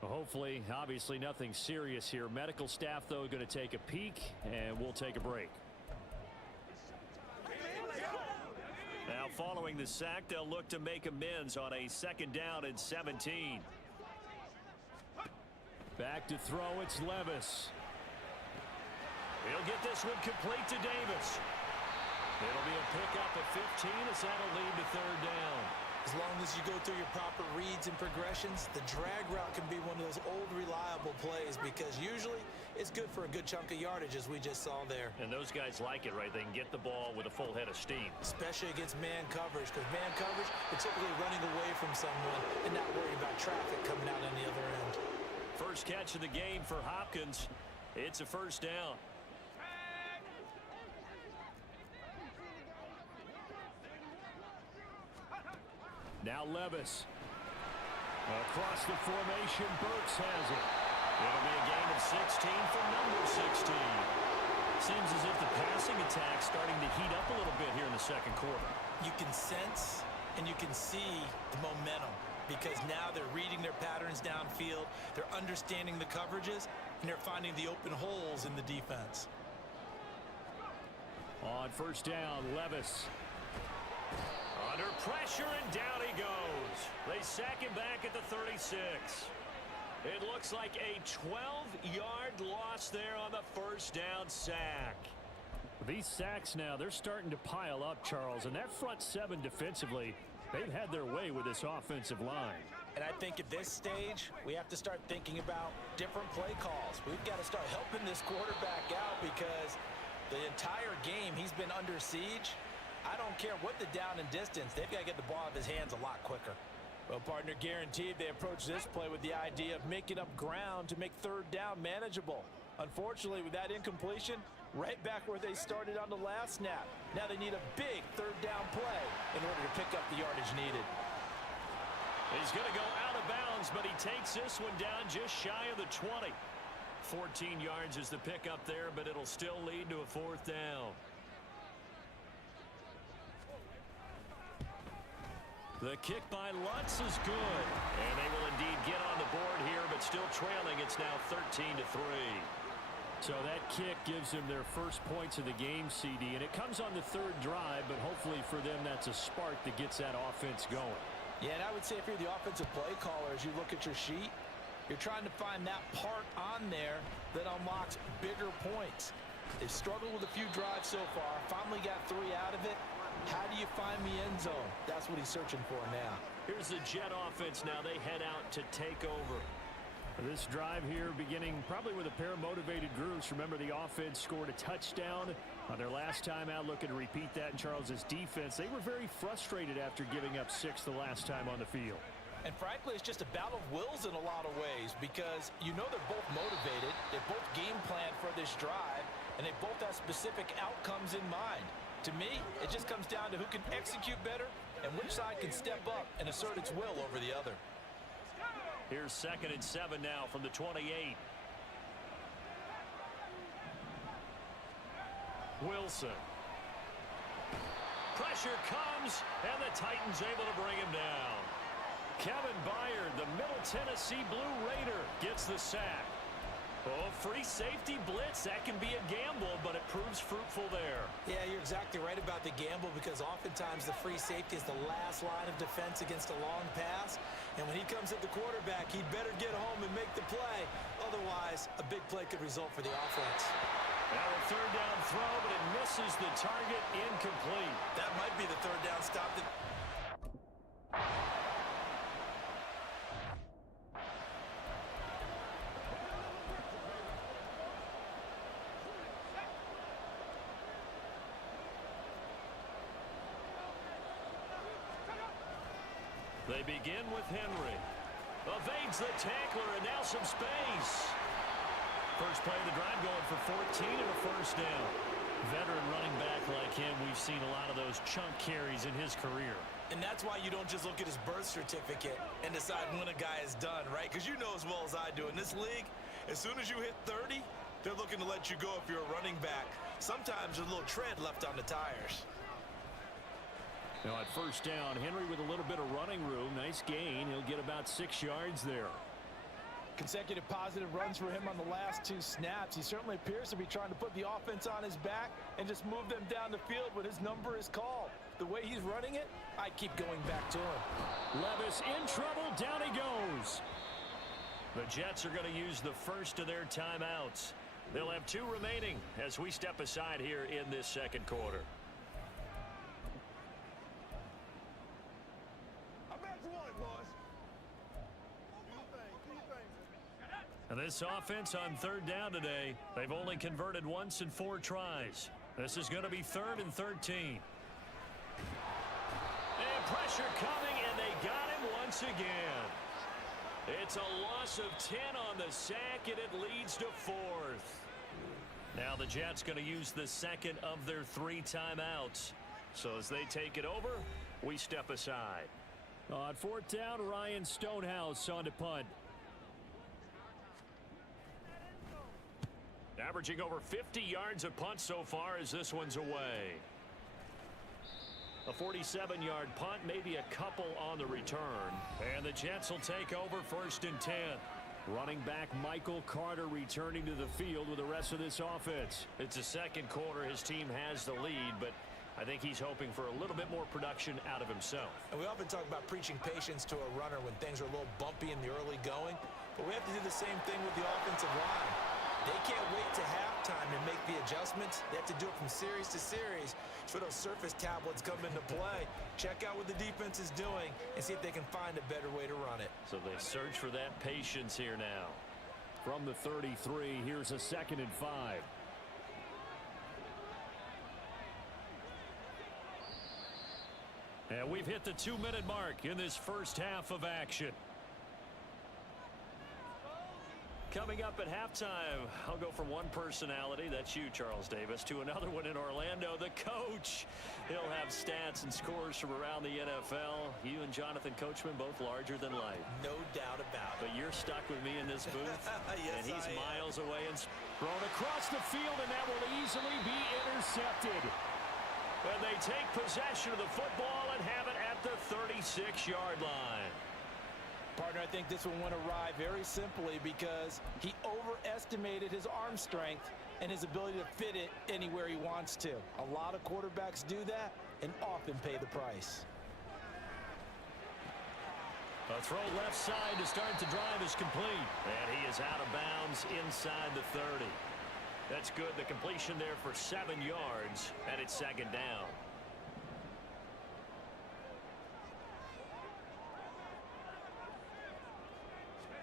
Well, hopefully, obviously nothing serious here. Medical staff, though, going to take a peek, and we'll take a break. Now, following the sack, they'll look to make amends on a second down and 17. Back to throw, it's Levis. He'll get this one complete to Davis. It'll be a pickup of 15 as that'll lead to third down. As long as you go through your proper reads and progressions, the drag route can be one of those old reliable plays because usually it's good for a good chunk of yardage as we just saw there. And those guys like it, right? They can get the ball with a full head of steam. Especially against man coverage, because man coverage, they're typically running away from someone and not worrying about traffic coming out on the other end. First catch of the game for Hopkins. It's a first down. Now Levis. Across the formation, Burks has it. It'll be a gain of 16 for number 16. Seems as if the passing attack's starting to heat up a little bit here in the second quarter. You can sense and you can see the momentum because now they're reading their patterns downfield, they're understanding the coverages, and they're finding the open holes in the defense. On first down, Levis. Under pressure, and down he goes. They sack him back at the 36. It looks like a 12-yard loss there on the first down sack. These sacks now, they're starting to pile up, Charles, and that front seven defensively, they've had their way with this offensive line. And I think at this stage, we have to start thinking about different play calls. We've got to start helping this quarterback out because the entire game he's been under siege. I don't care what the down and distance. They've got to get the ball out of his hands a lot quicker. Well, partner, guaranteed they approach this play with the idea of making up ground to make third down manageable. Unfortunately, with that incompletion, right back where they started on the last snap. Now they need a big third down play in order to pick up the yardage needed. He's going to go out of bounds, but he takes this one down just shy of the 20. 14 yards is the pickup there, but it'll still lead to a fourth down. The kick by Lutz is good. And they will indeed get on the board here, but still trailing. It's now 13-3. So that kick gives them their first points of the game, CD, and it comes on the third drive, but hopefully for them that's a spark that gets that offense going. Yeah, and I would say if you're the offensive play caller, as you look at your sheet, you're trying to find that part on there that unlocks bigger points. They've struggled with a few drives so far, finally got 3 out of it. How do you find the end zone? That's what he's searching for now. Here's the Jet offense now. They head out to take over. This drive here beginning probably with a pair of motivated groups. Remember, the offense scored a touchdown on their last time out. Looking to repeat that in Charles's defense. They were very frustrated after giving up 6 the last time on the field. And frankly, it's just a battle of wills in a lot of ways because you know they're both motivated. They both game plan for this drive, and they both have specific outcomes in mind. To me, it just comes down to who can execute better and which side can step up and assert its will over the other. Here's 2nd and 7 now from the 28. Wilson. Pressure comes, and the Titans able to bring him down. Kevin Byard, the Middle Tennessee Blue Raider, gets the sack. Oh, free safety blitz. That can be a gamble, but it proves fruitful there. Yeah, you're exactly right about the gamble because oftentimes the free safety is the last line of defense against a long pass. And when he comes at the quarterback, he'd better get home and make the play. Otherwise, a big play could result for the offense. Now a third down throw, but it misses the target. Incomplete. That might be the third down stop. They begin with Henry. Evades the tackler, and now some space. First play of the drive going for 14 and a first down. Veteran running back like him, we've seen a lot of those chunk carries in his career. And that's why you don't just look at his birth certificate and decide when a guy is done, right? Because you know as well as I do, in this league, as soon as you hit 30, they're looking to let you go if you're a running back. Sometimes there's a little tread left on the tires. Now at first down, Henry with a little bit of running room. Nice gain. He'll get about 6 yards there. Consecutive positive runs for him on the last 2 snaps. He certainly appears to be trying to put the offense on his back and just move them down the field when his number is called. The way he's running it, I keep going back to him. Levis in trouble. Down he goes. The Jets are going to use the first of their timeouts. They'll have 2 remaining as we step aside here in this second quarter. And this offense on third down today, they've only converted once in 4 tries. This is going to be 3rd and 13. And pressure coming, and they got him once again. It's a loss of 10 on the sack, and it leads to 4th. Now the Jets going to use the second of their 3 timeouts. So as they take it over, we step aside. On 4th down, Ryan Stonehouse on to punt. Averaging over 50 yards a punt so far as this one's away. A 47-yard punt, maybe a couple on the return. And the Jets will take over 1st and 10. Running back Michael Carter returning to the field with the rest of this offense. It's the second quarter. His team has the lead, but I think he's hoping for a little bit more production out of himself. And we often talk about preaching patience to a runner when things are a little bumpy in the early going, but we have to do the same thing with the offensive line. They can't wait to halftime and make the adjustments. They have to do it from series to series so those surface tablets come into play. Check out what the defense is doing and see if they can find a better way to run it. So they search for that patience here now. From the 33, here's a 2nd and 5. And we've hit the 2-minute mark in this first half of action. Coming up at halftime, I'll go from one personality, that's you, Charles Davis, to another one in Orlando, the coach. He'll have stats and scores from around the NFL. You and Jonathan Coachman both larger than life. No doubt about it. But you're stuck with me in this booth, Yes, and he's I am. miles away. And Thrown across the field, and that will easily be intercepted. And they take possession of the football and have it at the 36-yard line. Partner, I think this one went awry very simply because he overestimated his arm strength and his ability to fit it anywhere he wants to. A lot of quarterbacks do that and often pay the price. A throw left side to start the drive is complete. And he is out of bounds inside the 30. That's good. The completion there for 7 yards, and it's 2nd down.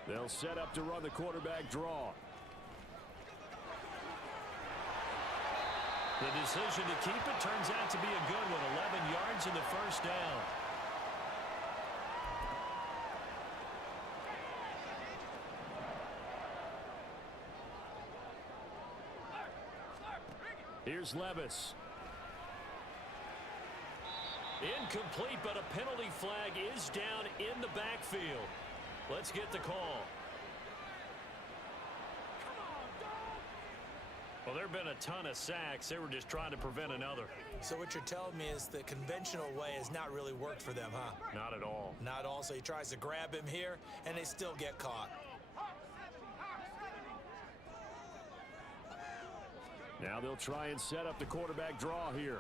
They'll set up to run the quarterback draw. The decision to keep it turns out to be a good one. 11 yards in the first down. Here's Levis. Incomplete, but a penalty flag is down in the backfield. Let's get the call. Well, there have been a ton of sacks. They were just trying to prevent another. So what you're telling me is the conventional way has not really worked for them, huh? Not at all. Not all. So he tries to grab him here, and they still get caught. Now they'll try and set up the quarterback draw here.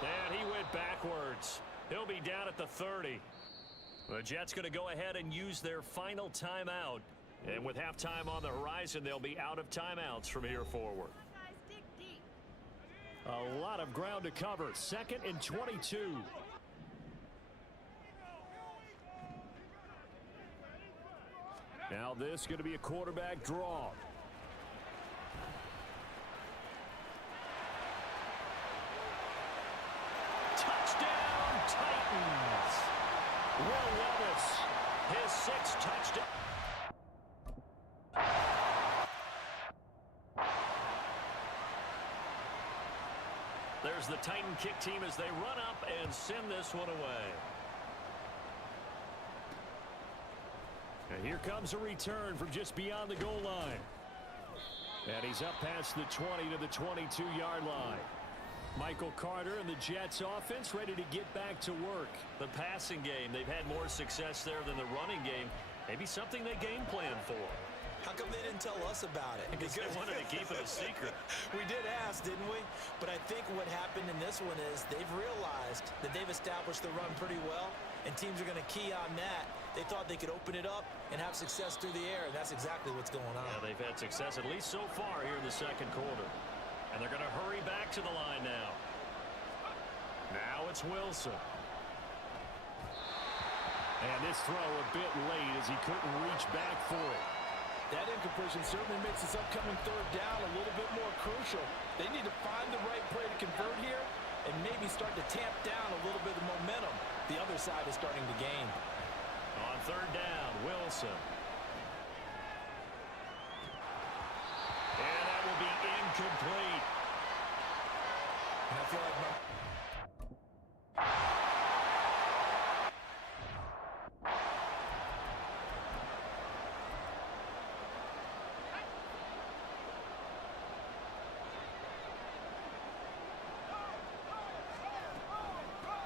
And he went backwards. He'll be down at the 30. The Jets going to go ahead and use their final timeout. And with halftime on the horizon, they'll be out of timeouts from here forward. A lot of ground to cover. 2nd and 22. Now this is going to be a quarterback draw. Touchdown, Titans. Will Levis, his 6th touchdown. There's the Titan kick team as they run up and send this one away. And here comes a return from just beyond the goal line. And he's up past the 20 to the 22-yard line. Michael Carter and the Jets offense ready to get back to work. The passing game, they've had more success there than the running game. Maybe something they game plan for. How come they didn't tell us about it? Because they wanted to keep it a secret. We did ask, didn't we? But I think what happened in this one is they've realized that they've established the run pretty well, and teams are going to key on that. They thought they could open it up and have success through the air, and that's exactly what's going on. Yeah, they've had success at least so far here in the second quarter. And they're going to hurry back to the line now. Now it's Wilson. And this throw a bit late as he couldn't reach back for it. That incompletion certainly makes this upcoming third down a little bit more crucial. They need to find the right play to convert here and maybe start to tamp down a little bit of momentum the other side is starting to gain. On third down, Wilson. And that will be incomplete. And I feel like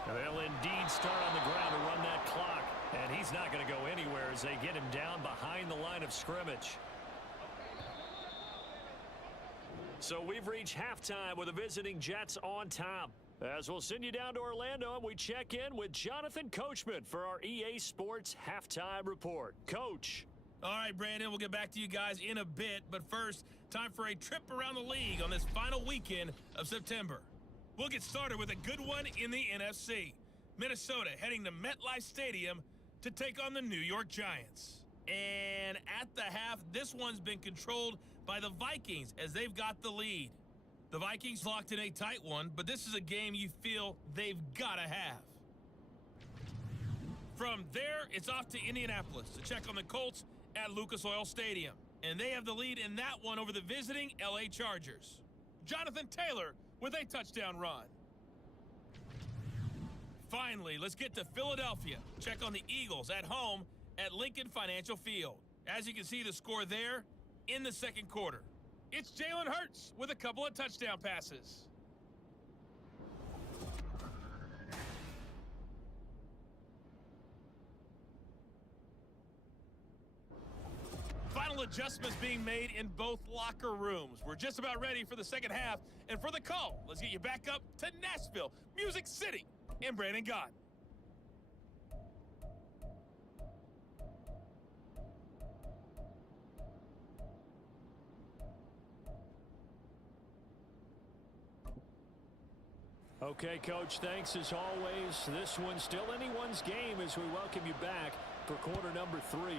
They'll indeed start on the ground to run that clock. And he's not going to go anywhere as they get him down behind the line of scrimmage. So we've reached halftime with the visiting Jets on top. As we'll send you down to Orlando, and we check in with Jonathan Coachman for our EA Sports Halftime Report. Coach. All right, Brandon, we'll get back to you guys in a bit. But first, time for a trip around the league on this final weekend of September. We'll get started with a good one in the NFC. Minnesota heading to MetLife Stadium to take on the New York Giants. And at the half, this one's been controlled by the Vikings as they've got the lead. The Vikings locked in a tight one, but this is a game you feel they've got to have. From there, it's off to Indianapolis to check on the Colts at Lucas Oil Stadium. And they have the lead in that one over the visiting LA Chargers. Jonathan Taylor with a touchdown run. Finally, let's get to Philadelphia. Check on the Eagles at home at Lincoln Financial Field. As you can see the score there in the second quarter. It's Jalen Hurts with a couple of touchdown passes. Final adjustments being made in both locker rooms. We're just about ready for the second half. And for the call, let's get you back up to Nashville, Music City, and Brandon Gott. Okay, Coach, thanks as always. This one's still anyone's game as we welcome you back for quarter number 3.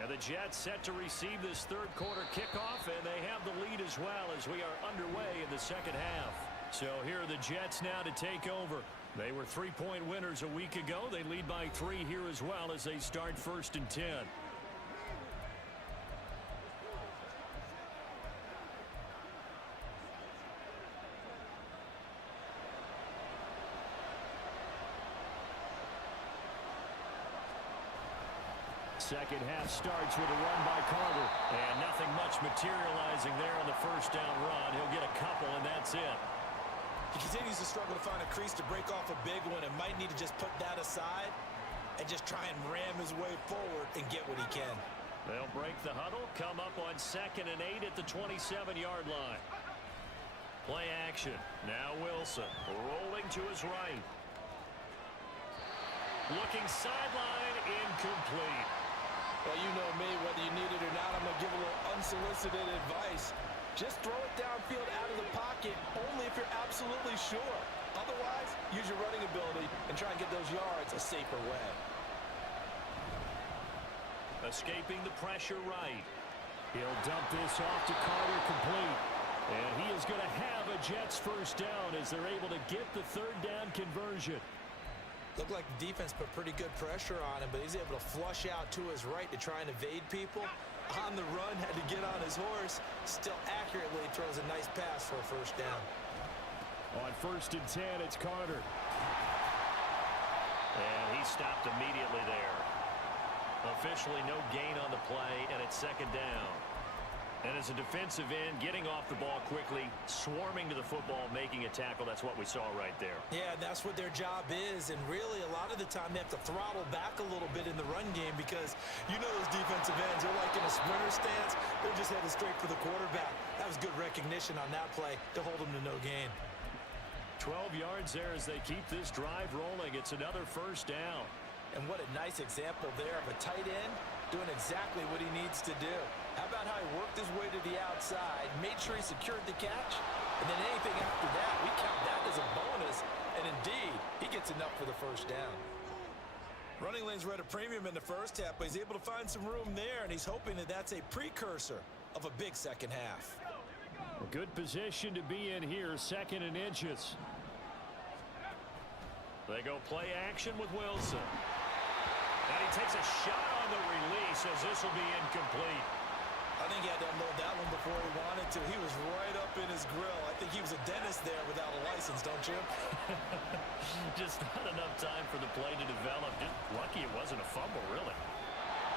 And the Jets set to receive this third quarter kickoff, and they have the lead as well as we are underway in the second half. So here are the Jets now to take over. They were 3-point winners a week ago. They lead by 3 here as well as they start 1st and 10. Second half starts with a run by Carter. And nothing much materializing there on the first down run. He'll get a couple, and that's it. he continues to struggle to find a crease to break off a big one and might need to just put that aside and just try and ram his way forward and get what he can. They'll break the huddle, come up on 2nd and 8 at the 27-yard line. Play action. Now Wilson rolling to his right. Looking sideline, incomplete. Well, you know me, whether you need it or not, I'm going to give a little unsolicited advice. Just throw it downfield out of the pocket only if you're absolutely sure. Otherwise, use your running ability and try and get those yards a safer way. Escaping the pressure right. He'll dump this off to Carter, complete. And he is going to have a Jets first down as they're able to get the third down conversion. Looked like the defense put pretty good pressure on him, but he's able to flush out to his right to try and evade people. On the run, had to get on his horse. Still accurately throws a nice pass for a first down. On 1st and 10, it's Carter. And he stopped immediately there. Officially no gain on the play, and it's 2nd down. And as a defensive end, getting off the ball quickly, swarming to the football, making a tackle, that's what we saw right there. Yeah, that's what their job is, and really a lot of the time they have to throttle back a little bit in the run game because you know those defensive ends, they're like in a sprinter stance, they're just headed straight for the quarterback. That was good recognition on that play to hold them to no gain. 12 yards there as they keep this drive rolling. It's another first down. And what a nice example there of a tight end doing exactly what he needs to do. How about how he worked his way to the outside, made sure he secured the catch, and then anything after that, we count that as a bonus, and indeed, he gets enough for the first down. Running lanes were at a premium in the first half, but he's able to find some room there, and he's hoping that that's a precursor of a big second half. A good position to be in here, 2nd and inches. They go play action with Wilson. And he takes a shot on the release as this will be incomplete. I think he had to unload that one before he wanted to. He was right up in his grill. I think he was a dentist there without a license, don't you? Just not enough time for the play to develop. Just lucky it wasn't a fumble, really.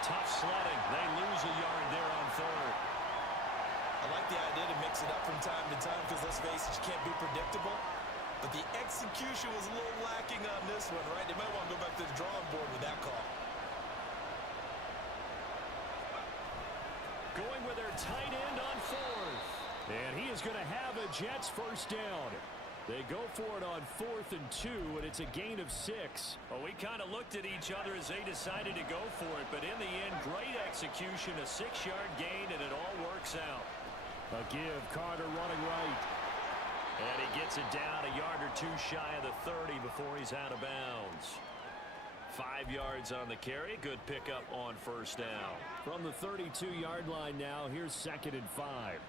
Tough sledding. They lose a yard there on 3rd. I like the idea to mix it up from time to time because, let's face it, you can't be predictable. But the execution was a little lacking on this one, right? They might want to go back to the drawing board with that call. Going with their tight end on 4th. And he is going to have a Jets first down. They go for it on 4th and 2, and it's a gain of 6. Well, we kind of looked at each other as they decided to go for it, but in the end, great execution, a 6-yard gain, and it all works out. A give, Carter running right. And he gets it down a yard or 2 shy of the 30 before he's out of bounds. 5 yards on the carry. Good pickup on first down. From the 32-yard line now, here's 2nd and 5.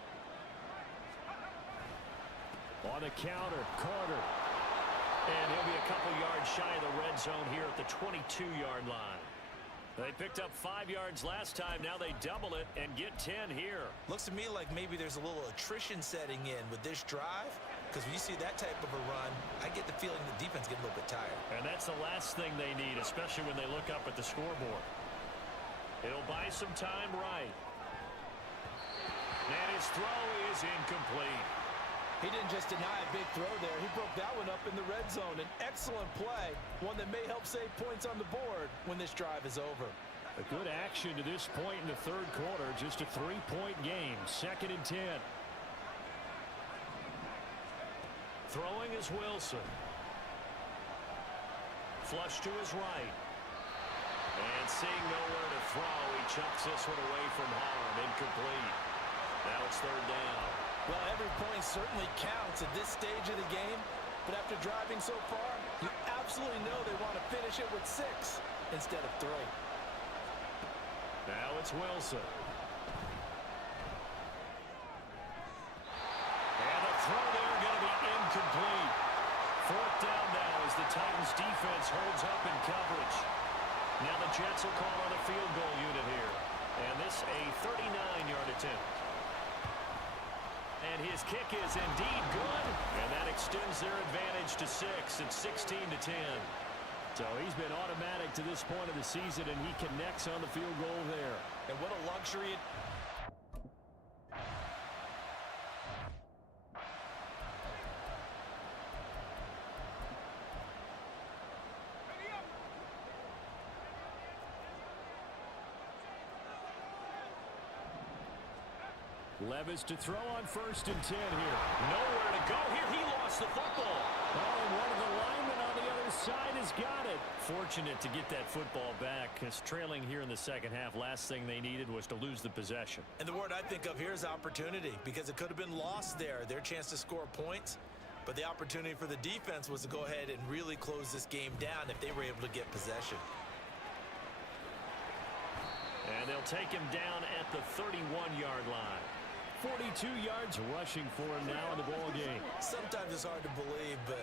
On the counter, Carter. And he'll be a couple yards shy of the red zone here at the 22-yard line. They picked up 5 yards last time. Now they double it and get 10 here. Looks to me like maybe there's a little attrition setting in with this drive. Because when you see that type of a run, I get the feeling the defense gets a little bit tired. And that's the last thing they need, especially when they look up at the scoreboard. It'll buy some time right. And his throw is incomplete. He didn't just deny a big throw there. He broke that one up in the red zone. An excellent play, one that may help save points on the board when this drive is over. A good action to this point in the 3rd quarter. Just a 3-point game. 2nd and 10. Throwing is Wilson. Flush to his right. And seeing nowhere to throw, he chucks this one away from harm. Incomplete. Now it's 3rd down. Well, every point certainly counts at this stage of the game. But after driving so far, you absolutely know they want to finish it with 6 instead of 3. Now it's Wilson. And the throw there going to be incomplete. 4th down now as the Titans defense holds up in coverage. Now the Jets will call on a field goal unit here. And this a 39-yard attempt. And his kick is indeed good. And that extends their advantage to 6. It's 16-10. So he's been automatic to this point of the season, and he connects on the field goal there. And what a luxury it Levis to throw on 1st and 10 here. Nowhere to go here. He lost the football. Oh, and one of the linemen on the other side has got it. Fortunate to get that football back, because trailing here in the 2nd half, last thing they needed was to lose the possession. And the word I think of here is opportunity, because it could have been lost there. Their chance to score points, but the opportunity for the defense was to go ahead and really close this game down if they were able to get possession. And they'll take him down at the 31-yard line. 42 yards rushing for him now in the ball game. Sometimes it's hard to believe, but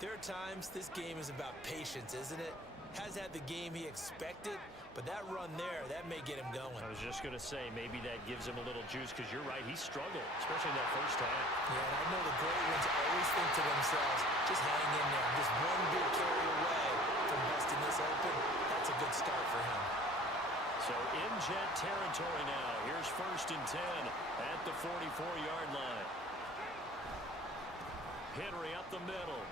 there are times this game is about patience, isn't it? Has had the game he expected, but that run there, that may get him going. I was just going to say, maybe that gives him a little juice, because you're right, he struggled, especially in that first half. Yeah, and I know the great ones always think to themselves, just hang in there, just one big carry away from busting this open. That's a good start for him. So in Jet territory now. Here's 1st and 10 at the 44-yard line. Henry up the middle.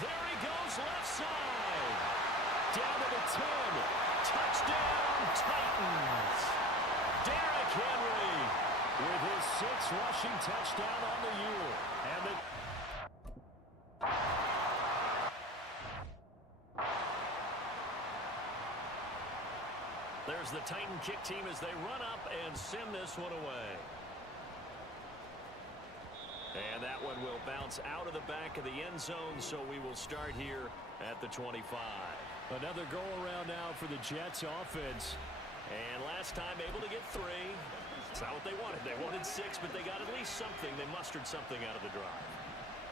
There he goes, left side. Down to the 10. Touchdown, Titans. Derrick Henry with his 6th rushing touchdown on the year. And the There's the Titan kick team as they run up and send this one away. And that one will bounce out of the back of the end zone, so we will start here at the 25. Another goal around now for the Jets offense. And last time able to get 3. It's not what they wanted. They wanted 6, but they got at least something. They mustered something out of the drive.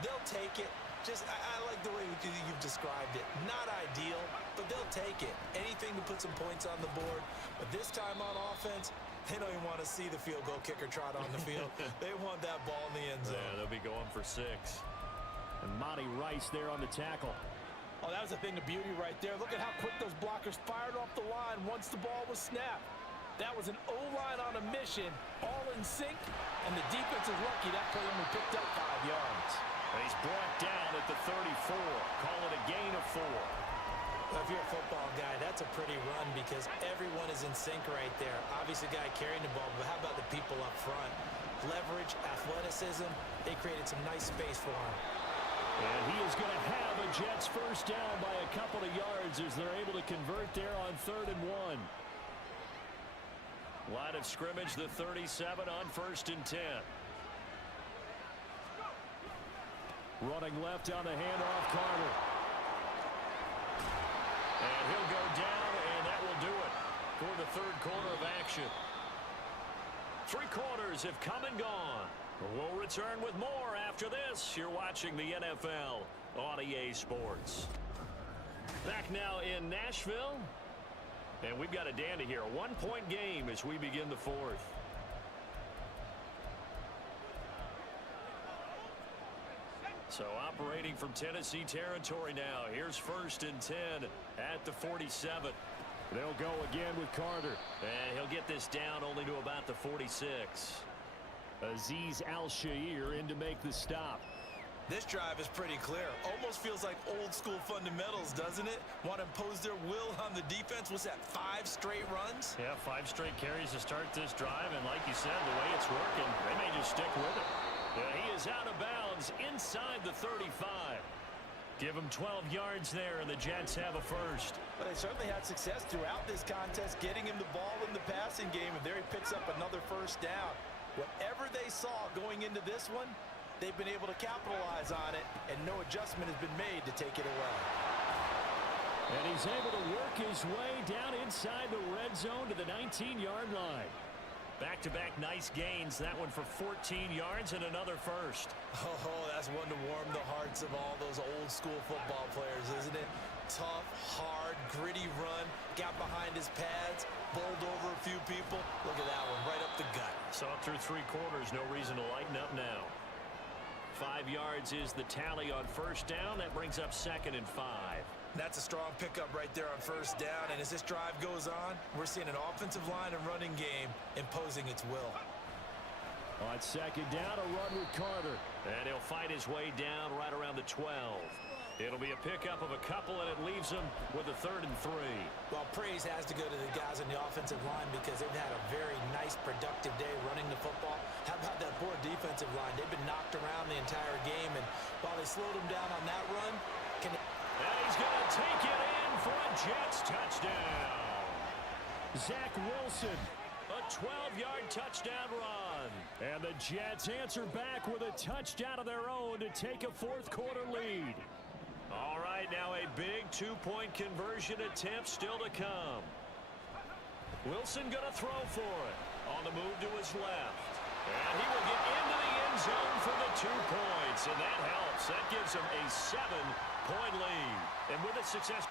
They'll take it. I like the way you've described it. Not ideal, but they'll take it. Anything to put some points on the board. But this time on offense, they don't even want to see the field goal kicker trot on the field. They want that ball in the end zone. Yeah, they'll be going for 6. And Monty Rice there on the tackle. Oh, that was a thing of beauty right there. Look at how quick those blockers fired off the line once the ball was snapped. That was an O-line on a mission, all in sync, and the defense is lucky that play only picked up 5 yards. He's brought down at the 34. Call it a gain of 4. Well, if you're a football guy, that's a pretty run because everyone is in sync right there. Obviously, the guy carrying the ball, but how about the people up front? Leverage, athleticism, they created some nice space for him. And he is going to have a Jets first down by a couple of yards as they're able to convert there on 3rd and 1. Line of scrimmage, the 37 on 1st and 10. Running left on the handoff, Carter. And he'll go down, and that will do it for the 3rd quarter of action. 3 quarters have come and gone. We'll return with more after this. You're watching the NFL on EA Sports. Back now in Nashville. And we've got a dandy here. A 1-point game as we begin the 4th. So operating from Tennessee territory now. Here's 1st and 10 at the 47. They'll go again with Carter. And he'll get this down only to about the 46. Azeez Al-Shaair in to make the stop. This drive is pretty clear. Almost feels like old school fundamentals, doesn't it? Want to impose their will on the defense. Was that 5 straight runs? Yeah, 5 straight carries to start this drive. And like you said, the way it's working, they may just stick with it. Yeah, he is out of bounds inside the 35. Give him 12 yards there, and the Jets have a first. But they certainly had success throughout this contest, getting him the ball in the passing game, and there he picks up another first down. Whatever they saw going into this one, they've been able to capitalize on it, and no adjustment has been made to take it away. And he's able to work his way down inside the red zone to the 19-yard line. Back-to-back nice gains. That one for 14 yards and another first. Oh, that's one to warm the hearts of all those old-school football players, isn't it? Tough, hard, gritty run. Got behind his pads, bowled over a few people. Look at that one, right up the gut. Saw it through 3 quarters. No reason to lighten up now. 5 yards is the tally on first down. That brings up 2nd and 5. That's a strong pickup right there on first down. And as this drive goes on, we're seeing an offensive line and running game imposing its will. On 2nd down, a run with Carter. And he'll fight his way down right around the 12. It'll be a pickup of a couple, and it leaves him with a 3rd and 3. Well, praise has to go to the guys on the offensive line because they've had a very nice, productive day running the football. How about that poor defensive line? They've been knocked around the entire game, and while they slowed them down on that run, and he's going to take it in for a Jets touchdown. Zach Wilson. A 12-yard touchdown run. And the Jets answer back with a touchdown of their own to take a 4th quarter lead. All right, now a big 2-point conversion attempt still to come. Wilson going to throw for it. On the move to his left. And he will get into the end zone for the 2 points. And that helps. That gives him a 7-point lead. And with a success.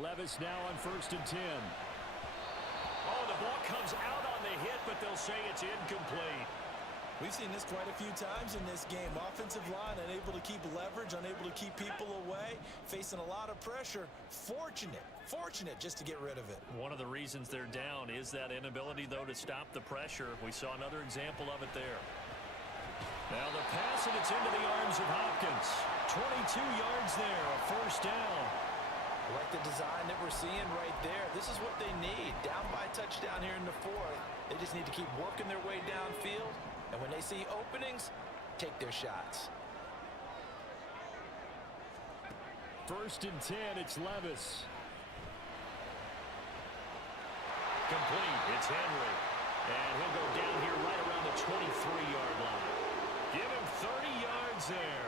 Levis now on 1st and 10. Oh, the ball comes out on the hit, but they'll say it's incomplete. We've seen this quite a few times in this game. Offensive line unable to keep leverage, unable to keep people away, facing a lot of pressure. Fortunate just to get rid of it. One of the reasons they're down is that inability, though, to stop the pressure. We saw another example of it there. Now the pass, and it's into the arms of Hopkins. 22 yards there, a first down. I like the design that we're seeing right there. This is what they need. Down by a touchdown here in the fourth. They just need to keep working their way downfield. And when they see openings, take their shots. First and 10, it's Levis. Complete. It's Henry. And he'll go down here right around the 23-yard line. Give him 30 yards there.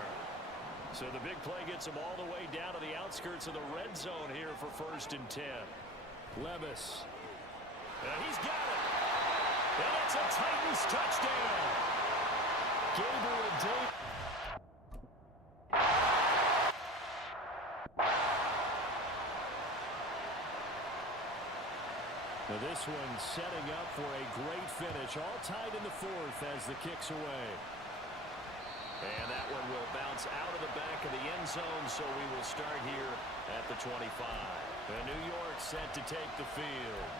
So the big play gets him all the way down to the outskirts of the red zone here for first and 10. Levis. And he's got it. And it's a Titans touchdown. Gabriel Davis. Now this one setting up for a great finish. All tied in the fourth as the kick's away. And that one will bounce out of the back of the end zone, so we will start here at the 25. And New York set to take the field.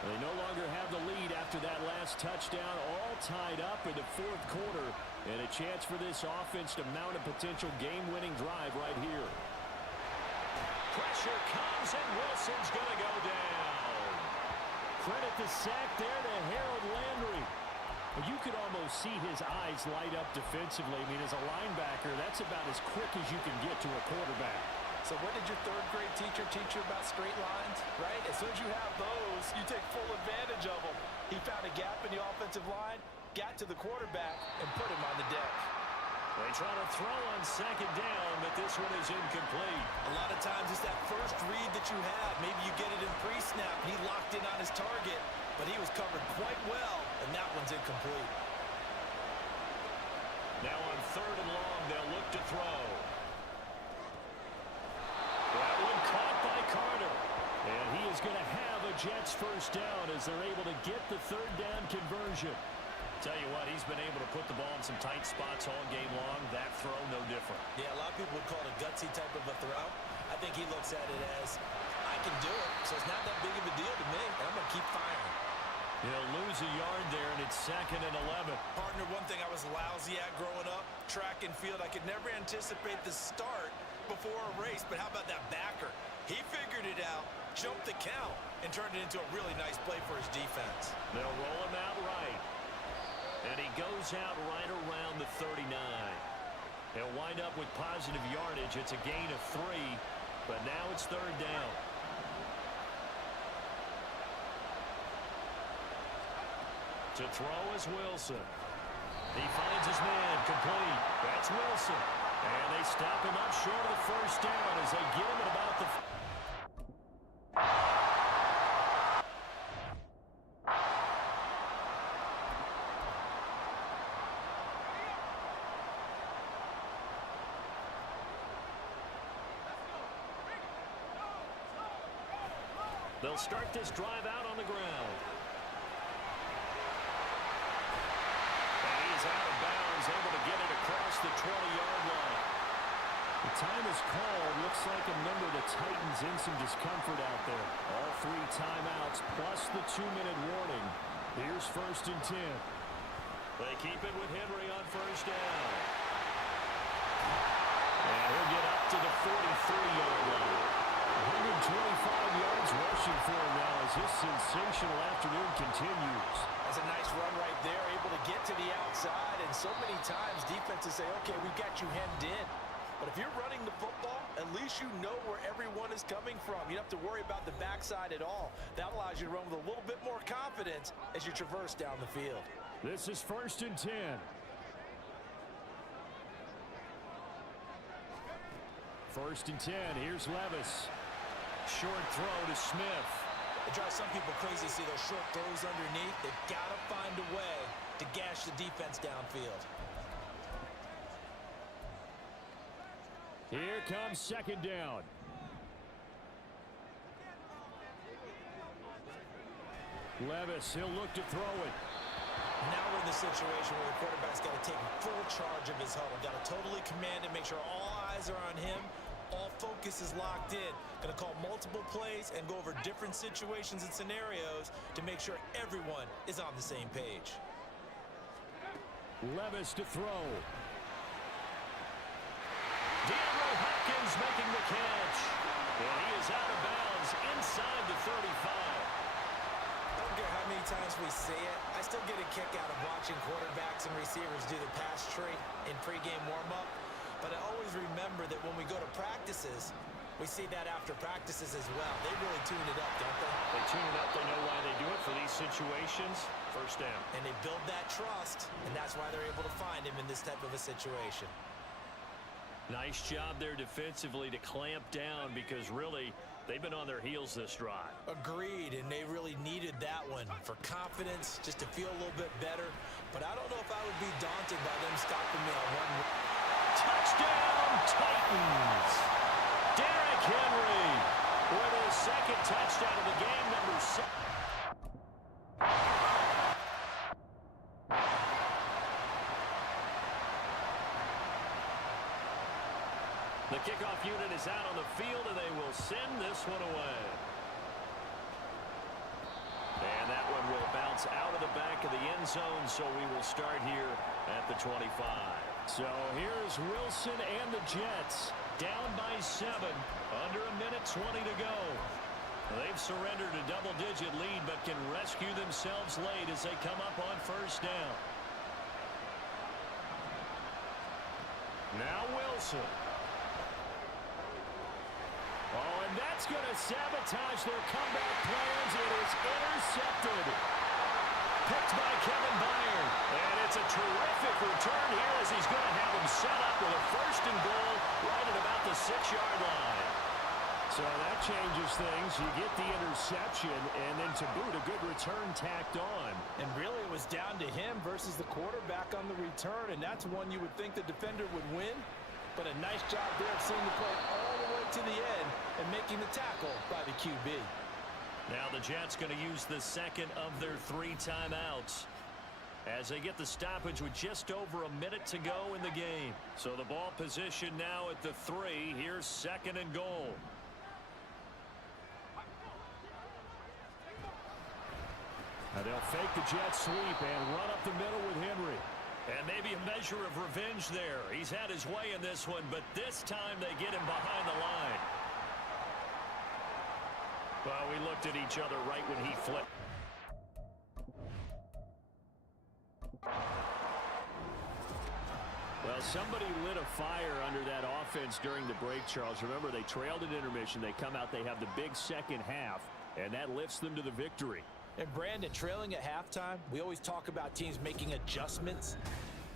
They no longer have the lead after that last touchdown, all tied up in the fourth quarter, and a chance for this offense to mount a potential game-winning drive right here. Pressure comes, and Wilson's going to go down. Credit the sack there to Harold Landry. You could almost see his eyes light up defensively. I mean, as a linebacker, that's about as quick as you can get to a quarterback. So what did your third-grade teacher teach you about straight lines, right? As soon as you have those, you take full advantage of them. He found a gap in the offensive line, got to the quarterback, and put him on the deck. They try to throw on second down, but this one is incomplete. A lot of times it's that first read that you have. Maybe you get it in pre-snap. He locked in on his target, but he was covered quite well, and that one's incomplete. Now on third and long, they'll look to throw. That one caught by Carter. And he is going to have a Jets first down as they're able to get the third down conversion. Tell you what, he's been able to put the ball in some tight spots all game long. That throw, no different. Yeah, a lot of people would call it a gutsy type of a throw. I think he looks at it as, I can do it, so it's not that big of a deal to me, and I'm going to keep firing. He'll lose a yard there, and it's 2nd and 11. Partner, one thing I was lousy at growing up, track and field, I could never anticipate the start before a race, but how about that backer? He figured it out, jumped the count, and turned it into a really nice play for his defense. They'll roll him out right. And he goes out right around the 39. He'll wind up with positive yardage. It's a gain of 3, but now it's third down. To throw is Wilson. He finds his man, complete. That's Wilson. And they stop him up short of the first down as they get him at about the... They'll start this drive out on the ground. And he's out of bounds, able to get it across the 20-yard line. The time is called. Looks like a member of the Titans in some discomfort out there. All 3 timeouts plus the 2-minute warning. Here's first and 10. They keep it with Henry on first down. And he'll get up to the 43-yard line. 125 yards rushing for him now as this sensational afternoon continues. That's a nice run right there, able to get to the outside, and so many times defenses say, okay, we've got you hemmed in. But if you're running the football, at least you know where everyone is coming from. You don't have to worry about the backside at all. That allows you to run with a little bit more confidence as you traverse down the field. This is first and 10. First and 10, here's Levis. Short throw to Smith. It drives some people crazy to see those short throws underneath. They've got to find a way to gash the defense downfield. Here comes second down. Levis, he'll look to throw it. Now we're in the situation where the quarterback's got to take full charge of his huddle. Got to totally command it, make sure all eyes are on him. All focus is locked in. Going to call multiple plays and go over different situations and scenarios to make sure everyone is on the same page. Levis to throw. DeAndre Hopkins making the catch. And he is out of bounds inside the 35. Don't care how many times we see it, I still get a kick out of watching quarterbacks and receivers do the pass tree in pregame warm-up. But I always remember that when we go to practices, we see that after practices as well. They really tune it up, don't they? They tune it up. They know why they do it for these situations. First down. And they build that trust, and that's why they're able to find him in this type of a situation. Nice job there defensively to clamp down because really they've been on their heels this drive. Agreed, and they really needed that one for confidence, just to feel a little bit better. But I don't know if I would be daunted by them stopping me on one. Touchdown, Titans! Derrick Henry with his second touchdown of the game, number 6. The kickoff unit is out on the field, and they will send this one away. And that one will bounce out of the back of the end zone, so we will start here at the 25. So here's Wilson and the Jets. Down by 7, under a minute 20 to go. They've surrendered a double-digit lead, but can rescue themselves late as they come up on first down. Now Wilson. Oh, and that's going to sabotage their comeback plans. It is intercepted. Picked by Kevin Byard. And it's a terrific return here as he's going to have him set up with a first and goal right at about the 6-yard line. So that changes things. You get the interception, and then to boot, a good return tacked on. And really, it was down to him versus the quarterback on the return, and that's one you would think the defender would win. But a nice job there of seeing the play all the way to the end and making the tackle by the QB. Now the Jets going to use the second of their 3 timeouts as they get the stoppage with just over a minute to go in the game. So the ball position now at the 3. Here's second and goal. Now they'll fake the jet sweep and run up the middle with Henry. And maybe a measure of revenge there. He's had his way in this one, but this time they get him behind the line. Well, we looked at each other right when he flipped. Well, somebody lit a fire under that offense during the break, Charles. Remember, they trailed at intermission. They come out, they have the big second half, and that lifts them to the victory. And Brandon, trailing at halftime, we always talk about teams making adjustments.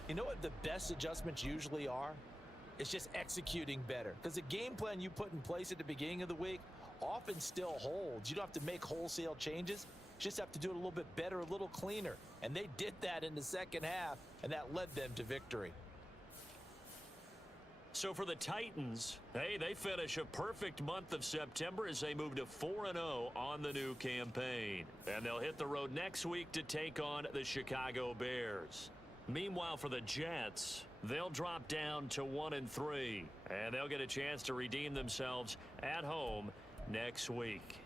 You know what the best adjustments usually are? It's just executing better. Because the game plan you put in place at the beginning of the week often still holds. You don't have to make wholesale changes. You just have to do it a little bit better, a little cleaner. And they did that in the second half, and that led them to victory. So for the Titans, hey, they finish a perfect month of September as they move to 4-0 on the new campaign. And they'll hit the road next week to take on the Chicago Bears. Meanwhile, for the Jets, they'll drop down to 1-3, and they'll get a chance to redeem themselves at home next week.